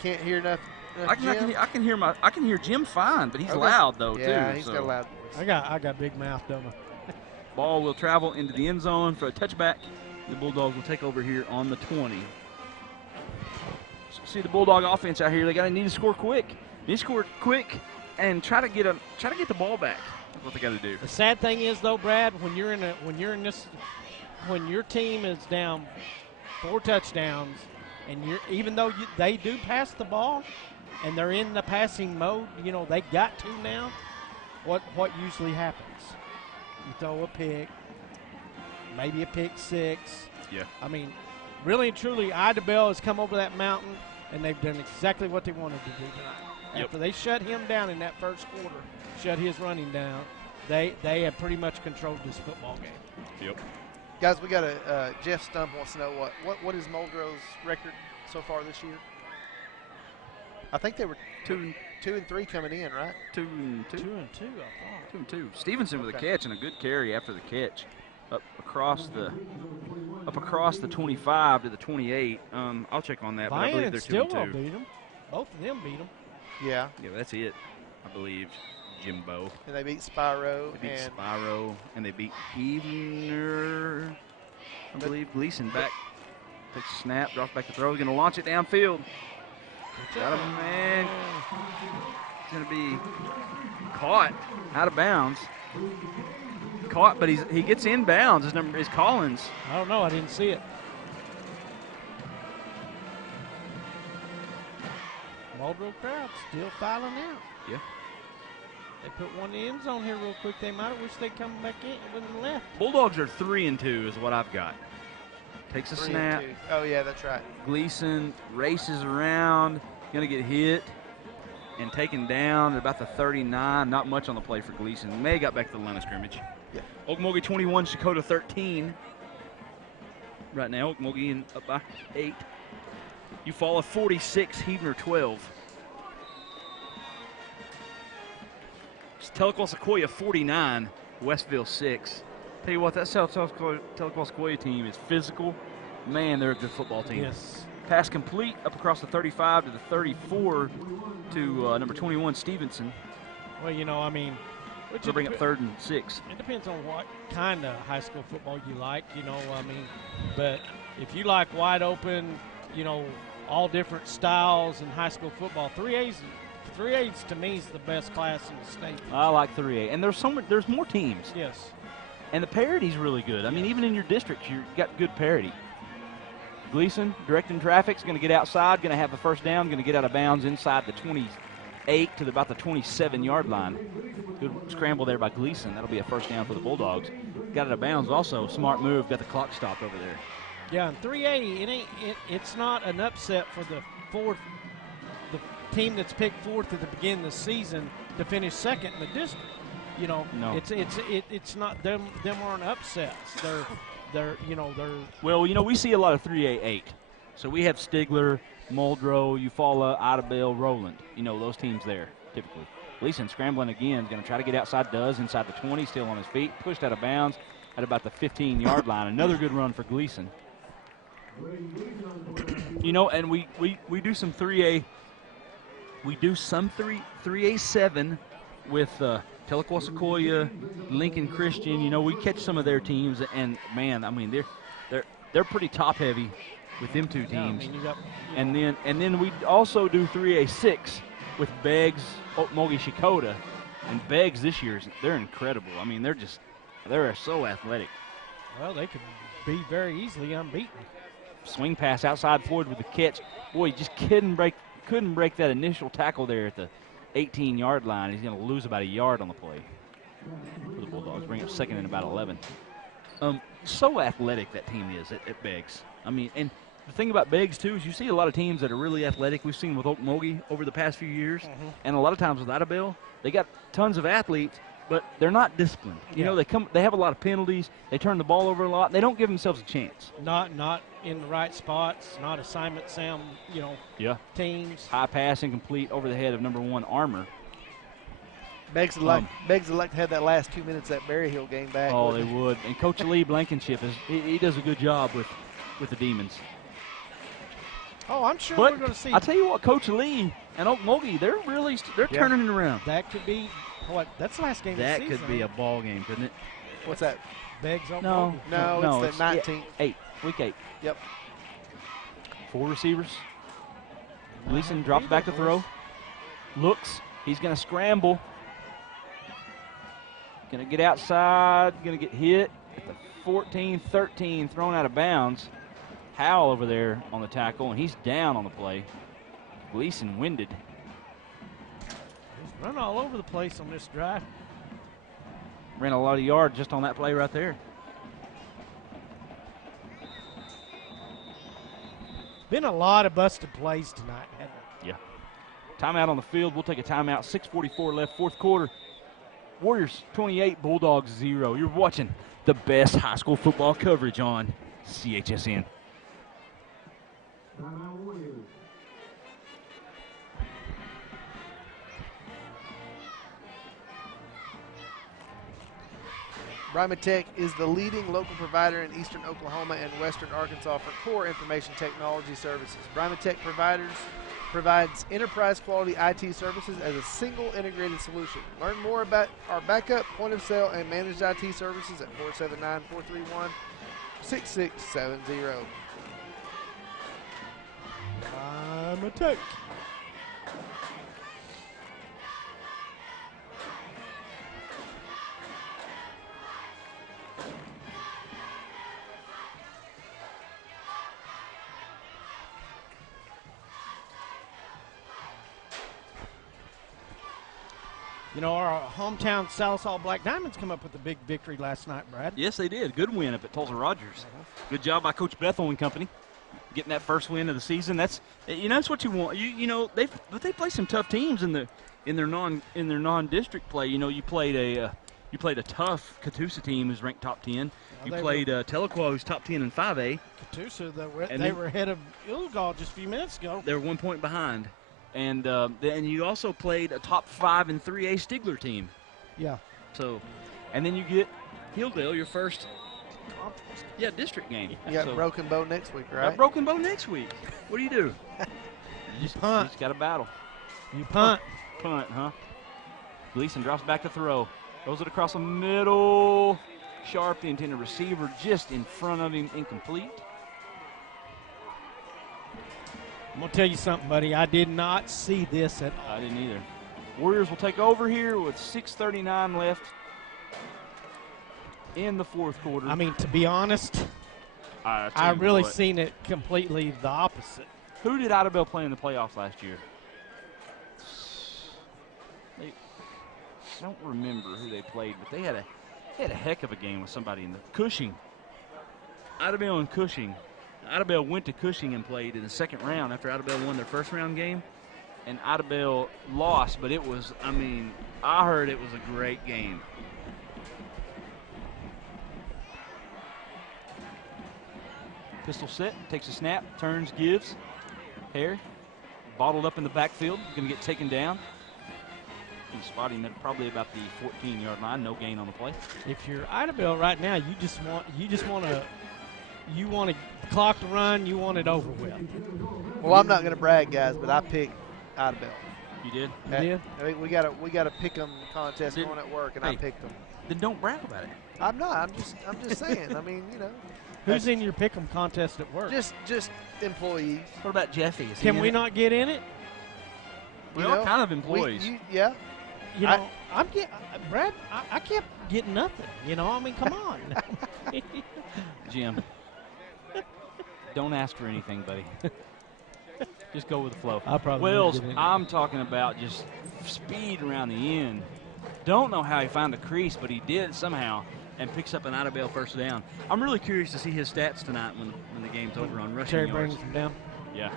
can't hear nothing. I can hear Jim fine, but he's Okay. loud though Yeah, too. he's so. got a loud voice. I got big mouth, don't I? Ball will travel into the end zone for a touchback. The Bulldogs will take over here on the 20. See the Bulldog offense out here. They need to score quick. Need to score quick and try to get the ball back. That's what they got to do. The sad thing is, though, Brad, when your team is down 4 touchdowns, and even though they do pass the ball, and they're in the passing mode, they got to now. What usually happens? You throw a pick, maybe a pick 6. Yeah. I mean, really and truly, Idabel has come over that mountain, and they've done exactly what they wanted to do tonight. Yep. After they shut him down in that first quarter, shut his running down, they have pretty much controlled this football game. Yep. Guys, we got a Jeff Stump wants to know what is Muldrow's record so far this year? I think they were 2-3 coming in, right? 2-2. 2-2, I thought. 2-2. Stevenson with a Okay. catch and a good carry after the catch, up across the 25 to the 28. I'll check on that, but I believe Vian they're and Stillwell 2-2. beat them. Both of them beat them. Yeah. Yeah, that's it. I believe Jimbo. And they beat Spyro. They beat and Spyro, and they beat Evener. I believe Gleason back. Takes a snap, drops back to throw. He's going to launch it downfield. Got him, man. He's going to be caught out of bounds. Caught, but he gets in bounds. His number is Collins. I don't know. I didn't see it. Muldrow crowd still filing out. Yeah. They put one in the end zone here real quick. They might have wished they'd come back in with the left. Bulldogs are 3-2 is what I've got. Takes a 3-2. snap. Oh, yeah, that's right. Gleason races around. Going to get hit and taken down at about the 39. Not much on the play for Gleason. May got back to the line of scrimmage. Yeah. Okmulgee 21, Dakota 13. Right now, Okmulgee up by 8. Eufaula 46, Heavener 12. Tahlequah Sequoyah 49, Westville 6. Tell you what, that Tahlequah Sequoyah team is physical. Man, they're a good football team. Yes. Pass complete up across the 35 to the 34 to number 21, Stevenson. Well, I mean, They'll bring up 3rd and 6. It depends on what kind of high school football you like, but if you like wide open, all different styles in high school football, 3A's to me is the best class in the state. I like 3A, and there's more teams, Yes. and the parity's really good. I mean, even in your district, you got good parity. Gleason directing traffic's going to get outside, going to have the first down, going to get out of bounds inside the 28 to about the 27-yard line. Good scramble there by Gleason. That'll be a first down for the Bulldogs. Got out of bounds also. Smart move. Got the clock stopped over there. Yeah, in 3A, it's not an upset for the team that's picked 4th at the beginning of the season to finish 2nd in the district. No. It's not them aren't upsets. They're Well, we see a lot of 3A8. So we have Stigler, Muldrow, Eufaula, Idabel, Rowland. Those teams there typically. Gleason scrambling again, going to try to get outside, does inside the 20, still on his feet, pushed out of bounds at about the 15-yard line. Another good run for Gleason. And we do some 3A. We do some 3A7 with Tahlequah Sequoyah, Lincoln Christian. We catch some of their teams, and man, I mean they're they're pretty top heavy with them two teams. Yeah, I mean, you got, and then we also do 3A6 with Beggs, Okmulgee, Sequoyah, and Beggs this year, they're incredible. I mean, they're so athletic. well, they could be very easily unbeaten. Swing pass outside Floyd with the catch. Boy, he just couldn't break that initial tackle there at the 18-yard line. He's going to lose about a yard on the play. For the Bulldogs, bring up second and about 11. So athletic that team is at Beggs. I mean, and the thing about Beggs, too, is you see a lot of teams that are really athletic. We've seen with Okmulgee over the past few years, and a lot of times with Idabel, they got tons of athletes, but they're not disciplined. You know, they have a lot of penalties. They turn the ball over a lot. And they don't give themselves a chance. Not in the right spots, not assignment sound, teams. High pass incomplete over the head of number 1 Armour. Beggs would like to have that last 2 minutes of that Berryhill game back. Oh, they would. And Coach Lee Blankenship, he does a good job with the Demons. Oh, I'm sure But we're going to see. I tell you what, Coach Lee and Okmulgee, they're turning it around. That could be that's the last game That of the season. could be a ball game, couldn't it? What's that? Beggs on No, it's the 19th. 8, week 8. Yep. 4 receivers. Gleason drops back to throw. Looks. He's going to scramble. Going to get outside. Going to get hit at the 14-13, thrown out of bounds. Howell over there on the tackle, and he's down on the play. Gleason winded. He's run all over the place on this drive. Ran a lot of yards just on that play right there. Been a lot of busted plays tonight, hasn't it? Yeah. Timeout on the field. We'll take a timeout. 6:44 left, fourth quarter. Warriors 28, Bulldogs 0. You're watching the best high school football coverage on CHSN. Brima Tech is the leading local provider in eastern Oklahoma and western Arkansas for core information technology services. Brima Tech provides enterprise quality IT services as a single integrated solution. Learn more about our backup, point of sale, and managed IT services at 479-431-6670. Brima Tech. You know, our hometown Salisal Black Diamonds come up with a big victory last night, Brad. Yes, they did. Good win up at Tulsa Rogers. Good job by Coach Bethel and company, getting that first win of the season. That's what you want. They play some tough teams in their non-district play. You know, you played a tough Catoosa team who's ranked top 10. You played Tahlequah, who's top 10 in 5A. Catoosa, they were ahead of Ilgal just a few minutes ago. They were 1 point behind. And you also played a top 5 in 3A Stigler team. Yeah. So, and then you get Hilldale, your first district game. You got Broken Bow next week, right? Got Broken Bow next week. What do you do? You punt. You just got a battle. You punt. Punt, huh? Gleason drops back to throw. Throws it across the middle. Sharp, the intended receiver, just in front of him, incomplete. I'm going to tell you something, buddy. I did not see this at all. I didn't either. Warriors will take over here with 6:39 left in the fourth quarter. I mean, to be honest, I really seen it completely the opposite. Who did Idabel play in the playoffs last year? I don't remember who they played, but they had a heck of a game with somebody in the Cushing. Idabel and Cushing. Idabel went to Cushing and played in the second round after Idabel won their first round game. And Idabel lost, but it was, I heard it was a great game. Pistol set, takes a snap, turns, gives. Hare, bottled up in the backfield, going to get taken down. You can spot him at probably about the 14-yard line, no gain on the play. If you're Idabel right now, you want the clock to run, you want it over with. Well, I'm not going to brag, guys, but I picked Idabel. You did? You did? I think we got a pick 'em contest going at work, and I picked them. Then don't brag about it. I'm not. I'm just saying. Who's in your pick'em contest at work? Just employees. What about Jeffy? Is he Can in we it? not get in it? We You are know, kind of employees. Yeah. You know, I'm getting Brad. I kept getting nothing. You know, I mean, come on. Jim, don't ask for anything, buddy. Just go with the flow. I probably Wells, wouldn't get in. I'm talking about just speed around the end. Don't know how he found the crease, but he did somehow and picks up an Idabel first down. I'm really curious to see his stats tonight when the game's over on rushing Terry yards. brings him down. Yeah.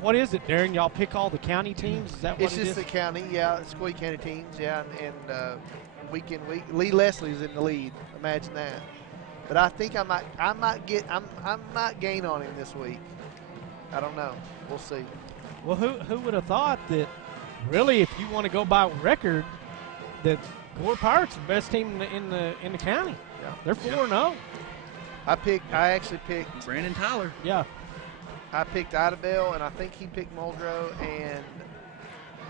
What is it, Darren? Y'all pick all the county teams? Is that what It's it just is? the county, yeah, Sequoyah County teams, yeah, and week in week, Lee Leslie's in the lead. Imagine that. But I think I might gain on him this week. I don't know. We'll see. Well, who would have thought that? Really, if you want to go by record, that Gore Pirates are the best team in the county. Yeah. They're 4-0. I actually picked. Brandon Tyler. Yeah. I picked Idabel, and I think he picked Muldrow, and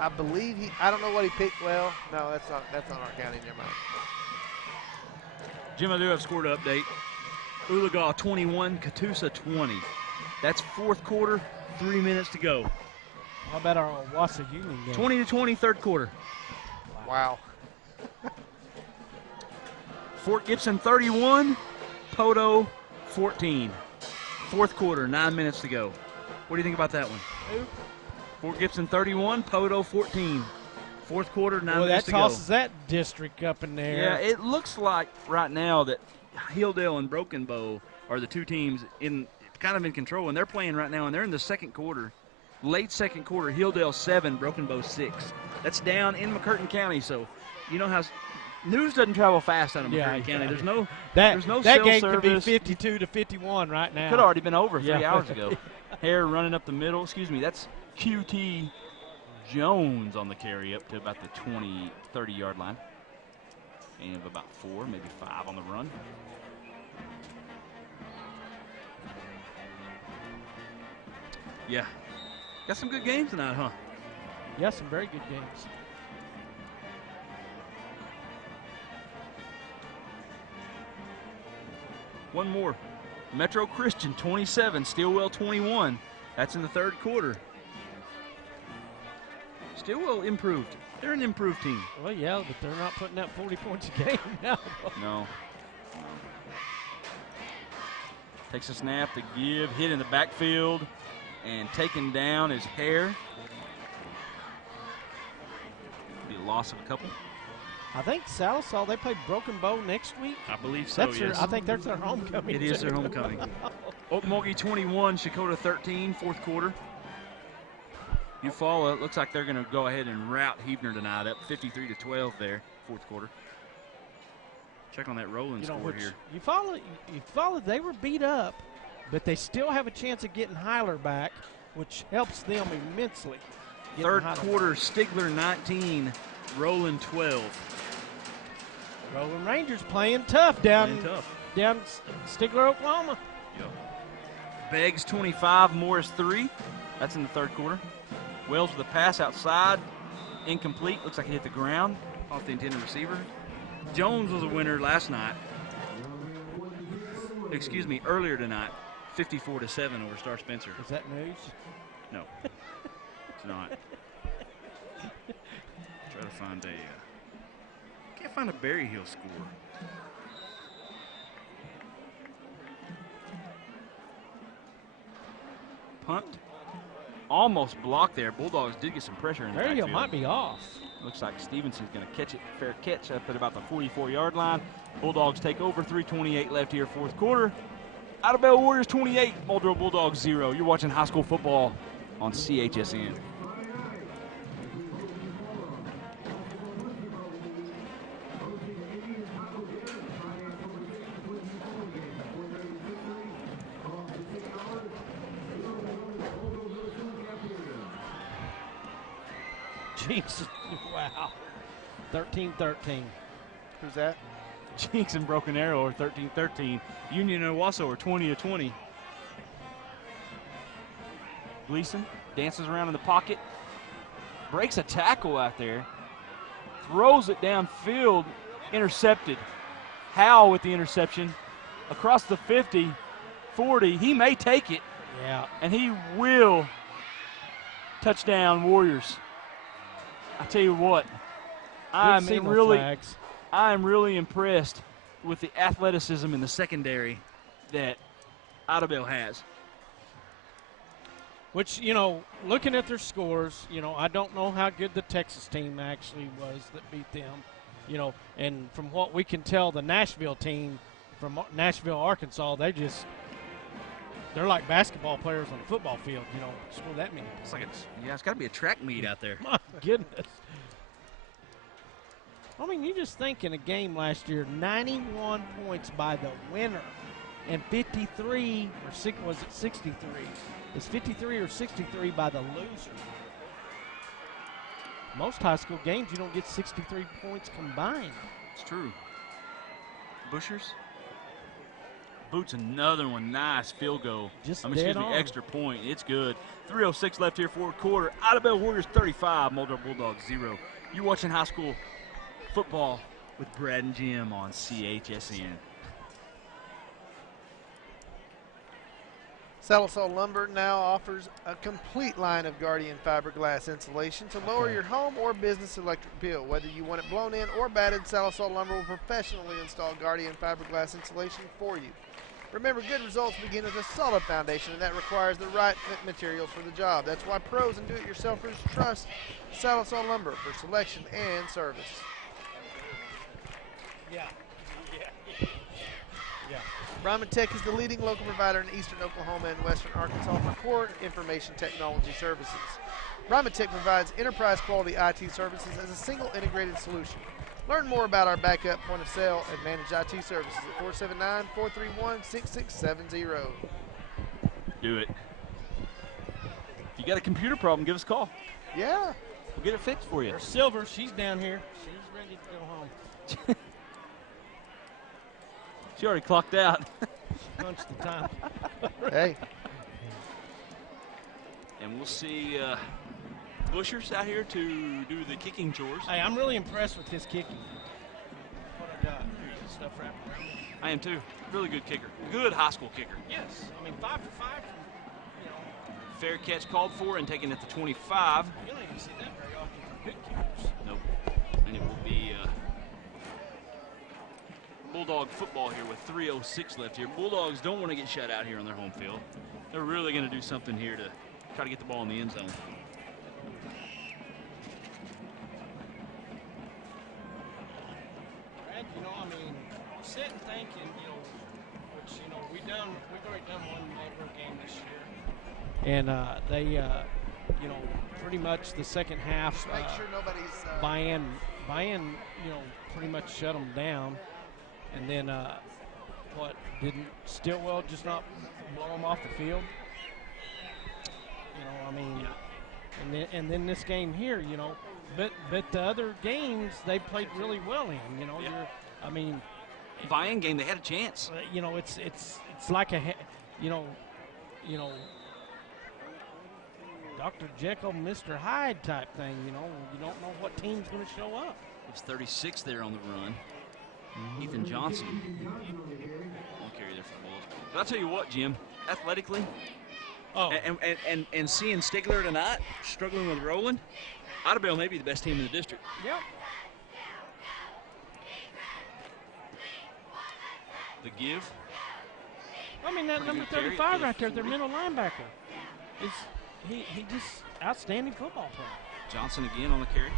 I believe I don't know what he picked. Well, no, that's not our county. Never mind. Jim, I do have scored update. Oologah 21, Catoosa 20. That's fourth quarter, 3 minutes to go. How about our Wassa Union game? 20-20, third quarter. Wow. Fort Gibson 31, Poto 14. Fourth quarter, 9 minutes to go. What do you think about that one? Fort Gibson 31, Poto 14. Fourth quarter, 9 minutes to go. That tosses that district up in there. Yeah, it looks like right now that Hilldale and Broken Bow are the two teams kind of in control, and they're playing right now, and they're in the second quarter. Late second quarter, Hilldale 7, Broken Bow 6. That's down in McCurtain County, so you know how news doesn't travel fast out of McCurtain County. There's no that cell game service. could be 52-51 right now. Could have already been over 3 Yeah. hours ago. Hare running up the middle. Excuse me, that's QT Jones on the carry up to about the 20, 30-yard line. And of about 4, maybe 5 on the run. Yeah. Got some good games tonight, huh? Yeah, some very good games. One more. Metro Christian 27, Stillwell 21. That's in the third quarter. Stillwell improved. They're an improved team. Well, yeah, but they're not putting up 40 points a game now. No. Takes a snap to give, hit in the backfield, and taken down is Hare. Be a loss of a couple. I think Salisaw, they play Broken Bow next week. I believe so, I think that's their homecoming. It is their homecoming. Okmulgee 21, Shakota 13, fourth quarter. Eufaula looks like they're going to go ahead and rout Heebner tonight, up 53-12 there, fourth quarter. Check on that rolling score here. Eufaula, they were beat up, but they still have a chance of getting Hyler back, which helps them immensely. Third quarter, Stigler 19, Roland 12. Roland Rangers playing tough down Stigler, Oklahoma. Yep. Beggs 25, Morris 3. That's in the third quarter. Wells with a pass outside, incomplete. Looks like he hit the ground off the intended receiver. Jones was a winner last night. Excuse me, earlier tonight, 54-7 over Star Spencer. Is that news? No, it's not. Try to find can't find a Berry Hill score. Punt. Almost blocked there. Bulldogs did get some pressure in the Berry Hill backfield. might be off. Looks like Stevenson's going to catch it. Fair catch up at about the 44-yard line. Bulldogs take over. 3:28 left here, fourth quarter. Idabel Warriors 28, Muldrow Bulldogs 0. You're watching high school football on CHSN. Jinx, wow. 13-13. Who's that? Jinx and Broken Arrow are 13-13. Union and Owasso are 20-20. Gleason dances around in the pocket, breaks a tackle out there, throws it downfield, intercepted. Howell with the interception, across the 50, 40. He may take it. Yeah. And he will. Touchdown, Warriors. I tell you what, I'm really impressed with the athleticism in the secondary that Idabel has. Which, you know, looking at their scores, you know, I don't know how good the Texas team actually was that beat them. You know, and from what we can tell, the Nashville team from Nashville, Arkansas, they're like basketball players on a football field, you know, score that many points. It's got to be a track meet out there. My goodness. I mean, you just think in a game last year, 91 points by the winner and 53, or was it 63? It's 53 or 63 by the loser. Most high school games, you don't get 63 points combined. It's true. Bushers. Boots another one. Nice field goal. Extra point. It's good. 3:06 left here, fourth quarter. Idabel Warriors 35, Muldrow Bulldogs 0. You're watching high school football with Brad and Jim on CHSN. Salisol Lumber now offers a complete line of Guardian fiberglass insulation to lower your home or business electric bill. Whether you want it blown in or batted, Salisol Lumber will professionally install Guardian fiberglass insulation for you. Remember, good results begin with a solid foundation, and that requires the right materials for the job. That's why pros and do-it-yourselfers trust Salisol Lumber for selection and service. Yeah. Ryman Tech is the leading local provider in eastern Oklahoma and western Arkansas for core information technology services. Ryman Tech provides enterprise-quality IT services as a single integrated solution. Learn more about our backup, point of sale, and managed IT services at 479-431-6670. Do it. If you got a computer problem, give us a call. Yeah. We'll get it fixed for you. Or Silver, she's down here. She's ready to go home. She already clocked out. She punched the time. Hey. And we'll see Bushers out here to do the kicking chores. Hey, I'm really impressed with his kicking. What I got. Here's stuff wrapped around me. I am too. Really good kicker. Good high school kicker. Yes. I mean, 5 for 5 from, you know. Fair catch called for and taken at the 25. You don't even see that very often from good kickers. Nope. And it will be Bulldog football here with 3:06 left here. Bulldogs don't want to get shut out here on their home field. They're really going to do something here to try to get the ball in the end zone. Brad, you know, I mean, I'm sitting thinking, you know, which, you know, we've already done one Muldrow game this year. And they, you know, pretty much the second half. Just make sure nobody's. Buy-in, you know, pretty much shut them down. And then, didn't Stillwell just not blow them off the field? You know, I mean, and then this game here, you know, but the other games they played really well in, you know. Yeah. I mean, buy-in game, they had a chance. You know, it's like a, you know, Dr. Jekyll, Mr. Hyde type thing. You know, you don't know what team's going to show up. It's 36 there on the run. Ethan Johnson won't carry there for the Bulls. But I'll tell you what, Jim, athletically, and seeing Stigler tonight struggling with Roland, Idabel may be the best team in the district. Yep. The give. I mean, that number 35 right there, their middle linebacker, he just outstanding football player. Johnson again on the carry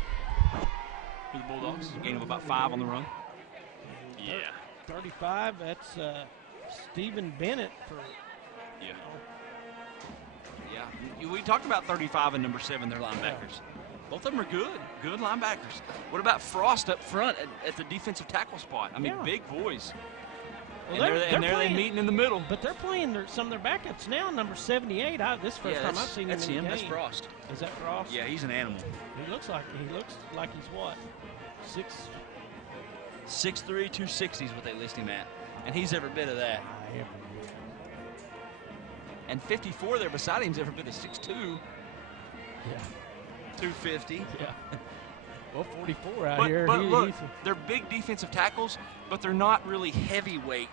for the Bulldogs. Gain of about 5 on the run. Yeah. 35, that's Stephen Bennett for. Yeah. Yeah. We talked about 35 and number 7, their linebackers. Both of them are good. Good linebackers. What about Frost up front at the defensive tackle spot? I mean, big boys. Well, and they're meeting in the middle. But they're playing some of their backups now. Number 78. This first time I've seen him. That's in him. the That's game. Frost. Is that Frost? Yeah, he's an animal. He looks like he's what? 6'3", 260 is what they list him at, and he's every bit of that. And 54 there beside him's every bit of 6'2". Yeah. 250. Yeah. Well, 44 out here. But look, they're big defensive tackles, but they're not really heavyweight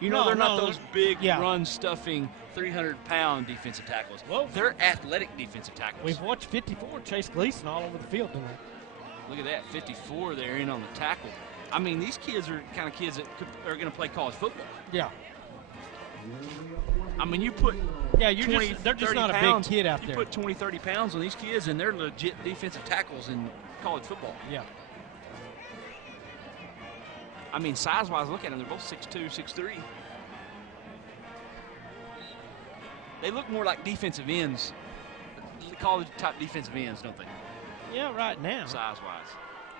You know, they're not No, those big, yeah. run-stuffing, 300-pound defensive tackles. Whoa. They're athletic defensive tackles. We've watched 54 chase Gleason all over the field tonight. Look at that, 54 there in on the tackle. I mean, these kids are kind of kids that are going to play college football. Yeah. I mean, you put Yeah, 20, they're just 30 not pounds, a big kid out you there. put 20, 30 pounds on these kids, and they're legit defensive tackles in college football. Yeah. I mean, size-wise, look at them. They're both 6'2", 6'3". They look more like defensive ends, college-type defensive ends, don't they? Yeah, right now. Size-wise.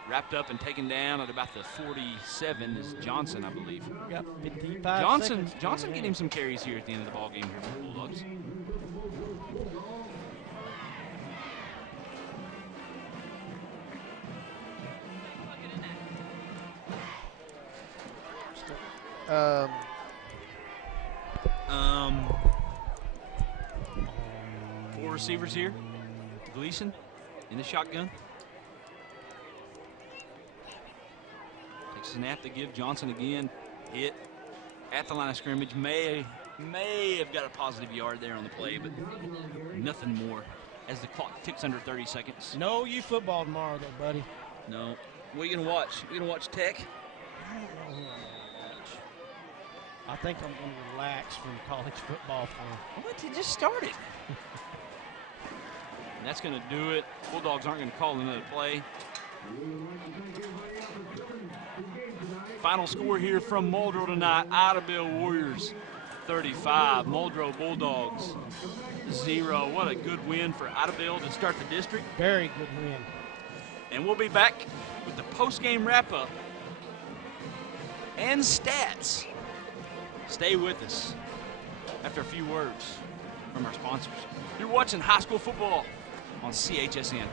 Wrapped up and taken down at about the 47 is Johnson, I believe. Yep, 55 Johnson seconds. get him some carries here at the end of the ball game here for the Bulldogs. Four receivers here. Gleason in the shotgun. Takes a snap to give Johnson again. Hit at the line of scrimmage. May have got a positive yard there on the play, but nothing more as the clock ticks under 30 seconds. No U football tomorrow, though, buddy. No. What are you going to watch? You going to watch Tech? I don't know who I'm going to watch. I think I'm going to relax from college football for What? It just started. And that's going to do it. Bulldogs aren't going to call another play. Final score here from Muldrow tonight. Idabel Warriors 35. Muldrow Bulldogs 0. What a good win for Idabel to start the district. very good win. And we'll be back with the post-game wrap-up and stats. Stay with us after a few words from our sponsors. You're watching high school football on CHSN.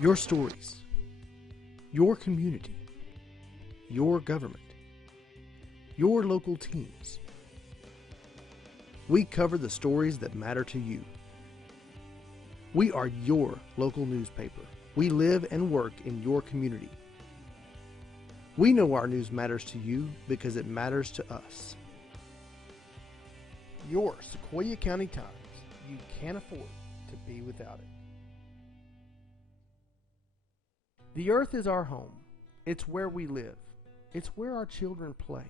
Your stories, your community, your government, your local teams. We cover the stories that matter to you. We are your local newspaper. We live and work in your community. We know our news matters to you because it matters to us. Your Sequoyah County Times. You can't afford to be without it. The earth is our home. It's where we live. It's where our children play.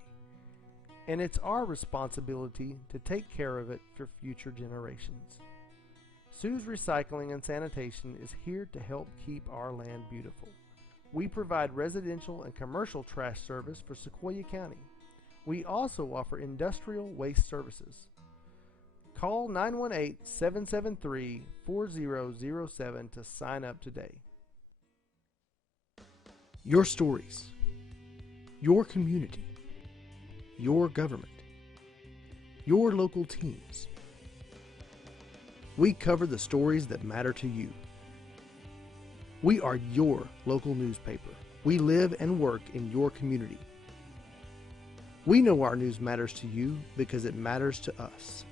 And it's our responsibility to take care of it for future generations. Sue's Recycling and Sanitation is here to help keep our land beautiful. We provide residential and commercial trash service for Sequoyah County. We also offer industrial waste services. Call 918-773-4007 to sign up today. Your stories, your community, your government, your local teams. We cover the stories that matter to you. We are your local newspaper. We live and work in your community. We know our news matters to you because it matters to us.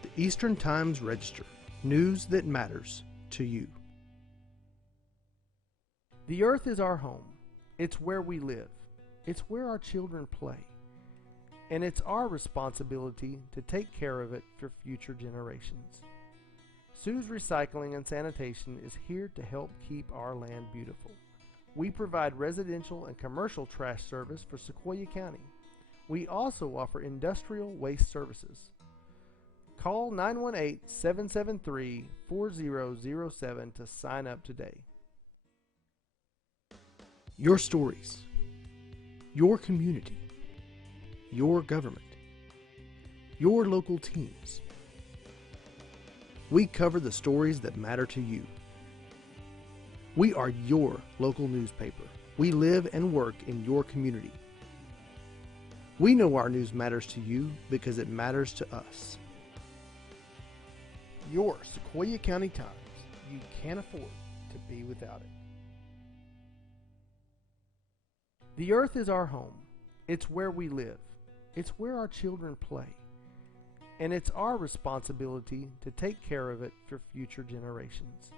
The Eastern Times Register. News that matters to you. The earth is our home. It's where we live. It's where our children play. And it's our responsibility to take care of it for future generations. Sue's Recycling and Sanitation is here to help keep our land beautiful. We provide residential and commercial trash service for Sequoyah County. We also offer industrial waste services. Call 918-773-4007 to sign up today. Your stories, your community, your government, your local teams. We cover the stories that matter to you. We are your local newspaper. We live and work in your community. We know our news matters to you because it matters to us. Your Sequoyah County Times. You can't afford to be without it. The earth is our home. It's where we live. It's where our children play. And it's our responsibility to take care of it for future generations.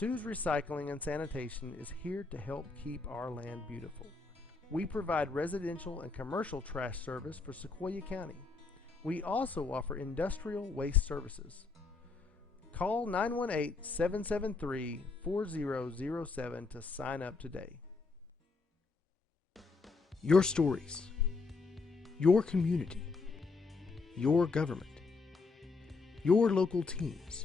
Sue's Recycling and Sanitation is here to help keep our land beautiful. We provide residential and commercial trash service for Sequoyah County. We also offer industrial waste services. Call 918-773-4007 to sign up today. Your stories, your community, your government, your local teams.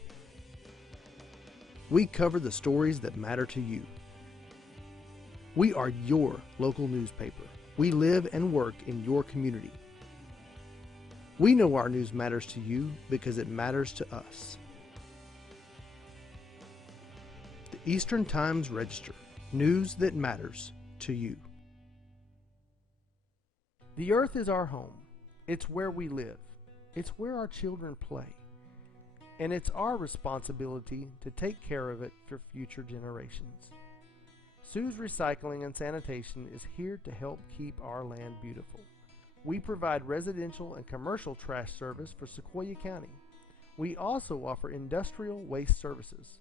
We cover the stories that matter to you. We are your local newspaper. We live and work in your community. We know our news matters to you because it matters to us. The Eastern Times Register, news that matters to you. The earth is our home. It's where we live. It's where our children play. And it's our responsibility to take care of it for future generations. Sue's Recycling and Sanitation is here to help keep our land beautiful. We provide residential and commercial trash service for Sequoyah County. We also offer industrial waste services.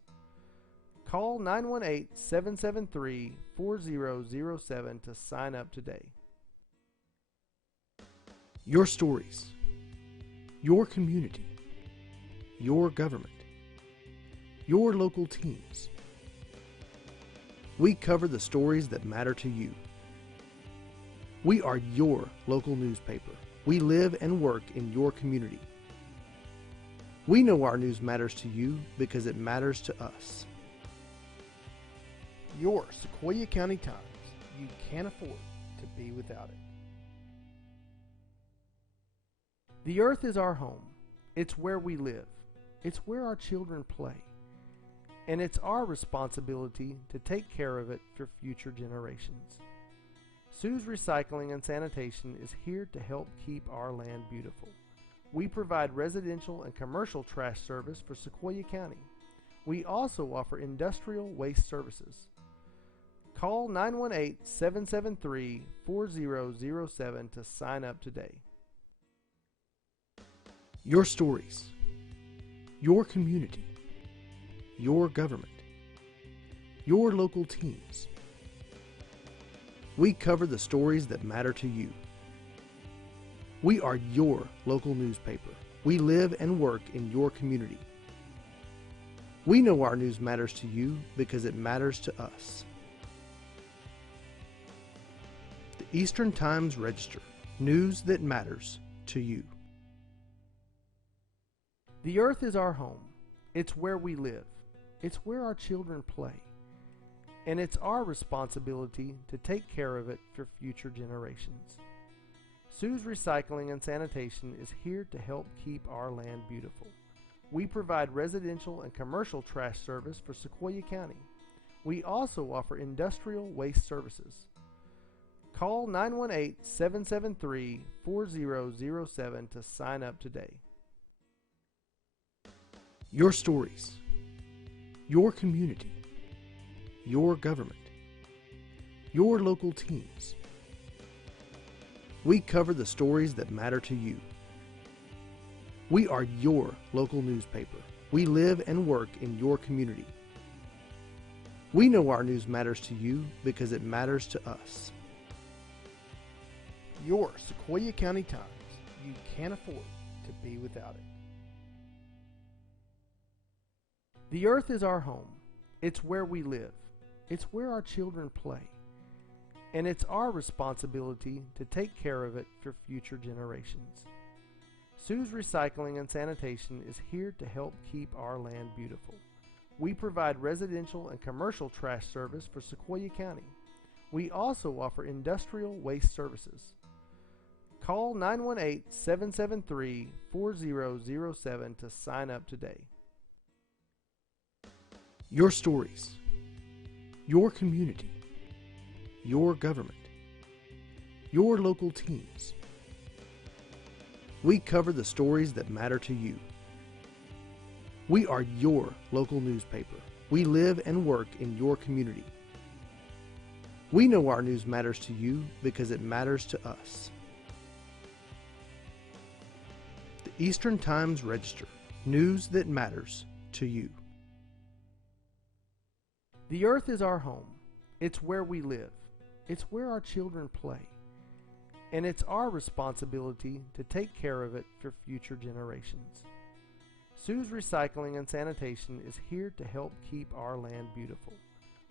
Call 918-773-4007 to sign up today. Your stories, your community, your government, your local teams. We cover the stories that matter to you. We are your local newspaper. We live and work in your community. We know our news matters to you because it matters to us. Your Sequoyah County Times. You can't afford to be without it. The earth is our home. It's where we live. It's where our children play. And it's our responsibility to take care of it for future generations. Sue's Recycling and Sanitation is here to help keep our land beautiful. We provide residential and commercial trash service for Sequoyah County. We also offer industrial waste services. Call 918-773-4007 to sign up today. Your stories, your community, your government, your local teams. We cover the stories that matter to you. We are your local newspaper. We live and work in your community. We know our news matters to you because it matters to us. The Eastern Times Register, news that matters to you. The earth is our home. It's where we live. It's where our children play. And it's our responsibility to take care of it for future generations. Sue's Recycling and Sanitation is here to help keep our land beautiful. We provide residential and commercial trash service for Sequoyah County. We also offer industrial waste services. Call 918-773-4007 to sign up today. Your stories, your community, your government, your local teams. We cover the stories that matter to you. We are your local newspaper. We live and work in your community. We know our news matters to you because it matters to us. Your Sequoyah County Times. You can't afford to be without it. The earth is our home. It's where we live. It's where our children play. And it's our responsibility to take care of it for future generations. Sue's Recycling and Sanitation is here to help keep our land beautiful. We provide residential and commercial trash service for Sequoyah County. We also offer industrial waste services. Call 918-773-4007 to sign up today. Your stories, your community, your government, your local teams. We cover the stories that matter to you. We are your local newspaper. We live and work in your community. We know our news matters to you because it matters to us. The Eastern Times Register, news that matters to you. The earth is our home. It's where we live. It's where our children play. And it's our responsibility to take care of it for future generations. Sue's Recycling and Sanitation is here to help keep our land beautiful.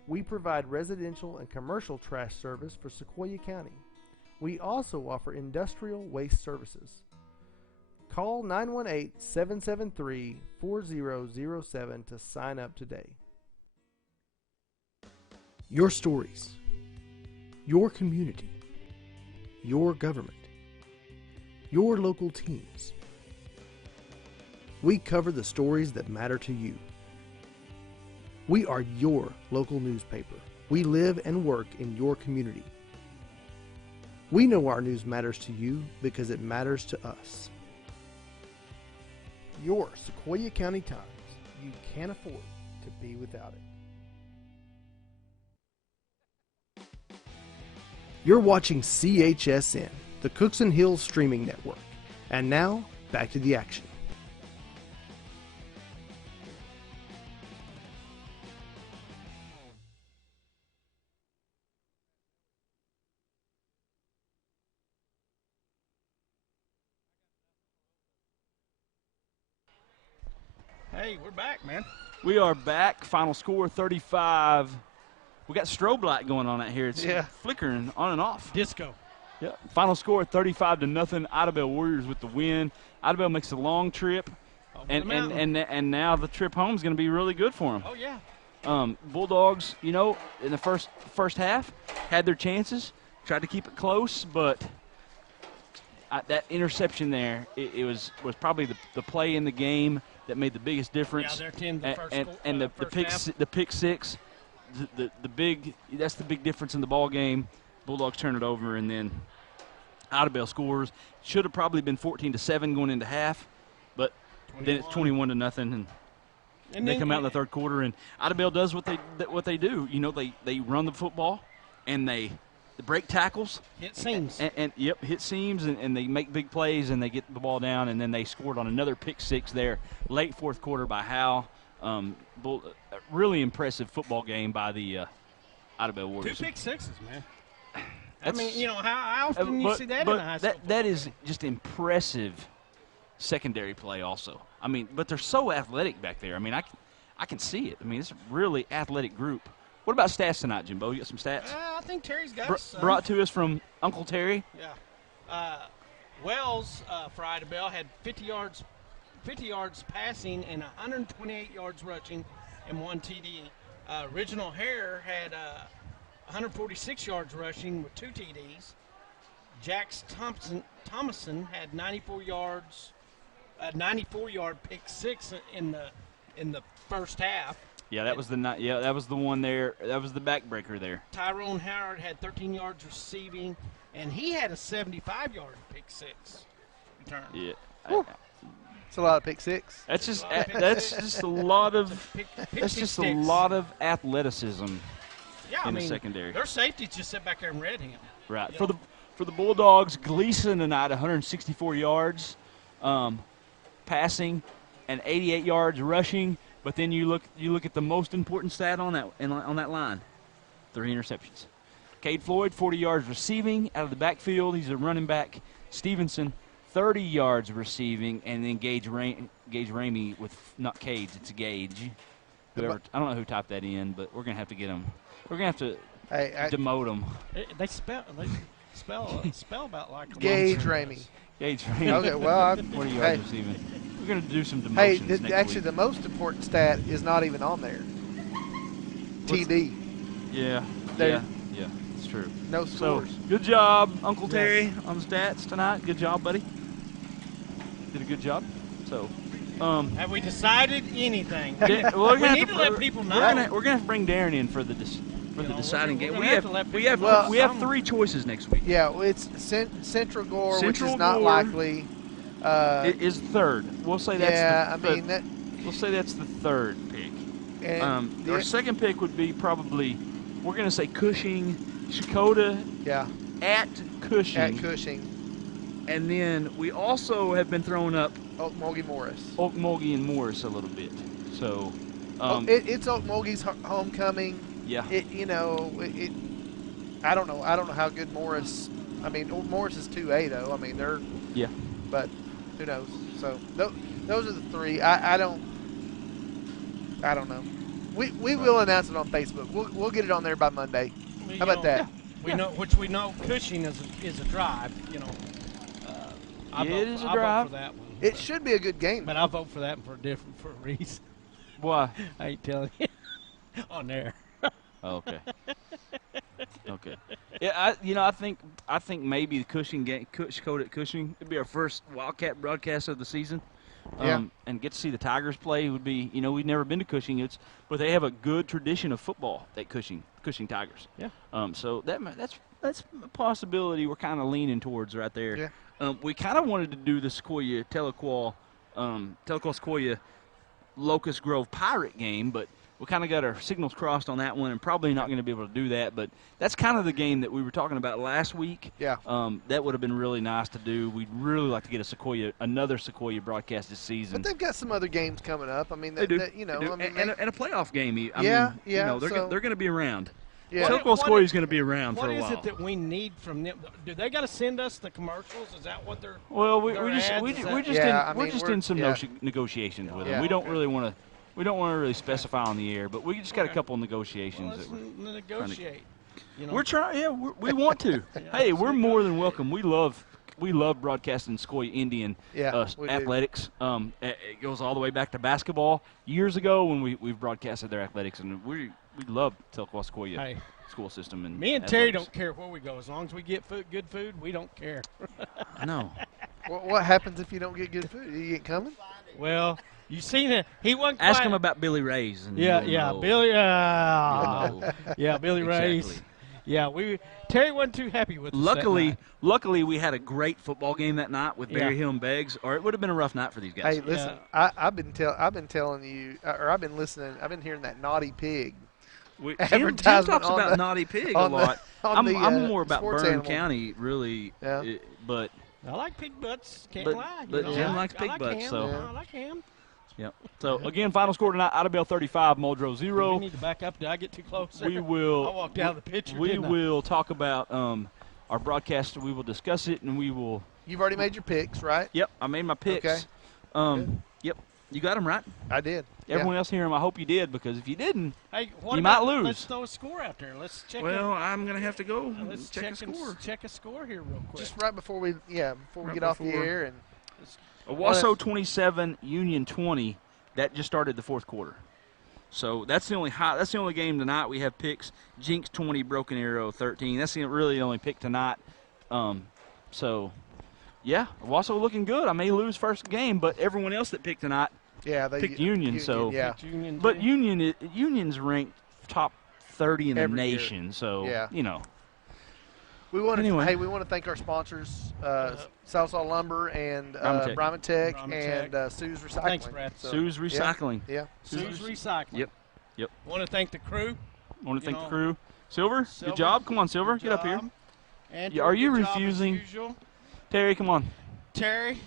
We provide residential and commercial trash service for Sequoyah County. We also offer industrial waste services. Call 918-773-4007 to sign up today. Your stories, your community, your government, your local teams. We cover the stories that matter to you. We are your local newspaper. We live and work in your community. We know our news matters to you because it matters to us. Your Sequoyah County Times. You can't afford to be without it. You're watching CHSN, the Cookson Hills Streaming Network. And now, back to the action. Hey, we're back, man. We are back. Final score 35. We got strobe light going on out here. It's flickering on and off. Disco. Yeah. Final score 35-0. Idabel Warriors with the win. Idabel makes a long trip, and now the trip home is going to be really good for them. Oh yeah. Bulldogs, you know, in the first half had their chances, tried to keep it close, but that interception there, it was probably the play in the game that made the biggest difference. Yeah, they're 10 the pick six, that's the big difference in the ball game. Bulldogs turn it over, and then Idabel scores. Should have probably been 14-7 going into half, but then it's 21-0, and they come out in the third quarter, and Idabel does what they do. You know, they run the football, and they break tackles, hit seams, hit seams, and they make big plays, and they get the ball down, and then they scored on another pick six there, late fourth quarter by Hal. Really impressive football game by the Idabel Warriors. 2 pick sixes, man. I mean, you know, how often you see that in a high school? That is just impressive secondary play also. I mean, but they're so athletic back there. I mean, I can see it. I mean, it's a really athletic group. What about stats tonight, Jimbo? You got some stats? I think Terry's got some. Brought to us from Uncle Terry. Yeah. Wells for Idabel had 50 yards passing and 128 yards rushing and 1 TD. Original Hare had 146 yards rushing with 2 TDs. Jax Thomason had 94 yards, 94-yard pick six in the first half. Yeah, that was the one there. That was the backbreaker there. Tyrone Howard had 13 yards receiving, and he had a 75-yard pick six return. Yeah. It's a lot of pick six. That's just a lot of athleticism in the secondary. Their safeties just sit back there and read him. Right. For the Bulldogs, Gleason tonight 164 yards passing and 88 yards rushing. But then you look at the most important stat on that line, 3 interceptions. Cade Floyd 40 yards receiving out of the backfield. He's a running back. Stevenson 30 yards receiving, and then Gage Ramey with not Cade, it's Gage. Whoever, I don't know who typed that in, but we're gonna have to get him. We're gonna have to demote him. They spell about like Gage Ramey. Gage Ramey. Okay, well, 40 yards receiving. We're going to do some demotions next actually, week. the most important stat is not even on there. TD. Yeah, it's true. No scores. So, good job, Uncle Terry, on the stats tonight. Good job, buddy. Did a good job. So, have we decided anything? we need to let people know. We're going to have to bring Darren in for the deciding game. We have 3 choices next week. Yeah, well, it's Central Gore, which is not likely. It is third. We'll say that's we'll say that's the third pick. Our second pick would be probably, we're going to say Cushing, Shakota. Yeah. At Cushing. At Cushing. And then we also have been throwing up Okmulgee Morris. Okmulgee and Morris a little bit. So It's Okmulgee's homecoming. Yeah. I don't know. I don't know how good Morris. I mean, Morris is 2A though. I mean, they're. Yeah. But who knows? So those are the three. I don't know. We will announce it on Facebook. We'll get it on there by Monday. How about that? Yeah. We know Cushing is a drive. It is a I drive. vote for that one. It should be a good game. But I vote for that one for a reason. Why? I ain't telling you on there. Oh, okay. Okay. Yeah, I think maybe the Cushing game, Code at Cushing, would be our first Wildcat broadcast of the season. And get to see the Tigers play would be, we've never been to Cushing, but they have a good tradition of football at Cushing Tigers. Yeah. So that's a possibility we're kind of leaning towards right there. Yeah. We kind of wanted to do the Sequoyah Sequoyah Locust Grove Pirate game, but we kind of got our signals crossed on that one and probably not going to be able to do that. But that's kind of the game that we were talking about last week. Yeah. That would have been really nice to do. We'd really like to get another Sequoyah broadcast this season. But they've got some other games coming up. I mean, they do. I mean, and a playoff game. They're going to be around. Yeah. Sequoyah is going to be around for a while. What is it that we need from them? Do they got to send us the commercials? Is that what they're? Well, we're just in some negotiations with them. We don't really want to. We don't want to really specify on the air, but we just got a couple of negotiations. Well, let's negotiate. We're trying. Yeah, we want to. Hey, we're more than welcome. We love broadcasting Sequoyah Indian athletics. It goes all the way back to basketball years ago when we've broadcasted their athletics, and we love Sequoyah school system. And me and Terry don't care where we go as long as we get good food. We don't care. I know. What happens if you don't get good food? You ain't coming? Well. You seen it? He wasn't. Ask him about Billy Ray's. And Billy. Billy Ray's. Exactly. Yeah, Terry wasn't too happy with us. Luckily, we had a great football game that night with Berry Hill and Beggs, or it would have been a rough night for these guys. Hey, listen, I've been telling you, or I've been listening. I've been hearing that Naughty Pig. Jim talks about Naughty Pig a lot. I'm more about Bern animal. County, really. Yeah. But I like pig butts. Can't lie. But Jim likes pig butts, so. I like ham. Yep. So, again, final score tonight, Idabel 35, Muldrow 0. We need to back up. Did I get too close? We will. I walked out of the picture, We will talk about our broadcast. We will discuss it, and we will. You've already made your picks, right? Yep, I made my picks. Okay. Yep. You got them right? I did. Everyone else hear them, I hope you did, because if you didn't, you might lose. Let's throw a score out there. Let's check. Well, I'm going to have to go let's check a score. Check a score here real quick. Just right before we get off the air. And Owasso 27, Union 20. That just started the fourth quarter. So that's the only game tonight we have picks. Jinx 20, Broken Arrow 13. That's really the only pick tonight. So, yeah, Owasso looking good. I may lose first game, but everyone else that picked tonight picked Union. So, Union, but Union's ranked top 30 in the nation. Year. So, We want to thank our sponsors, Southsaw Lumber and Brahma Tech and Sue's Recycling. Thanks, Brad. Sue's Recycling. Yeah. Sue's Recycling. Yep. Want to thank the crew. Want to thank the crew. Silver, good job. Come on, Silver, get up here. Andrew, are you good job refusing? as usual. Terry, come on. Terry,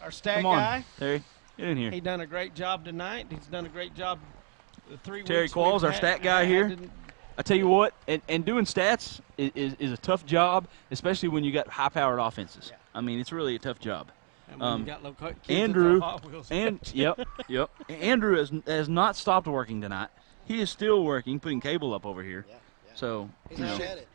our stat come on, guy. Terry, get in here. He done a great job tonight. He's done a great job the 3 Terry weeks. Qualls, our stat guy here. I tell you what, and doing stats is a tough job, especially when you got high-powered offenses. Yeah. I mean, it's really a tough job. And you got kids Andrew, Hot Wheels yep. Andrew has not stopped working tonight. He is still working, putting cable up over here. Yeah. So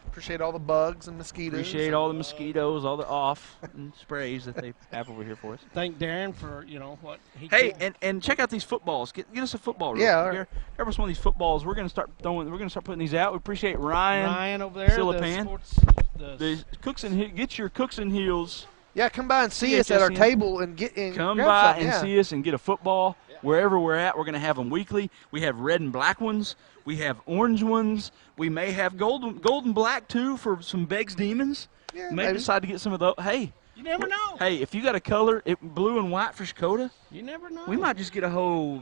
appreciate all the bugs and mosquitoes. Appreciate all the mosquitoes, all the off and sprays that they have over here for us. Thank Darren for what he. Hey, and check out these footballs. Get us a football. Grab us one of these footballs. We're gonna start putting these out. We appreciate Ryan over there. Silapan. The Cookson, get your Cookson Hills. Yeah, come by and see us at our table and come by and see us and get a football. Yeah. Wherever we're at, we're going to have them weekly. We have red and black ones. We have orange ones. We may have gold and black, too, for some Beggs Demons. Yeah, may decide to get some of those. Hey. You never know. Hey, if you got a color, blue and white for Shakota, you never know. We might just get a whole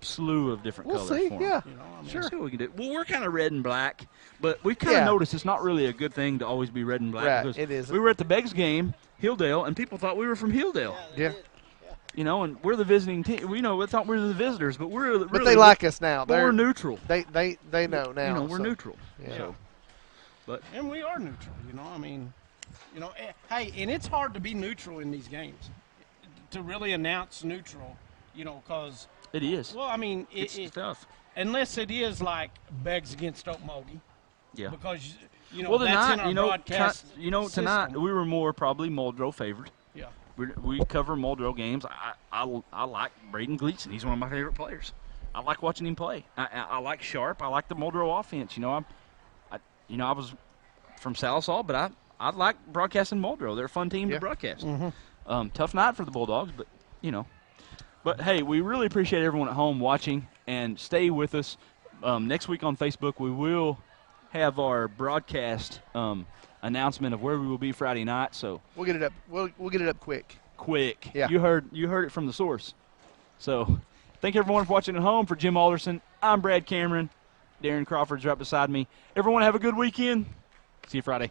slew of different colors see. for them. Yeah, sure. See what we can do. Well, we're kind of red and black, but we've kind of noticed it's not really a good thing to always be red and black. Right, because it is. We were at the Beggs game, Hilldale, and people thought we were from Hilldale. Yeah. You know, and we're the visiting team. We thought we were the visitors, but we're really, But they like us now. We're neutral. They know now. You know, we're so, neutral. Yeah. So, but And we are neutral, I mean, hey, and it's hard to be neutral in these games, to really announce neutral, because. It is. Well, I mean, it's tough. Unless it is like Beggs against Okmulgee. Yeah. Because, well, that's tonight, in our broadcast tonight system. we were more probably Muldrow favored. Yeah. We cover Muldrow games. I like Braden Gleason. He's one of my favorite players. I like watching him play. I like Sharp. I like the Muldrow offense. I was from Salisal, but I like broadcasting Muldrow. They're a fun team to broadcast. Mm-hmm. Tough night for the Bulldogs, but But hey, we really appreciate everyone at home watching, and stay with us. Next week on Facebook, we will have our broadcast announcement of where we will be Friday night. So we'll get it up. We'll get it up quick. Yeah. You heard it from the source. So thank everyone for watching at home. For Jim Alderson, I'm Brad Cameron. Darren Crawford's right beside me. Everyone have a good weekend. See you Friday.